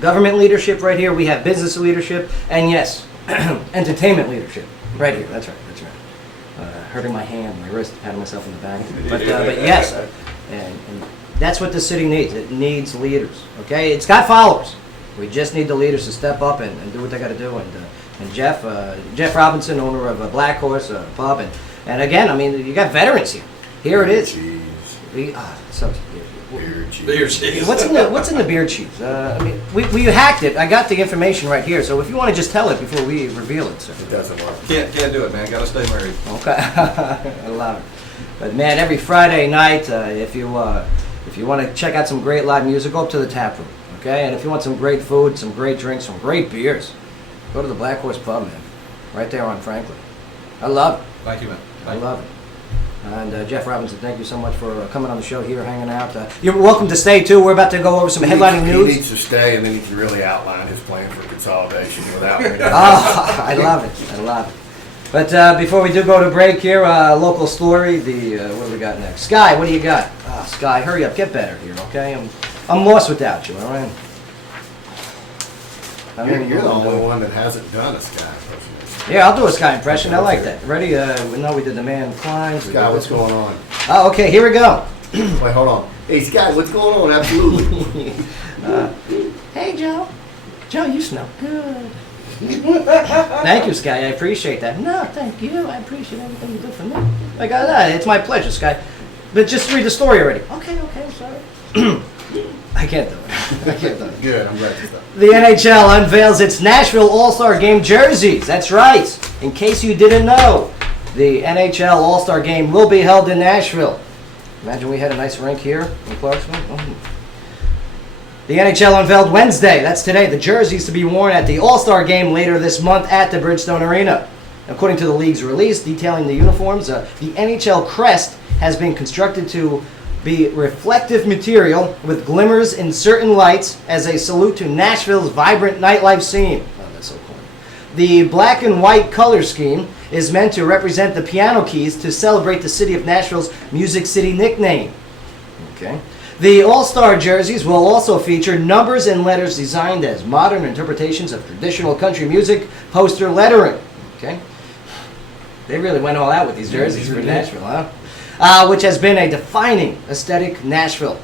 government leadership right here. We have business leadership, and yes, entertainment leadership right here. That's right. Hurting my hand, my wrist, patting myself in the back. But yes, and that's what the city needs. It needs leaders. Okay, it's got followers. We just need the leaders to step up and do what they got to do. And Jeff Robinson, owner of Black Horse Pub, and again, I mean, you got veterans here. Here it is. Beer cheese. What's in the beer cheese? I mean, we hacked it. I got the information right here. So if you want to just tell it before we reveal it, sir. it doesn't work. Can't do it, man. Gotta stay married. Okay, I love it. But man, every Friday night, if you want to check out some great live music, go up to the tap room. Okay, and if you want some great food, some great drinks, some great beers, go to the Black Horse Pub, man. Right there on Franklin. I love it. Thank you, man. I love it. And Jeff Robinson, thank you so much for coming on the show here, hanging out. You're welcome to stay, too. We're about to go over some headlining news. He needs to stay, and then he can really outline his plan for consolidation without me. I love it. I love it. But before we do go to break here, local story, what do we got next? Sky, what do you got? Sky, hurry up. Get better here, okay? I'm lost without you, all right? You're the only one that hasn't done a Sky impression. Yeah, I'll do a Sky impression. I like that. Ready? We know we did the man Klein. Sky, what's going on? Oh, okay. Here we go. Wait, hold on. Hey, Sky, what's going on? Absolutely. Hey, Joe. Joe, you smell good. Thank you, Sky. I appreciate that. No, thank you. I appreciate everything you do for me. Like that. It's my pleasure, Sky. But just read the story already. Okay, I'm sorry. I can't do it. Good, I'm glad you stopped. The NHL unveils its Nashville All-Star Game jerseys. That's right. In case you didn't know, the NHL All-Star Game will be held in Nashville. Imagine we had a nice rink here in Clarksville. Oh. The NHL unveiled Wednesday, that's today, the jerseys to be worn at the All-Star Game later this month at the Bridgestone Arena. According to the league's release detailing the uniforms, the NHL crest has been constructed to be reflective material with glimmers in certain lights as a salute to Nashville's vibrant nightlife scene. Oh, that's so cool. The black and white color scheme is meant to represent the piano keys to celebrate the city of Nashville's Music City nickname. Okay. The All-Star jerseys will also feature numbers and letters designed as modern interpretations of traditional country music poster lettering. Okay. They really went all out with these jerseys for Nashville, huh? Which has been a defining aesthetic Nashville.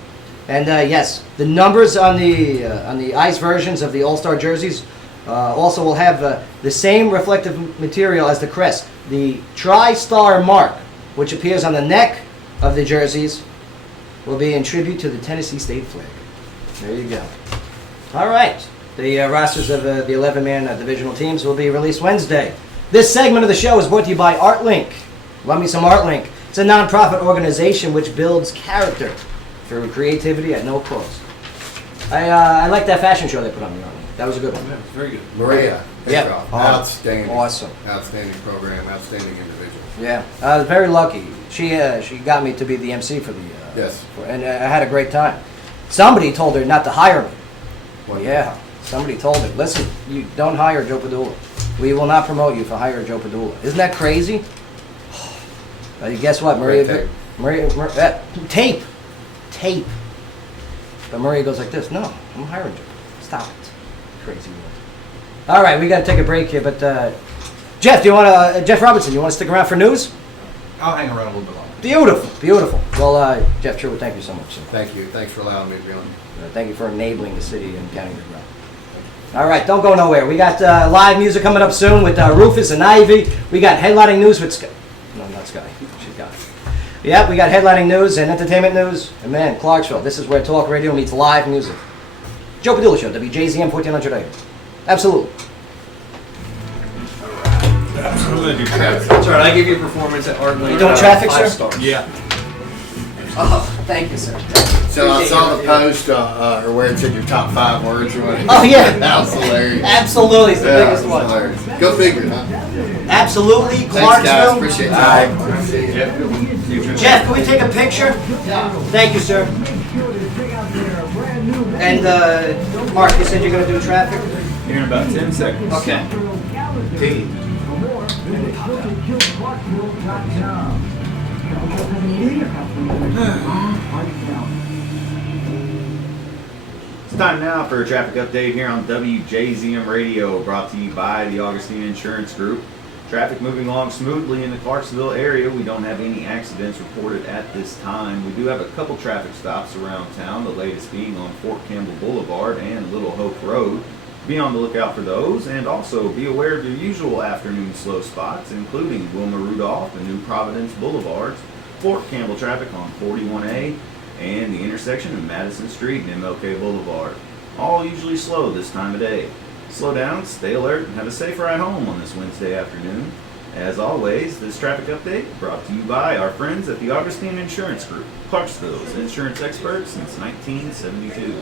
And yes, the numbers on the ice versions of the All-Star jerseys also will have the same reflective material as the crest. The tri-star mark, which appears on the neck of the jerseys, will be in tribute to the Tennessee state flag. There you go. All right. The rosters of the 11-man divisional teams will be released Wednesday. This segment of the show is brought to you by ArtLink. Love me some ArtLink. It's a non-profit organization which builds character through creativity at no cost. I like that fashion show they put on the ArtLink. That was a good one. Yeah, very good. Maria. Yeah. Outstanding. Awesome. Outstanding program. Outstanding individual. Yeah. I was very lucky. She got me to be the MC for the... Yes. And I had a great time. Somebody told her not to hire me. What? Yeah. Somebody told her, listen, you don't hire Joe Padula. We will not promote you for hire Joe Padula. Isn't that crazy? Guess what, Maria? Tape. But Maria goes like this. No, I'm hiring Joe. Stop it. Crazy world. All right, we got to take a break here. But Jeff, Jeff Robinson, you want to stick around for news? I'll hang around a little bit longer. Beautiful, beautiful. Well, Jeff Sherwood, thank you so much, sir. Thank you. Thanks for allowing me to be on. Thank you for enabling the city and county to grow. All right, don't go nowhere. We got live music coming up soon with Rufus and Ivy. We got headlining news with Sky. No, not Sky. She's gone. Yeah, we got headlining news and entertainment news. And man, Clarksville, this is where talk radio meets live music. Joe Padula Show, WJZM 1400 AM. Absolutely. That's right. I gave you a performance at Art Lane. You doing traffic, 5 sir? stars. Yeah. Oh, thank you, sir. So I Appreciate saw you. the post, or where it said your top 5 words or whatever. Oh, yeah. That was hilarious. Absolutely, it's the Yeah, biggest it was one. hilarious. Go figure, huh? Absolutely, Thanks, guys. Clarksville. Appreciate your time. See you. Jeff, can we take a picture? Thank you, sir. And Mark, you said you're going to do traffic? Here in about 10 seconds. Okay. Hey. It's time now for a traffic update here on WJZM Radio, brought to you by the Augustine Insurance Group. Traffic moving along smoothly in the Clarksville area. We don't have any accidents reported at this time. We do have a couple traffic stops around town, the latest being on Fort Campbell Boulevard and Little Hope Road. Be on the lookout for those, and also be aware of your usual afternoon slow spots, including Wilma Rudolph and New Providence Boulevards, Fort Campbell traffic on 41A, and the intersection of Madison Street and MLK Boulevard. All usually slow this time of day. Slow down, stay alert, and have a safe ride home on this Wednesday afternoon. As always, this traffic update brought to you by our friends at the Augustine Insurance Group, Clarksville's insurance experts since 1972.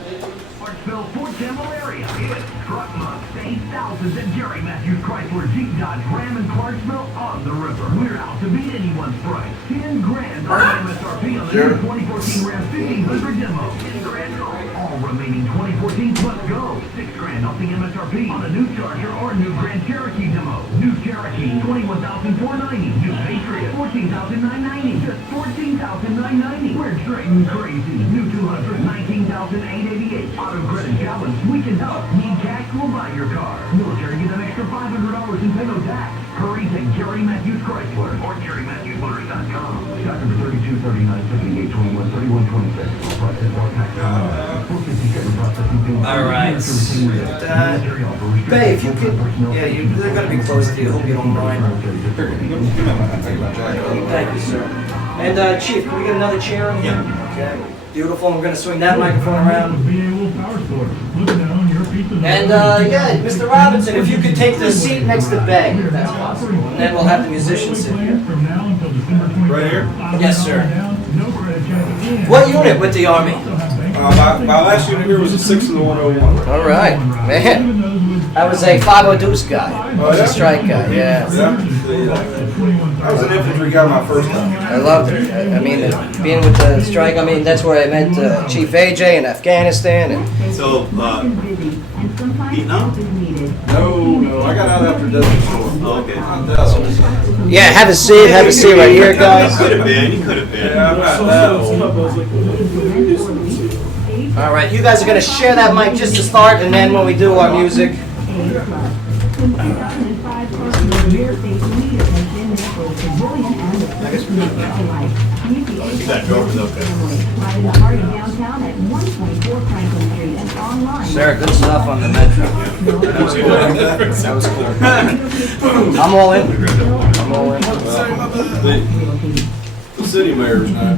Clarksville, Fort Campbell area. It's Truck Month. Save thousands at Jerry Matthews Chrysler Jeep Dodge Ram in Clarksville on the river. We're out to beat anyone's price. 10 grand on MSRP on the new 2014 Ram 1500 demo. 10 grand off all remaining 2014 plus go. 6 grand off the MSRP on a new Charger or new Grand Cherokee demo. New Cherokee, 21,490. New Patriot, 14,990. Just 14,990. We're trading crazy. New 200, 19,888. Auto credit challenge, we can help. Need cash, we'll buy your car. Military, get an extra $500 and pay no tax. Hurry to Jerry Matthews Chrysler or JerryMatthewsMotors.com. Stock number 32, 39, 78, 21, 31, 26. All prices are tax. 457 processing fee. All right. Babe, if you could, yeah, they're going to be close to you. Hope you don't mind. Thank you, sir. And Chief, can we get another chair in here? Okay. Beautiful. We're going to swing that microphone around. And yeah, Mr. Robinson, if you could take the seat next to Bay, if that's possible. And then we'll have the musicians sit here. Right here? Yes, sir. What unit with the Army? My last unit here was a 6 in the 101. All right, man. I was a 5 Deuce guy. I was a strike guy, yeah. I was an infantry guy my first time. I loved it. I mean, being with the strike, I mean, that's where I met Chief AJ in Afghanistan. And So, Vietnam? No, I got out after Desert Storm. Oh, okay. yeah, have a seat right here, guys. You could have been, you could have been. Yeah, I'm not that old. All right, you guys are going to share that mic just to start, and then when we do our music. You got drove with those guys. Sir, good stuff on the Metro. That was cool. I'm all in. I'm all in. The city mayor's not.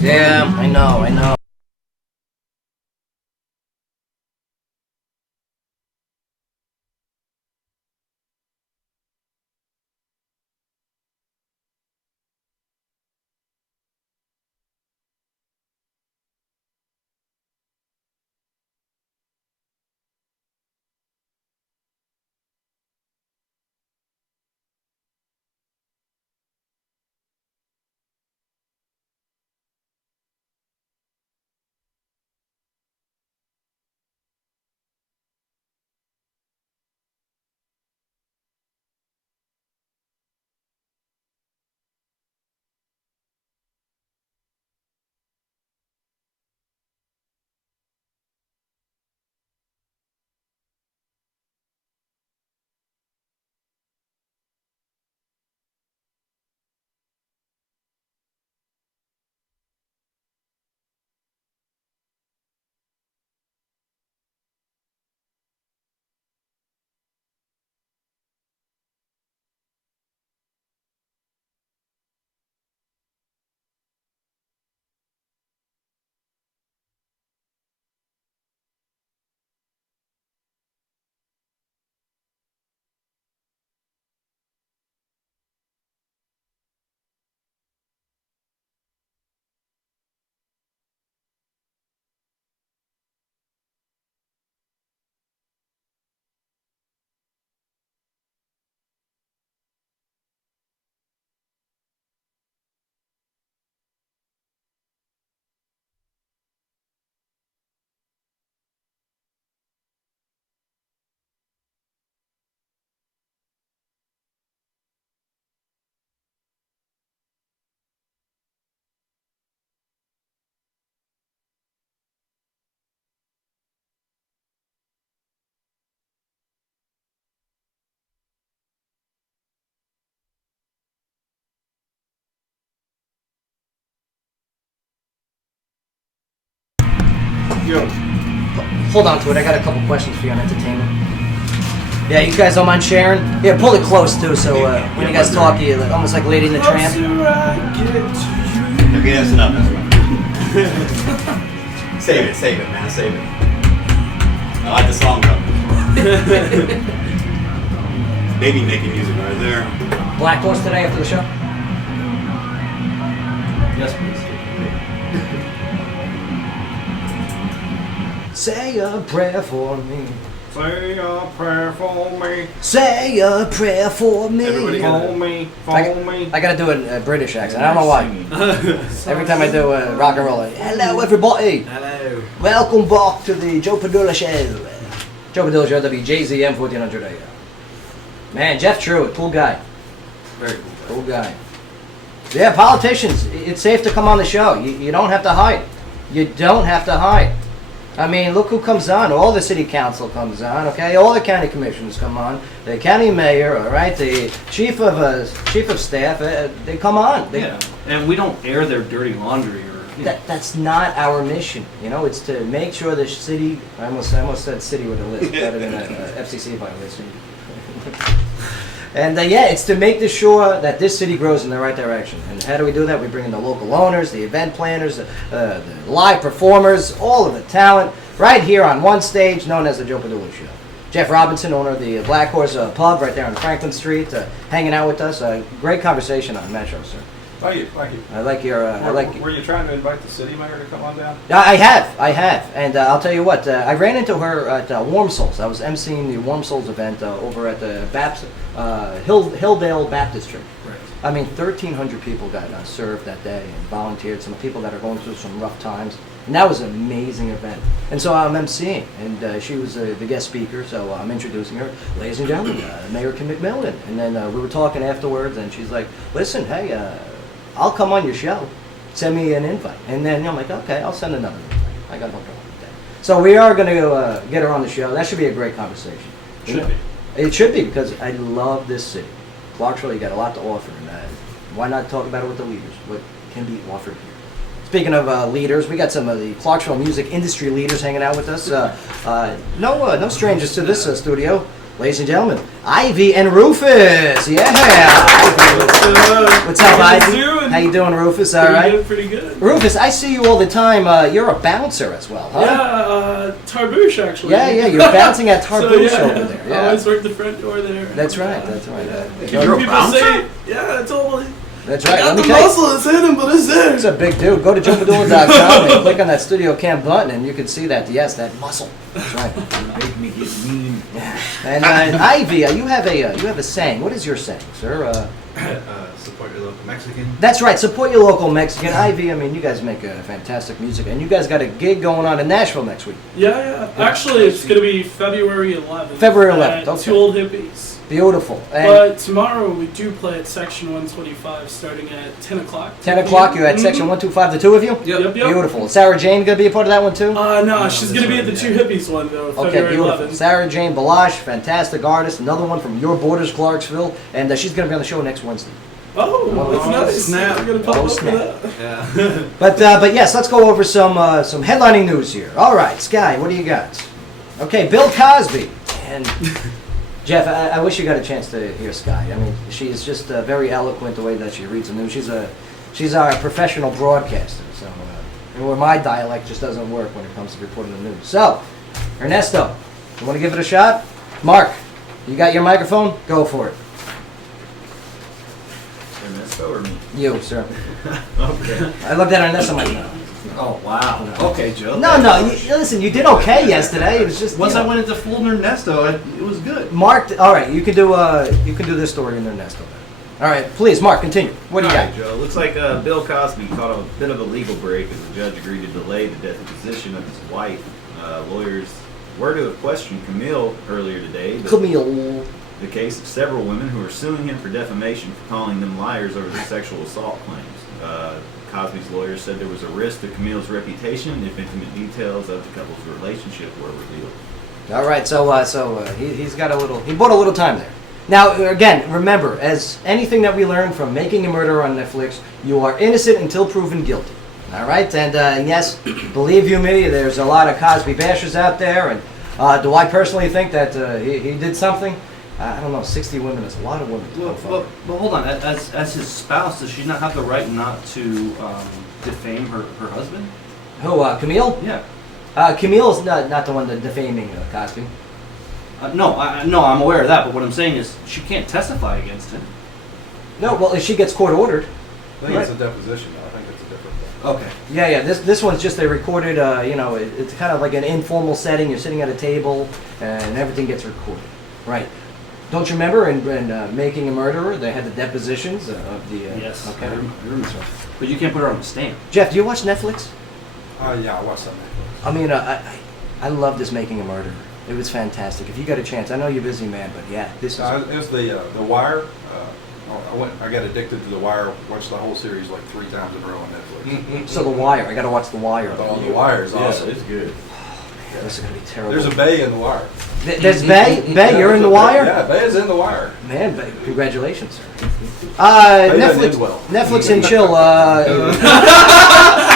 Yeah, I know. go. Hold on to it. I got a couple questions for you on entertainment. Yeah, you guys don't mind sharing? Yeah, pull it close too, so when you guys talk, you almost like Lady in the Tramp. Okay, that's enough. Save it, man, save it. I like the song though. Baby making music right there. Black Horse today after the show? Yes, please. Say a prayer for me. Say a prayer for me. Say a prayer for me. Everybody For me. For me. I gotta do a British accent. I don't know why. Every time I do a rock and roll, hello everybody. Hello. Welcome back to the Joe Padula Show. Joe Padula Show, WJZM 1400 AM. Man, Jeff Truitt, cool guy. Very cool. Cool guy. Yeah, politicians, it's safe to come on the show. You don't have to hide. You don't have to hide. I mean, look who comes on. All the city council comes on, okay? All the county commissioners come on. The county mayor, all right? The chief of staff, they come on. Yeah, and we don't air their dirty laundry or. That's not our mission. You know, it's to make sure the city. I almost said city with a list better than a FCC violation. And yeah, it's to make sure that this city grows in the right direction. And how do we do that? We bring in the local owners, the event planners, the live performers, all of the talent, right here on one stage known as the Joe Padula Show. Jeff Robinson, owner of the Black Horse Pub right there on Franklin Street, hanging out with us. Great conversation on Metro, sir. Thank you, thank you. I like your. Were you trying to invite the city mayor to come on down? I have, and I'll tell you what. I ran into her at Warm Souls. I was emceeing the Warm Souls event over at the Hilldale Baptist Church. Right. I mean, 1,300 people got served that day and volunteered. Some people that are going through some rough times, and that was an amazing event. And so I'm emceeing, and she was the guest speaker. So I'm introducing her, ladies and gentlemen, Mayor Kim McMillan. And then we were talking afterwards, and she's like, "Listen, hey." I'll come on your show. Send me an invite. And then I'm like, okay, I'll send another invite. I got no problem with that. So we are going to get her on the show. That should be a great conversation. Should be. It should be, because I love this city. Clarksville, you got a lot to offer. And why not talk about it with the leaders? What can be offered here? Speaking of leaders, we got some of the Clarksville music industry leaders hanging out with us. No strangers to this studio. Ladies and gentlemen, Ivy and Rufus. Yeah. What's up, Ivy? How you doing, Rufus? All right. Pretty good. Rufus, I see you all the time. You're a bouncer as well, huh? Yeah, Tarbouche actually. Yeah, you're bouncing at Tarbouche So, over there. I Yeah. always work the front door there. That's right. You're people say, yeah, totally. That's right. I Let got me the tell you. muscle, it's in him, but it's there. He's a big dude. Go to joepadula.com and click on that studio cam button, and you can see that. Yes, that muscle. That's right. Make me get mean. And Ivy, you have a saying. What is your saying, sir? Support your local Mexican. That's right. Support your local Mexican. Ivy, I mean, you guys make fantastic music, and you guys got a gig going on in Nashville next week. Yeah. Actually, it's going to be February 11th. February 11th, at okay. Two Old Hippies. Beautiful. And But tomorrow we do play at Section 125 starting at 10 o'clock. 10 o'clock, you're at Section 125, the two of you? Yep. Beautiful. Sarah Jane going to be a part of that one too? No, she's going to be at the Two Hippies one though, Okay, February beautiful. 11th. Sarah Jane Balash, fantastic artist, another one from your borders, Clarksville, and she's going to be on the show next Wednesday. Oh, that's nice. snap. We're going to pop Oh, up snap. for that. Yeah. But yes, let's go over some headlining news here. All right, Sky, what do you got? Okay, Bill Cosby. And Jeff, I wish you got a chance to hear Sky. I mean, she is just very eloquent the way that she reads the news. She's our professional broadcaster, so where my dialect just doesn't work when it comes to reporting the news. So, Ernesto, you want to give it a shot? Mark, you got your microphone? Go for it. Ernesto or me? You, sir. Okay. I looked at Ernesto, I'm like, no. Oh, wow. Okay, Joe. No, listen, you did okay yesterday. It was just Once you know. I went into full Ernesto, it was good. Mark, all right, you can do this story in Ernesto. Then. All right, please, Mark, continue. What do you All got? right, Joe. Looks like Bill Cosby caught a bit of a legal break as the judge agreed to delay the deposition of his wife. Lawyers were to have questioned Camille earlier today. but Camille. The case of several women who are suing him for defamation for calling them liars over their sexual assault claims. Cosby's lawyers said there was a risk to Camille's reputation if intimate details of the couple's relationship were revealed. All right, so he's got he bought a little time there. Now, again, remember, as anything that we learned from Making a Murderer on Netflix, you are innocent until proven guilty. All right, and yes, believe you me, there's a lot of Cosby bashers out there, and do I personally think that he did something? I don't know, 60 women is a lot of women. But hold on, as his spouse, does she not have the right not to defame her husband? Who, Camille? Yeah. Camille's not the one that defaming Cosby. No, I'm aware of that, but what I'm saying is she can't testify against him. No, well, if she gets court ordered. I think it's a deposition, though. I think it's a different thing. Okay. Yeah. This one's just a recorded. It's kind of like an informal setting. You're sitting at a table, and everything gets recorded. Right. Don't you remember in Making a Murderer, they had the depositions of the. Yes. Okay. I remember. But you can't put her on the stand. Jeff, do you watch Netflix? Yeah, I watched that Netflix. I mean, I love this Making a Murderer. It was fantastic. If you got a chance, I know you're a busy man, but yeah, this is. It was the Wire. I got addicted to The Wire. Watched the whole series like 3 times in a row on Netflix. So The Wire, I got to watch The Wire. The Wire is awesome. Yeah, it's good. This is gonna be terrible. There's a Bay in The Wire. There's Bay. Bay, you're in The Wire. Yeah, Bay is in The Wire. Man, Bay, congratulations, sir. doesn't Netflix, end well. Netflix and chill.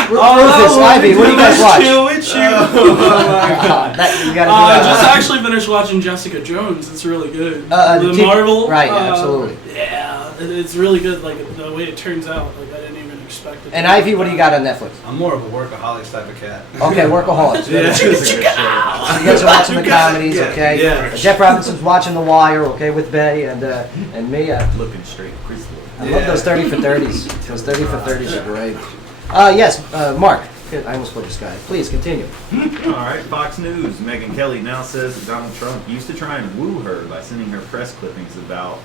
Rufus, Ivy, what do you guys watch? Chill with you. Oh my God, you gotta do I that. just actually finished watching Jessica Jones. It's really good. The The TV Marvel. right, yeah, absolutely. Yeah, it's really good. Like the way it turns out. Like I didn't even expect it. And Ivy, what do you got on Netflix? I'm more of a workaholics type of cat. Okay, Workaholics. Yeah. So you guys are watching the comedies, okay? Yeah. Jeff Robinson's watching The Wire, okay, with Bay and me. Looking straight crystal. I love those 30 for 30s. Those 30 for 30s are great. Yes, Mark. I almost put this guy. Please continue. All right, Fox News. Megyn Kelly now says that Donald Trump used to try and woo her by sending her press clippings about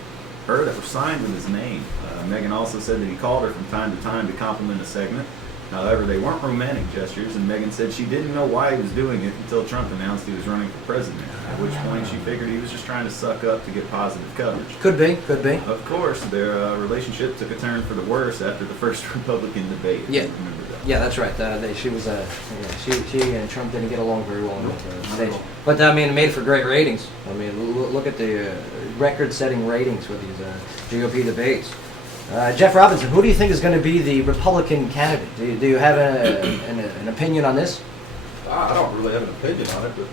her that were signed with his name. Megyn also said that he called her from time to time to compliment a segment. However, they weren't romantic gestures, and Megyn said she didn't know why he was doing it until Trump announced he was running for president, at which point she figured he was just trying to suck up to get positive coverage. Could be. Of course, their relationship took a turn for the worse after the first Republican debate. Yeah. Remember that? Yeah, that's right. She and Trump didn't get along very well on the stage. But I mean, it made for great ratings. I mean, look at the record-setting ratings for these GOP debates. Jeff Robinson, who do you think is going to be the Republican candidate? Do you have an opinion on this? I don't really have an opinion on it, but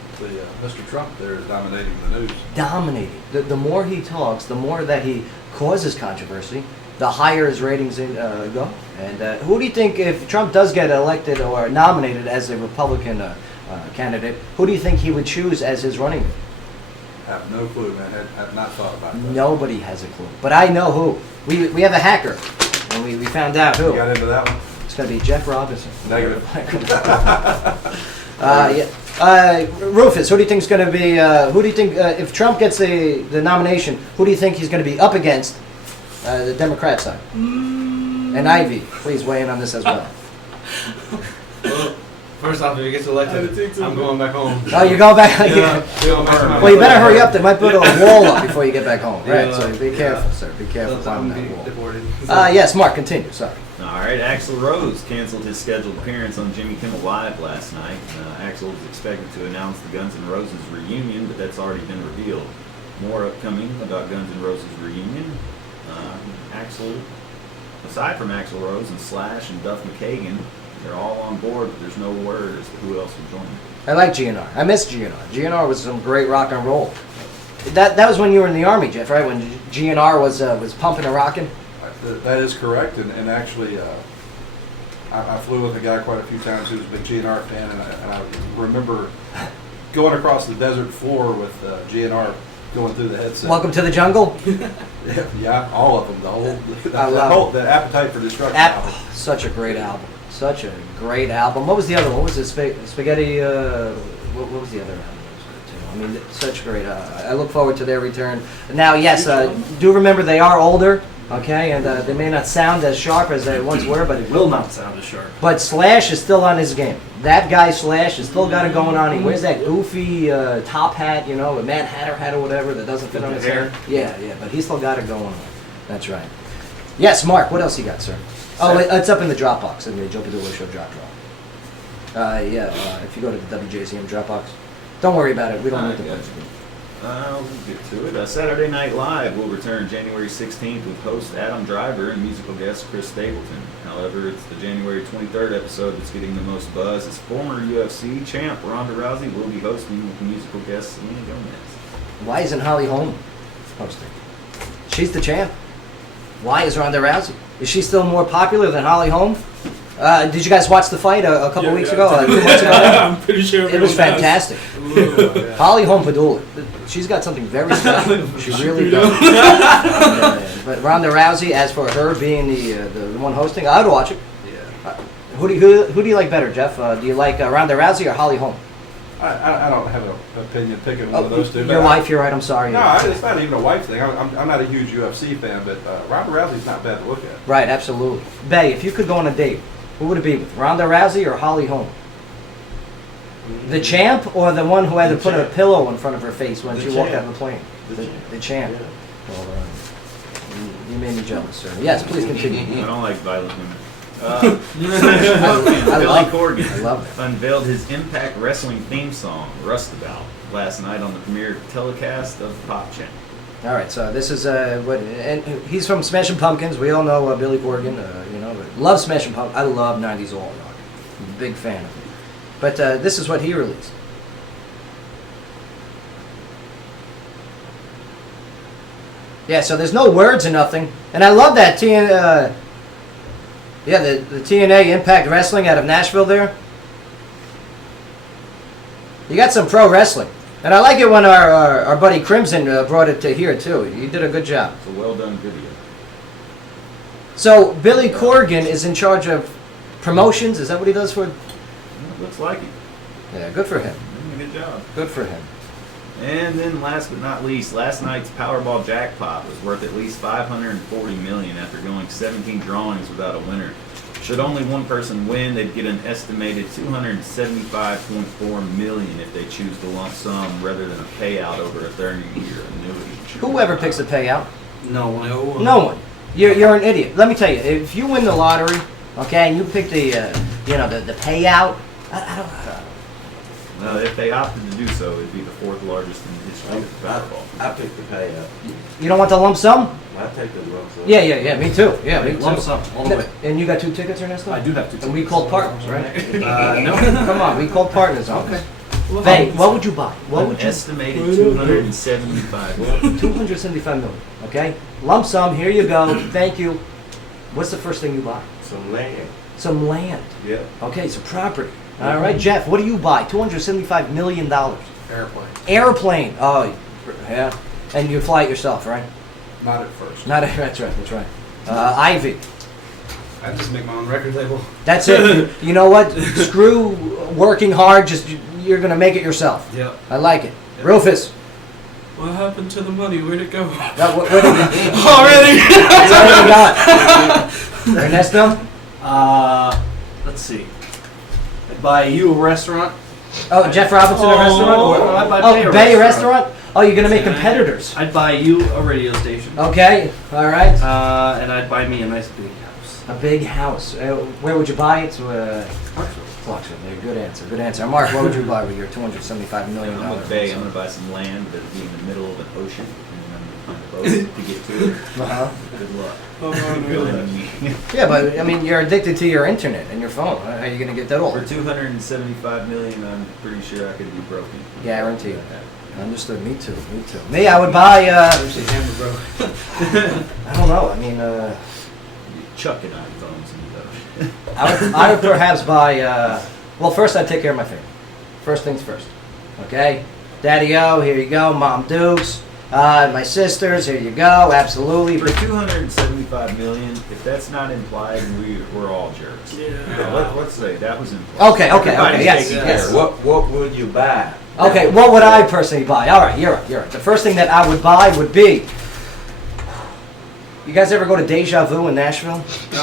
Mr. Trump there is dominating the news. Dominating. The more he talks, the more that he causes controversy, the higher his ratings go. And who do you think, if Trump does get elected or nominated as a Republican candidate, who do you think he would choose as his running mate? I have no clue, man. I have not thought about that. Nobody has a clue. But I know who. We have a hacker, and we found out who. You got into that one? It's going to be Jeff Robinson. Negative. Rufus, who do you think is going to be? Who do you think, if Trump gets the nomination, who do you think he's going to be up against the Democrat side? And Ivy, please weigh in on this as well. Well, first off, if he gets elected, I'm going back home. Oh, you go back? Yeah, going back to my Well, you better hurry up. They might put a wall up before you get back home. Yeah, Right, so be careful, sir. Be careful climbing that wall. Deported. Yes, Mark, continue. Sorry. All right, Axl Rose canceled his scheduled appearance on Jimmy Kimmel Live last night. Axl was expected to announce the Guns N' Roses reunion, but that's already been revealed. More upcoming about Guns N' Roses reunion. Axl, aside from Axl Rose and Slash and Duff McKagan, they're all on board, but there's no word as to who else will join. I like GNR. I miss GNR. GNR was some great rock and roll. That was when you were in the Army, Jeff, right? When GNR was pumping and rocking? That is correct, and actually, I flew with a guy quite a few times who was a big GNR fan, and I remember going across the desert floor with GNR going through the headset. Welcome to the Jungle? Yeah, all of them. The Appetite for Destruction album. Such a great album. Such a great album. What was the other one? What was it? Spaghetti? What was the other album? I mean, such great. I look forward to their return. Now, yes, do remember they are older, okay, and they may not sound as sharp as they once were, but It will not sound as sharp. But Slash is still on his game. That guy Slash has still got it going on. He wears that goofy top hat, you know, a Mad Hatter hat or whatever that doesn't fit on his hair. Yeah, but he's still got it going on. That's right. Yes, Mark, what else you got, sir? Oh, it's up in the Dropbox, in the Joe Padula Show drop. If you go to the WJZM Dropbox. Don't worry about it. We don't need the We'll get to it. Saturday Night Live will return January 16th with host Adam Driver and musical guest Chris Stapleton. However, it's the January 23rd episode that's getting the most buzz, as former UFC champ Ronda Rousey will be hosting with musical guest Selena Gomez. Why isn't Holly Holm hosting? She's the champ. Why is Ronda Rousey? Is she still more popular than Holly Holm? Did you guys watch the fight a couple weeks ago? 2 months ago? I'm pretty sure it was fantastic. Holly Holm Padula, she's got something very special. She really does. But Ronda Rousey, as for her being the one hosting, I'd watch it. Yeah. Who do you like better, Jeff? Do you like Ronda Rousey or Holly Holm? I don't have an opinion picking one of those two. Your wife, you're right. I'm sorry. No, it's not even a wife thing. I'm not a huge UFC fan, but Ronda Rousey's not bad to look at. Right, absolutely. Bay, if you could go on a date, who would it be with? Ronda Rousey or Holly Holm? The champ or the one who had to put a pillow in front of her face when she walked out of the plane? The champ. Yeah. Well, you made me jealous, sir. Yes, please continue. I don't like violent women. Billy Corgan I love it. unveiled his Impact Wrestling theme song, Rustabout, last night on the premiere telecast of Pop Channel. All right, so this is and he's from Smashing Pumpkins. We all know Billy Corgan. Love Smashing Pumpkins. I love '90s alt rock. I'm a big fan of it. But this is what he released. Yeah, so there's no words or nothing, and I love that the TNA Impact Wrestling out of Nashville there. You got some pro wrestling. And I like it when our buddy Crimson brought it to here, too. He did a good job. It's a well-done video. So, Billy Corgan is in charge of promotions. Is that what he does for? It looks like it. Yeah, good for him. Good job. Good for him. And then last but not least, last night's Powerball jackpot was worth at least $540 million after going 17 drawings without a winner. Should only one person win, they'd get an estimated $275.4 million if they choose the lump sum rather than a payout over a 30-year annuity. Whoever picks the payout? No one. No one. You're an idiot. Let me tell you, if you win the lottery, okay, and you pick the the payout, I don't. Well, if they opted to do so, it'd be the fourth largest in the history of Powerball. I pick the payout. You don't want the lump sum? I take the lump sum. Yeah, me too. Yeah, me too. Lump sum, all the way. And you got 2 tickets, Ernesto? I do have 2 tickets. And we called partners, right? No. Come on, we called partners on this. Hey, what would you buy? What would you estimated $275 million. 275 million. Okay, lump sum. Here you go. Thank you. What's the first thing you buy? Some land. Some land. Yeah. Okay, so property. All right, Jeff. What do you buy? $275 million. Airplane. Airplane. Oh, yeah. And you fly it yourself, right? Not at first. That's right. Ivy. I just make my own record label. That's it. You know what? Screw working hard. Just you're gonna make it yourself. Yep. I like it. Rufus. What happened to the money? Where'd it go? Already. Ernesto. Let's see. I'd buy you a restaurant. Oh, Jeff Robinson, a restaurant? I'd buy Bay a restaurant? Oh, you're gonna make competitors. I'd buy you a radio station. Okay. All right. And I'd buy me a nice big house. A big house. Where would you buy it? Clarksville. Good answer. Mark, what would you buy with your $275 million? I'm with Bay. I'm going to buy some land that'd be in the middle of an ocean, and then I'm going to find a boat to get to it. Good luck. Yeah, but I mean, you're addicted to your internet and your phone. How are you going to get that all? For $275 million, I'm pretty sure I could be broken. Guaranteed. Understood. Me too. Me, I would buy. I don't know. I mean, chucking iPhones in the ocean. I would perhaps buy. Well, first I'd take care of my family. First things first. Okay, Daddy-O, here you go. Mom Dukes, my sisters, here you go. Absolutely. For $275 million, if that's not implied, we're all jerks. Yeah. Let's say that was implied. Okay. Yes. What would you buy? Okay, what would I personally buy? All right, you're right. The first thing that I would buy would be. You guys ever go to Deja Vu in Nashville? Joe's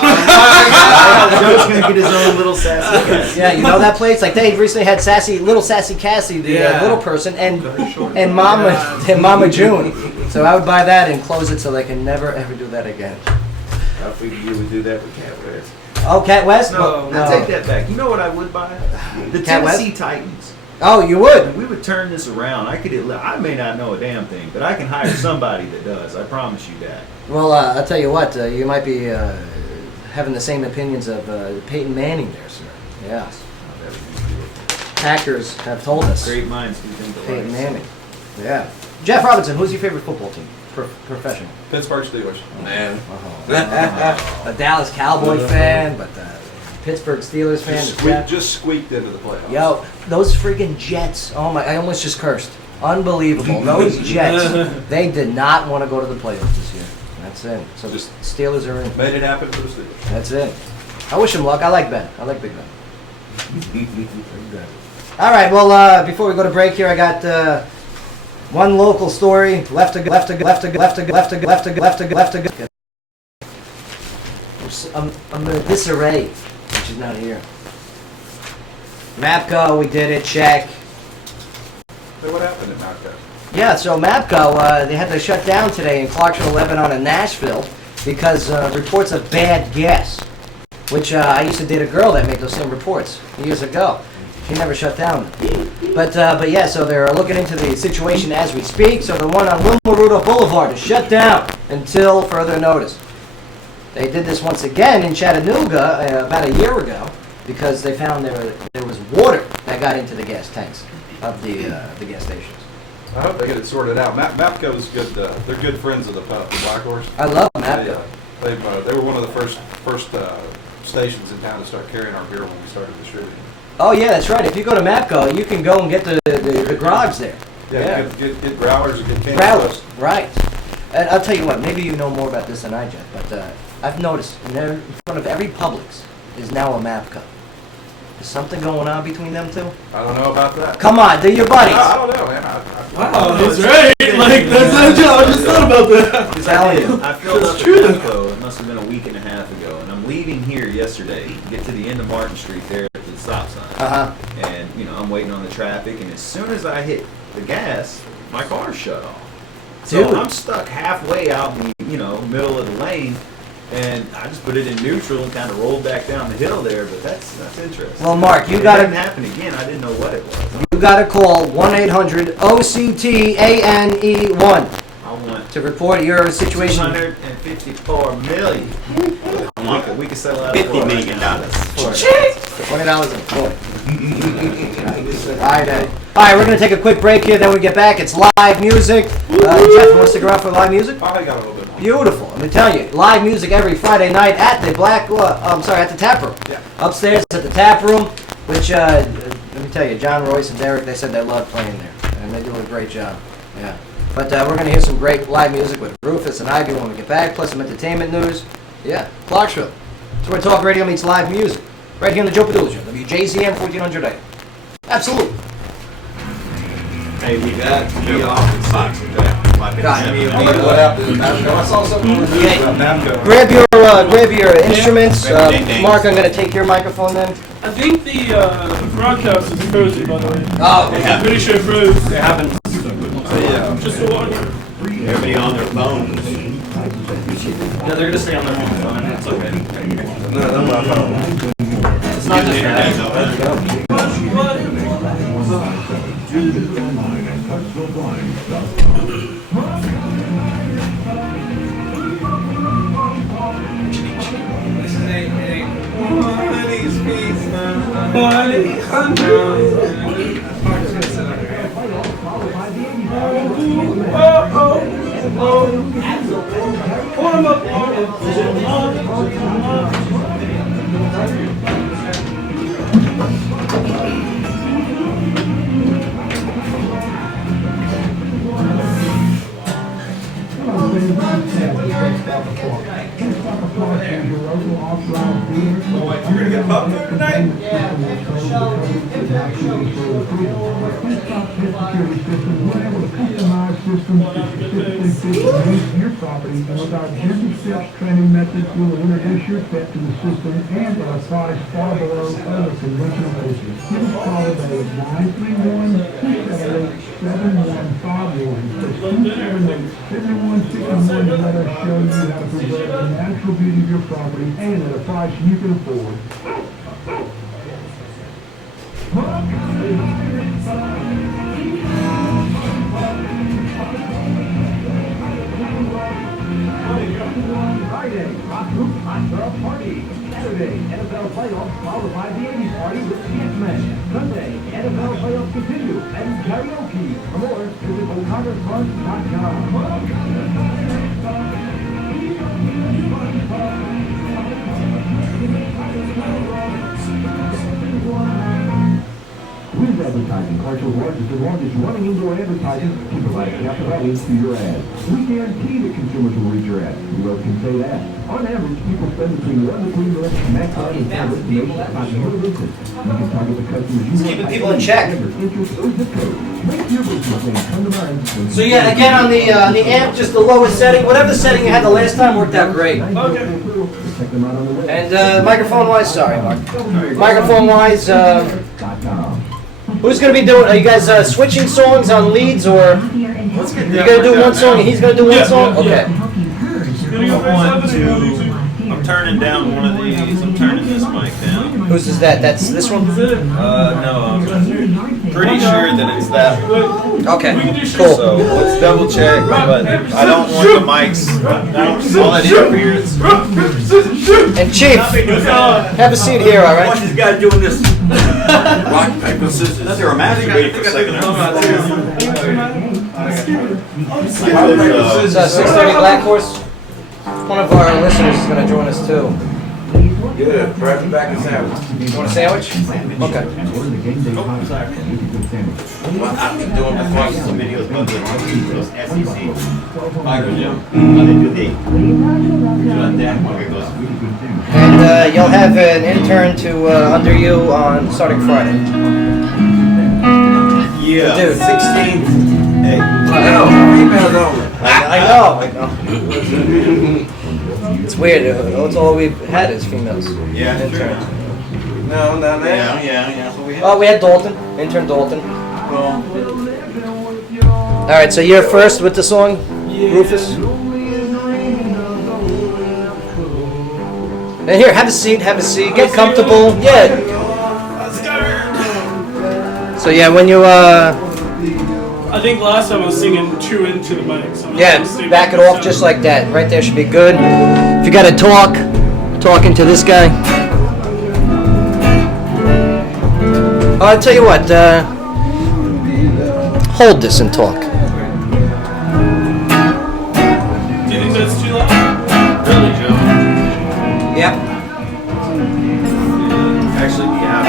gonna get his own little sassy Cassie. Yeah, you know that place? Like they recently had little sassy Cassie, the little person, and Mama June. So I would buy that and close it so they can never ever do that again. I figured you would do that with Cat West. Oh, Cat West? No, I take that back. You know what I would buy? The Cat Tennessee West? Titans. Oh, you would? We would turn this around. I may not know a damn thing, but I can hire somebody that does. I promise you that. Well, I'll tell you what. You might be having the same opinions of Peyton Manning there, sir. Yeah. Hackers have told us. Great minds do think alike. Peyton Manning. Yeah. Jeff Robinson, who's your favorite football team? Professional. Pittsburgh Steelers. Man. A Dallas Cowboy fan, but Pittsburgh Steelers fan. Just squeaked into the playoffs. Yo, those friggin' Jets. Oh my, I almost just cursed. Unbelievable. Those Jets, they did not want to go to the playoffs this year. That's it. So the Steelers are in. Made it happen for the Steelers. That's it. I wish him luck. I like Ben. I like Big Ben. All right, well, before we go to break here, I got one local story. Left to go. I'm in disarray. She's not here. Mapco, we did it. Check. So what happened at Mapco? Yeah, so Mapco, they had to shut down today in Clarksville, Lebanon, and Nashville because reports of bad gas. Which I used to date a girl that made those same reports years ago. She never shut down. But yeah, so they're looking into the situation as we speak. So the one on Wilma Rudolph Boulevard is shut down until further notice. They did this once again in Chattanooga about a year ago because they found there was water that got into the gas tanks of the gas stations. I hope they get it sorted out. Mapco's good. They're good friends of the Black Horse. I love Mapco. They were one of the first stations in town to start carrying our beer when we started distributing. Oh yeah, that's right. If you go to Mapco, you can go and get the grogs there. Yeah. Get growlers and get cans. Growlers, right. And I'll tell you what, maybe you know more about this than I do, but I've noticed in front of every Publix is now a Mapco. Is something going on between them two? I don't know about that. Come on, they're your buddies. I don't know, man. Wow, that's right. Like, that's not true. I just thought about that. I'm telling you. I filled up at Mapco, it must have been a week and a half ago, and I'm leaving here yesterday to get to the end of Martin Street there at the stop sign. And, I'm waiting on the traffic, and as soon as I hit the gas, my car's shut off. So Dude. I'm stuck halfway out in the, middle of the lane, and I just put it in neutral and kind of rolled back down the hill there, but that's interesting. Well, Mark, you It got didn't to happen again. I didn't know what it was. you got to call 1-800-OCTANE1 I want to report your situation. 254 million. We could settle out $50 million. $20 a foot. All right, we're going to take a quick break here, then we get back. It's live music. Jeff, you want to stick around for live music? I got a little bit more. Beautiful. Let me tell you, live music every Friday night at the at the tap room. Yeah. Upstairs at the tap room, which, let me tell you, John, Royce, and Derek, they said they love playing there, and they do a great job. Yeah. But we're going to hear some great live music with Rufus and Ivy when we get back, plus some entertainment news. Yeah, Clarksville. That's where Talk Radio meets live music. Right here on the Joe Padula Show, WJZM 1400 AM. Absolutely. Hey, we got the office box. What happened at Mapco? I saw something on the news about Mapco. Grab your instruments. Mark, I'm going to take your microphone then. I think the broadcast is frozen, by the way. Oh, I'm pretty sure it froze. They haven't. Just a water. Everybody on their phones. Yeah, they're gonna stay on their phone. It's okay. No, my phone. It's not just that. You're gonna get pub food tonight? Your property, and with our Gen 6 training methods, we will introduce your pet to the system and at a price far below other conventional places. Give us a call today at 931-278-7151. That's 278-7161 to let us show you how to preserve the natural beauty of your property and at a price you can afford. Saturday, NFL playoffs followed by the 80s party with Chance Man. Sunday, NFL playoffs continue and karaoke. For more, visit OConnorFront.com. Wiz Advertising, Clarksville's largest and longest running indoor advertising, can provide a half of audience to your ad. We guarantee that consumers will read your ad. Who else can say that? On average, people spend between 1 to 3 minutes maximizing service to make your business. You can target the customers you want. Keeping people in check. Interest or zip code. Make your business name come to mind. So yeah, again on the amp, just the lowest setting. Whatever setting you had the last time worked out great. Okay. And microphone-wise, sorry, Mark. Microphone-wise, who's gonna be doing? Are you guys switching songs on leads, or you gonna do one song and he's gonna do one song? Okay. I'm turning down one of these. I'm turning this mic down. Whose is that? That's this one? No, I'm pretty sure that it's that one. Okay, cool. So let's double check, but I don't want the mics. All that interference. And Chief, have a seat here, all right? Watch this guy doing this. Rock, paper, scissors. I thought they were masturbating for a second. It's 6:30 Black Horse. One of our listeners is going to join us too. Good. Private back and sandwich. You want a sandwich? Okay. Well, I've been doing the first some videos about the SEC. And you'll have an intern to under you on starting Friday. Yeah. Dude. 16th. Hey. I know. It's weird. That's all we've had is females. Yeah. Interns. No, not now. Yeah. So we have. Oh, we had Dalton. Intern Dalton. Well, All right, so you're first with the song, Rufus. And here, have a seat. Get comfortable. Yeah. So yeah, when you I think last time I was singing too into the mic. So I'm yeah, gonna stay back it off just like that. Right there should be good. If you got to talking to this guy. I'll tell you what. Hold this and talk. Do you think that's too loud? Really, Joe? Yep. Actually, yeah.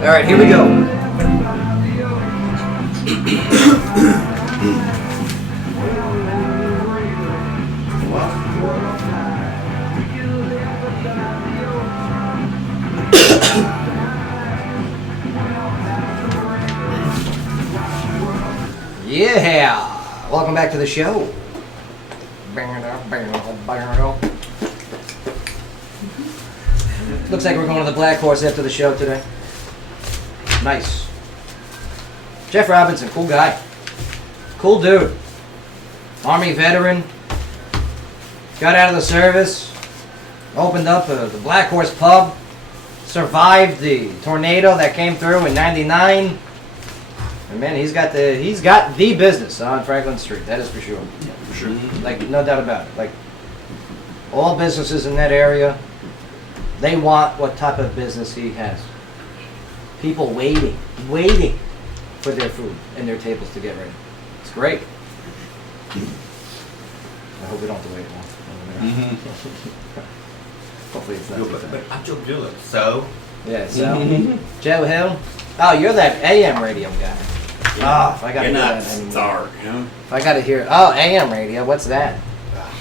All right, here we go. Yeah. Welcome back to the show. Looks like we're going to the Black Horse after the show today. Nice. Jeff Robinson, cool guy. Cool dude. Army veteran. Got out of the service. Opened up the Black Horse Pub. Survived the tornado that came through in '99. And man, he's got the business on Franklin Street. That is for sure. Yeah, for sure. Like, no doubt about it. Like, all businesses in that area, they want what type of business he has. People waiting for their food and their tables to get ready. It's great. I hope we don't have to wait long. Hopefully it's not too bad. I'm Joe Dillon. So? Yeah, so. Joe Hill? Oh, you're that AM radio guy. Yeah. If I gotta You're hear not that anymore. dark, you know? If I gotta hear, AM radio, what's that?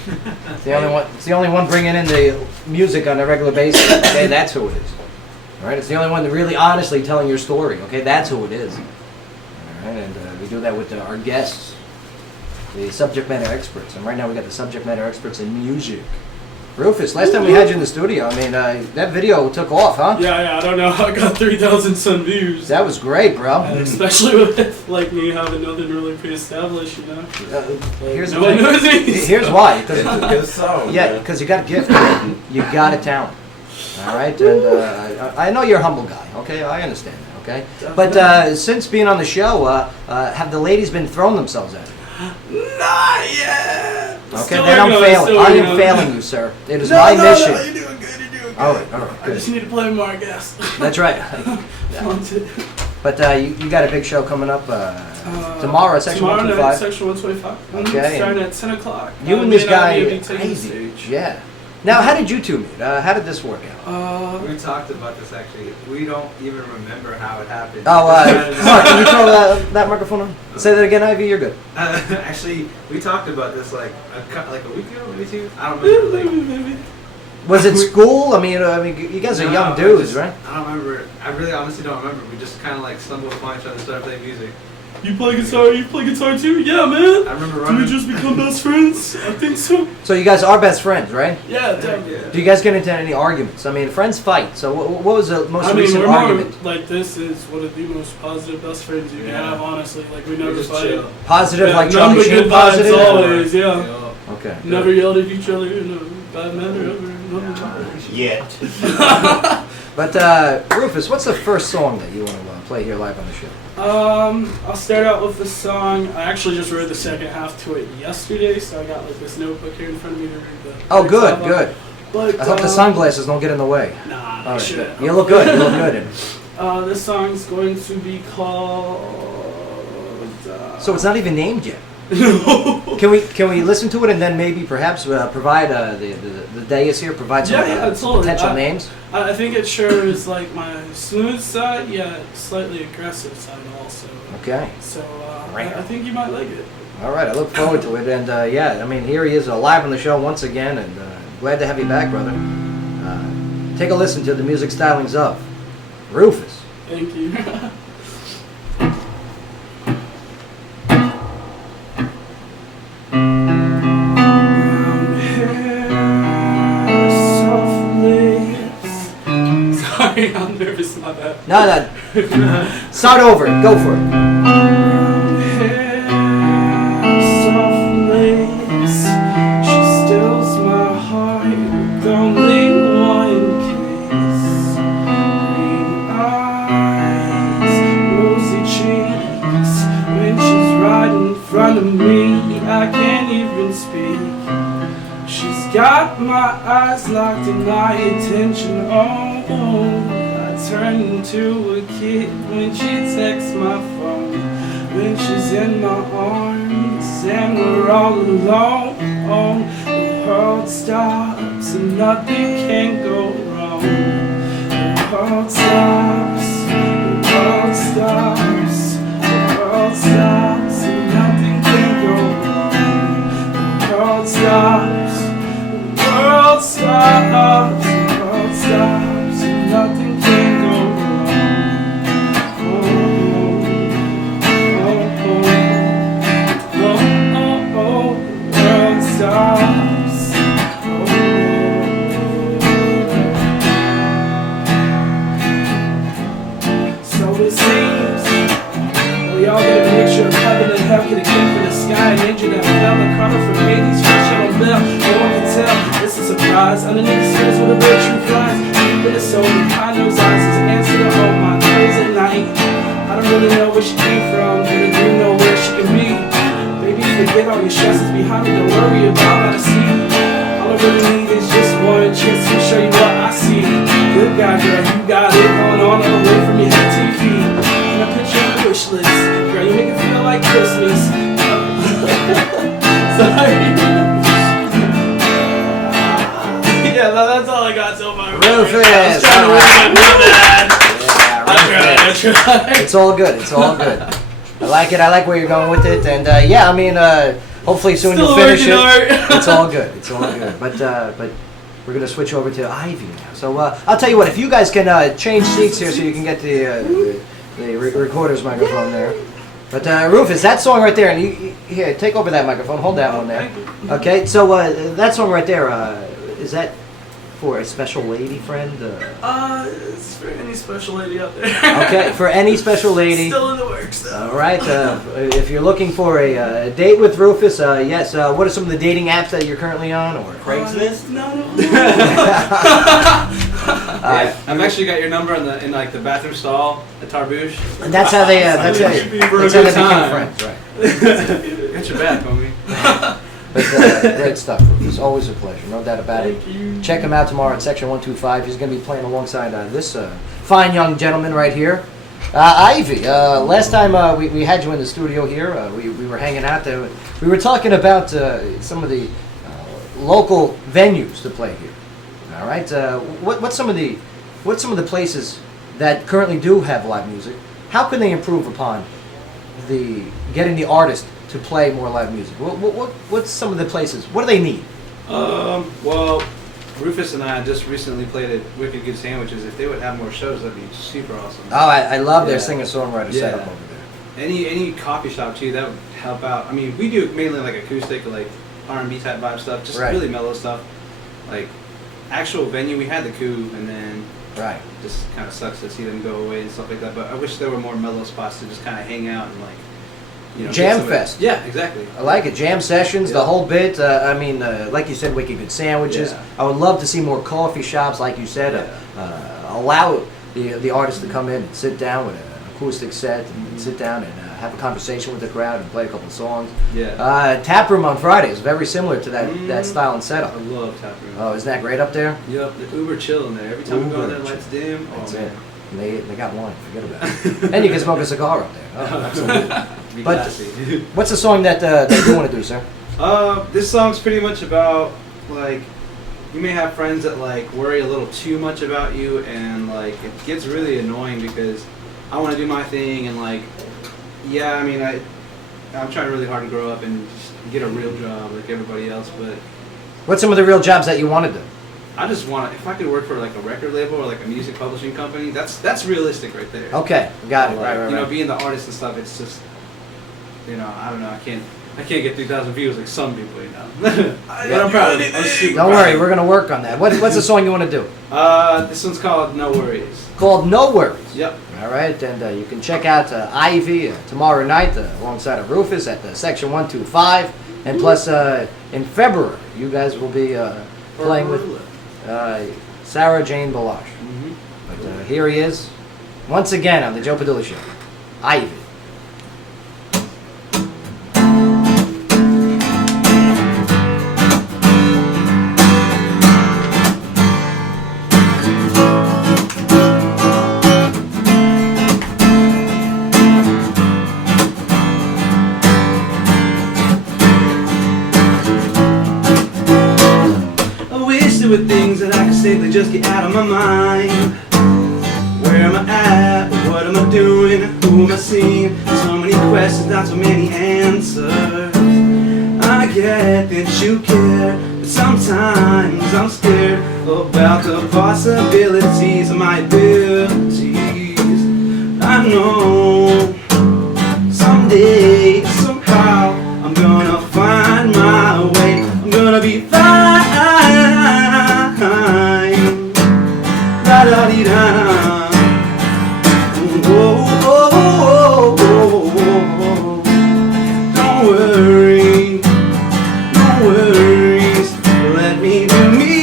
It's the only one. It's the only one bringing in the music on a regular basis. Okay, that's who it is. All right, it's the only one that really honestly telling your story. Okay, that's who it is. All right, and we do that with our guests, the subject matter experts. And right now we got the subject matter experts in music. Rufus, last time we had you in the studio, I mean, that video took off, huh? Yeah, I don't know. I got 3,000 some views. That was great, bro. And especially with like me having nothing really pre-established, you know. Here's no one knows me. Here's why. It's a good song. Yeah, because you got a gift. You got a talent. All right, and I know you're a humble guy. Okay, I understand that. Okay, but since being on the show, have the ladies been throwing themselves at you? Not yet. Okay, Still then I'm working on it, failing. still I working am on it. failing you, sir. It is No, my no, mission. No, you're doing good. You're doing good. All right. I just need to play more, I guess. That's right. That's it. But you got a big show coming up tomorrow at Section Tomorrow night, 125. Section 125. Okay. Starting at 10 o'clock. You and this Me I'll guy, be taking the crazy. stage. Yeah. Now, how did you two meet? How did this work out? We talked about this actually. We don't even remember how it happened. Oh, Mark, can you throw that microphone on? Say that again, Ivy. You're good. Actually, we talked about this like a week ago, maybe two. I don't remember. Like, Was it school? I mean, you guys are No, young I dudes, just- right? I don't remember. I really honestly don't remember. We just kind of like stumbled upon each other and started playing music. You play guitar? You play guitar too? Yeah, man. I remember Did running. we just become best friends? I think so. So you guys are best friends, right? Yeah, definitely. Yeah. Do you guys get into any arguments? I mean, friends fight. So what was the most I mean, recent we're argument? more like this is one of the most positive best friends you can Yeah. have, honestly. Like we We never just fight. chill. Positive, Yeah, like nothing Charlie but Sheen good vibes positive? always, yeah. Yeah. Okay. Never yelled at each other in a bad manner ever. Nothing. Yet. But Rufus, what's the first song that you want to play here live on the show? I'll start out with the song. I actually just wrote the second half to it yesterday, so I got like this notebook here in front of me to read the. Oh, lyrics good, out loud. good. But I hope the sunglasses don't get in the way. Nah, All they right, shouldn't. good. You look good. You look good. This song's going to be called. So it's not even named yet. Can we listen to it and then maybe perhaps provide the dais here provide some, some totally. potential names? I think it sure is like my smooth side, yet slightly aggressive side also. Okay. So I think you might like it. All right. I look forward to it. And yeah, I mean, here he is live on the show once again, and glad to have you back, brother. Take a listen to the music stylings of Rufus. Thank you. Sorry, I'm nervous about that. No. Start over. Go for it. Soft lace, she steals my heart with only one kiss. Green eyes, rosy cheeks. When she's right in front of me, I can't even speak. She's got my eyes locked and my attention on. I turn into a kid when she texts my phone. When she's in my arms and we're all alone. The world stops and nothing can go wrong. The world stops, the world stops, the world stops and nothing can go wrong. The world stops, the world stops, the world stops and nothing can go wrong. So it seems we all get a mixture of heaven and hell, get a gift from the sky, an angel that fell, a karma from Hades, fresh on bell. No one can tell, it's a surprise. Underneath the stairs where the virtue flies, deep in the soul, behind those eyes, is the answer to all my crazy night. I don't really know where she came from, but I do know where she can be. Baby, forget all your stresses behind me, don't worry about what I see. All I really need is just one chance to show you what I see. Good guy, girl, you got it going on all the way from your head to your feet. And I put you on the wish list, girl, you make it feel like Christmas. Sorry. Yeah, that's all I got so far. Rufus! I was trying to win my bad. I tried. It's all good. It's all good. I like it. I like where you're going with it. And yeah, I mean, hopefully soon Still you'll finish working it. hard. It's all good. It's all good. But we're gonna switch over to Ivy now. So I'll tell you what. If you guys can change seats here, so you can get the recorder's microphone there. But Rufus, that song right there, and you here, take over that microphone. Hold that one there. Okay. So that song right there, is that for a special lady friend? It's for any special lady out there. Okay, for any special lady. Still in the works though. All right. If you're looking for a date with Rufus, yes. What are some of the dating apps that you're currently on, or Craigslist? No. I've actually got your number in like the bathroom stall at Tarbouche. And that's how they. That's how they become time. friends, right? Got your back, homie. But great stuff. It's always a pleasure, no doubt about it. Check him out tomorrow at Section 125. He's going to be playing alongside this fine young gentleman right here, Ivy. Last time we had you in the studio here, we were hanging out there. We were talking about some of the local venues to play here. All right. What's some of the places that currently do have live music? How can they improve upon getting the artist to play more live music? What's some of the places? What do they need? Well, Rufus and I just recently played at Wicked Good Sandwiches. If they would have more shows, that'd be super awesome. Oh, I love their singer-songwriter setup over there. Any coffee shop too, that would help out. I mean, we do mainly like acoustic, like R&B type vibe stuff, just really mellow stuff. Like actual venue, we had the Coup, and then just kind of sucks to see them go away and stuff like that. But I wish there were more mellow spots to just kind of hang out and like. Jam Fest. Yeah, exactly. I like it. Jam sessions, the whole bit. I mean, like you said, Wicked Good Sandwiches. Yeah. I would love to see more coffee shops, like you said. Allow the artist to come in and sit down with an acoustic set and sit down and have a conversation with the crowd and play a couple of songs. Yeah. Tap Room on Friday is very similar to that style and setup. I love Tap Room. Oh, isn't that great up there? Yep, the uber chill in there. Every time we go in there, lights dim. That's it. And they got wine. Forget about it. And you can smoke a cigar up there. Oh, absolutely. But what's the song that you want to do, sir? This song's pretty much about like you may have friends that like worry a little too much about you, and like it gets really annoying because I want to do my thing and like I mean I'm trying really hard to grow up and just get a real job like everybody else, but what's some of the real jobs that you want to do? I just want if I could work for like a record label or like a music publishing company, that's realistic right there. Okay, got it. Like, Right. You know, being the artist and stuff, it's just I don't know, I can't get 3,000 views like some people, But I'm proud of it. I'm super Don't proud worry, of it. we're gonna work on that. What's the song you want to do? This one's called No Worries. Called No Worries. Yep. All right, and you can check out Ivy tomorrow night alongside of Rufus at the Section 125, and plus in February you guys will be playing with Sarah Jane Balash. But here he is once again on the Joe Padula Show. Ivy. With things that I can safely just get out of my mind. Where am I at? What am I doing? Who am I seeing? So many questions, not so many answers. I get that you care, but sometimes I'm scared about the possibilities of my abilities. I know someday, somehow, I'm gonna find my way. I'm gonna be fine. La da dee da. Don't worry, no worries. Let me do me.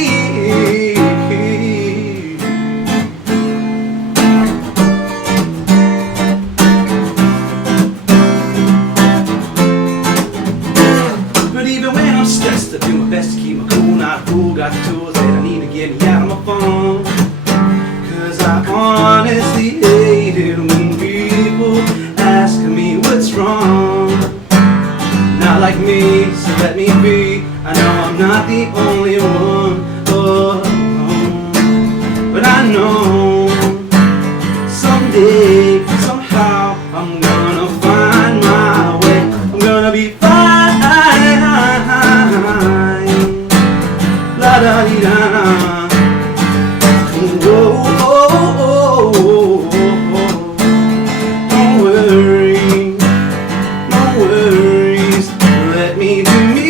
But even when I'm stressed, I do my best to keep my cool, not a fool. Got the tools that I need to get me out of my phone. I honestly hate it when people ask me what's wrong. Not like me, so let me be. I know I'm not the only one. Oh, but I know someday, somehow, I'm gonna find my way. I'm gonna be fine. La da dee da. Don't worry, no worries. Let me do me.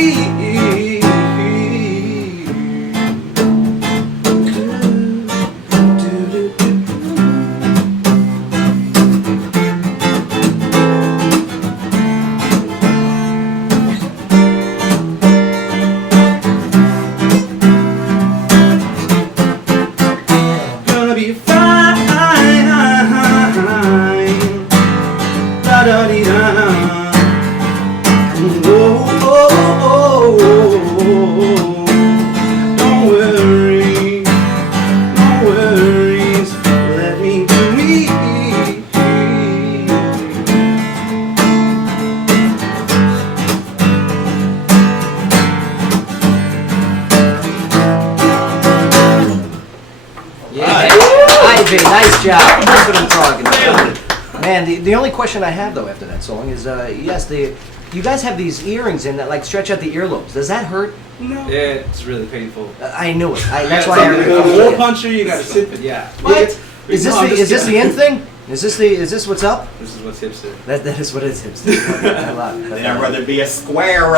Ivy, nice job. That's what I'm talking about. Man, the only question I have though after that song is, yes, you guys have these earrings in that like stretch out the earlobes. Does that hurt? No. Yeah, it's really painful. I knew it. That's why I a hole puncher, you gotta sip it. Yeah. What? Is this the in thing? Is this what's up? This is what's hipster. That is what is hipster. I love it. I'd rather be a square.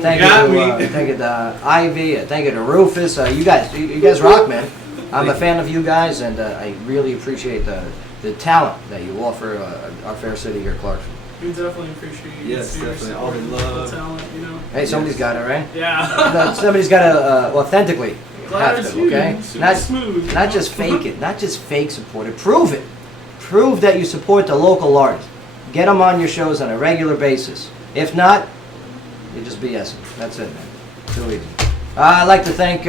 Thank you to Ivy. Thank you to Rufus. You guys rock, man. I'm a fan of you guys, and I really appreciate the talent that you offer our fair city here, Clarksville. We definitely appreciate you. Yes, definitely. All the love. Talent, you know. Hey, somebody's got it, right? Yeah. Somebody's got to authentically Glad have it's to, you. okay? Super smooth. Not just fake it. Not just fake support it. Prove it. Prove that you support the local artists. Get them on your shows on a regular basis. If not, you just BSing. That's it, man. Too easy. I'd like to thank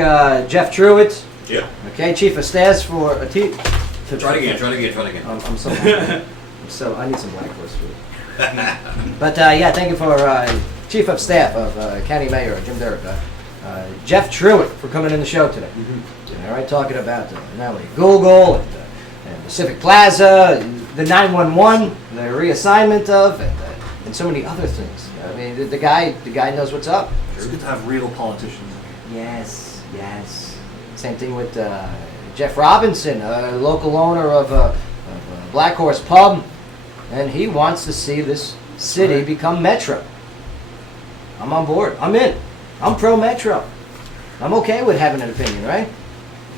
Jeff Truitt. Yeah. Okay, Chief of Staff for Try it again. I'm so happy. I need some Black Horse food. But yeah, thank you for Chief of Staff of County Mayor Jim Derrick, Jeff Truitt, for coming in the show today. All right, talking about not only Google and Pacific Plaza, the 911, the reassignment of, and so many other things. I mean, the guy knows what's up. It's good to have real politicians. Yes. Same thing with Jeff Robinson, a local owner of Black Horse Pub, and he wants to see this city become Metro. I'm on board. I'm in. I'm pro Metro. I'm okay with having an opinion, right?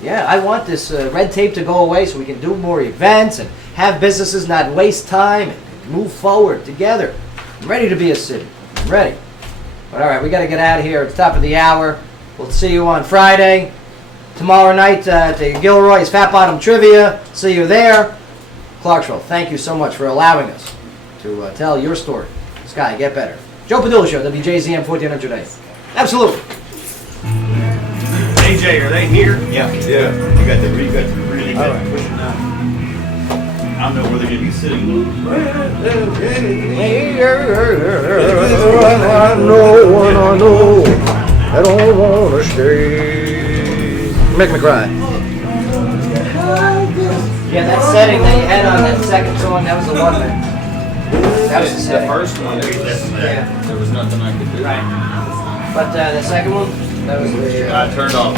Yeah, I want this red tape to go away so we can do more events and have businesses not waste time and move forward together. I'm ready to be a city. I'm ready. But all right, we got to get out of here. It's top of the hour. We'll see you on Friday. Tomorrow night at the Gilroy's Fat Bottom Trivia. See you there. Clarksville, thank you so much for allowing us to tell your story. Sky, get better. Joe Padula Show, WJZM 1400 AM. Absolutely. AJ, are they here? Yeah. You got the really good pushing out. I don't know where they're going to be sitting though. I know. I don't want to stay. Make me cry. Yeah, that setting that you had on that second song, that was the one that was the setting. The first one, there was nothing I could do. Right. But the second one, that was the... I turned off